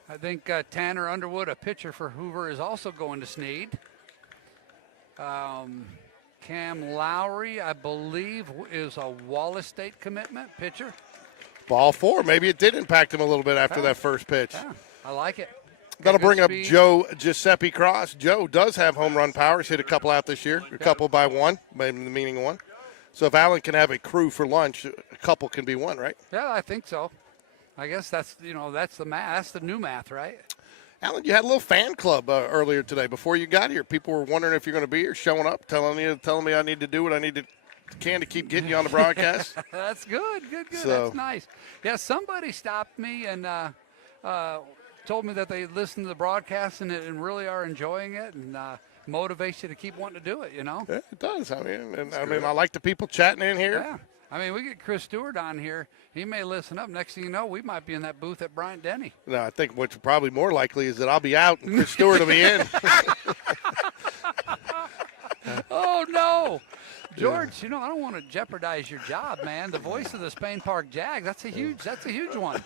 I think Tanner Underwood, a pitcher for Hoover, is also going to Snead. Cam Lowry, I believe, is a Wallace State commitment pitcher. Ball 4. Maybe it did impact him a little bit after that first pitch. Yeah, I like it. That'll Good bring up speed. Joe Giuseppe Cross. Joe does have home run power. He's hit a couple out this year, a couple by one, meaning one. So if Allen can have a crew for lunch, a couple can be one, right? Yeah, I think so. I guess that's the math. That's the new math, right? Alan, you had a little fan club earlier today before you got here. People were wondering if you're going to be here, showing up, telling me I need to do what I need to keep getting you on the broadcast. That's good. So- That's nice. Yeah, somebody stopped me and told me that they listened to the broadcast and really are enjoying it and motivates you to keep wanting to do it. Yeah, it does. I mean, I like the people chatting in here. Yeah. I mean, we get Chris Stewart on here. He may listen up. Next thing you know, we might be in that booth at Bryant Denny. No, I think what's probably more likely is that I'll be out and Chris Stewart will be in. Oh no, George! I don't want to jeopardize your job, man. The voice of the Spain Park Jags. That's a huge one.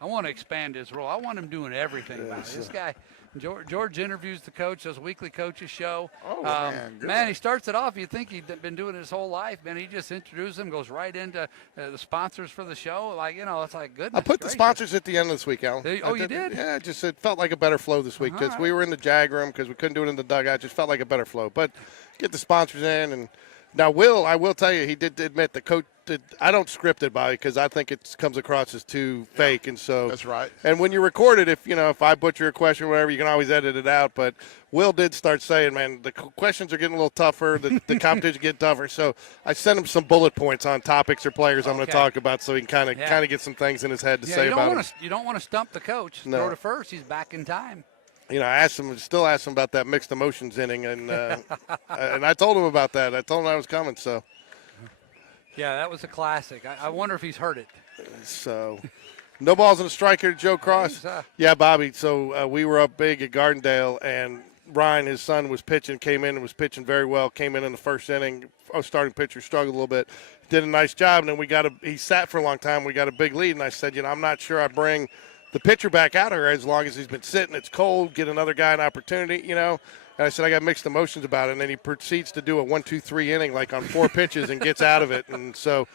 I want to expand his role. I want him doing everything. Man. This guy, George interviews the coach, does a weekly coaches show. Oh, man, good. Man, he starts it off. You think he'd been doing it his whole life. Man, he just introduces him, goes right into the sponsors for the show. It's like goodness. I put the gracious. sponsors at the end of this week, Alan. You did? Yeah, it felt like a better flow this week because we were in the Jag room because we couldn't do it in the dugout. It just felt like a better flow. But get the sponsors in. And now, I will tell you, he did admit the coach I don't script it, Bobby, because I think it comes across as too fake. And so that's right. And when you record it, if I butcher a question or whatever, you can always edit it out. But Will did start saying, man, the questions are getting a little tougher. The competition getting tougher. So I sent him some bullet points on topics or players I'm going to talk about so he can kind of get some things in his head to say about it. You don't want to stump the coach. No. Throw to first. He's back in time. I still asked him about that mixed emotions inning, and and I told him about that. I told him I was coming, so. Yeah, that was a classic. I wonder if he's heard it. So, no balls in a striker to Joe Cross. Yeah, Bobby. So we were up big at Gardendale, and Ryan, his son, was pitching, came in and was pitching very well, came in the first inning. Our starting pitcher struggled a little bit, did a nice job, and then he sat for a long time. We got a big lead, and I said, I'm not sure I bring the pitcher back out here as long as he's been sitting. It's cold, get another guy an opportunity, And I said, I got mixed emotions about it. And then he proceeds to do a 1-2-3 inning, like on 4 pitches, and gets out of it. And so,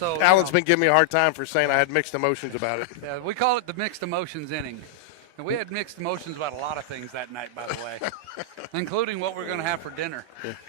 Alan's been giving me a hard time for saying I had mixed emotions about it. Yeah, we call it the mixed emotions inning. And we had mixed emotions about a lot of things that night, by the way, including what we're going to have for dinner.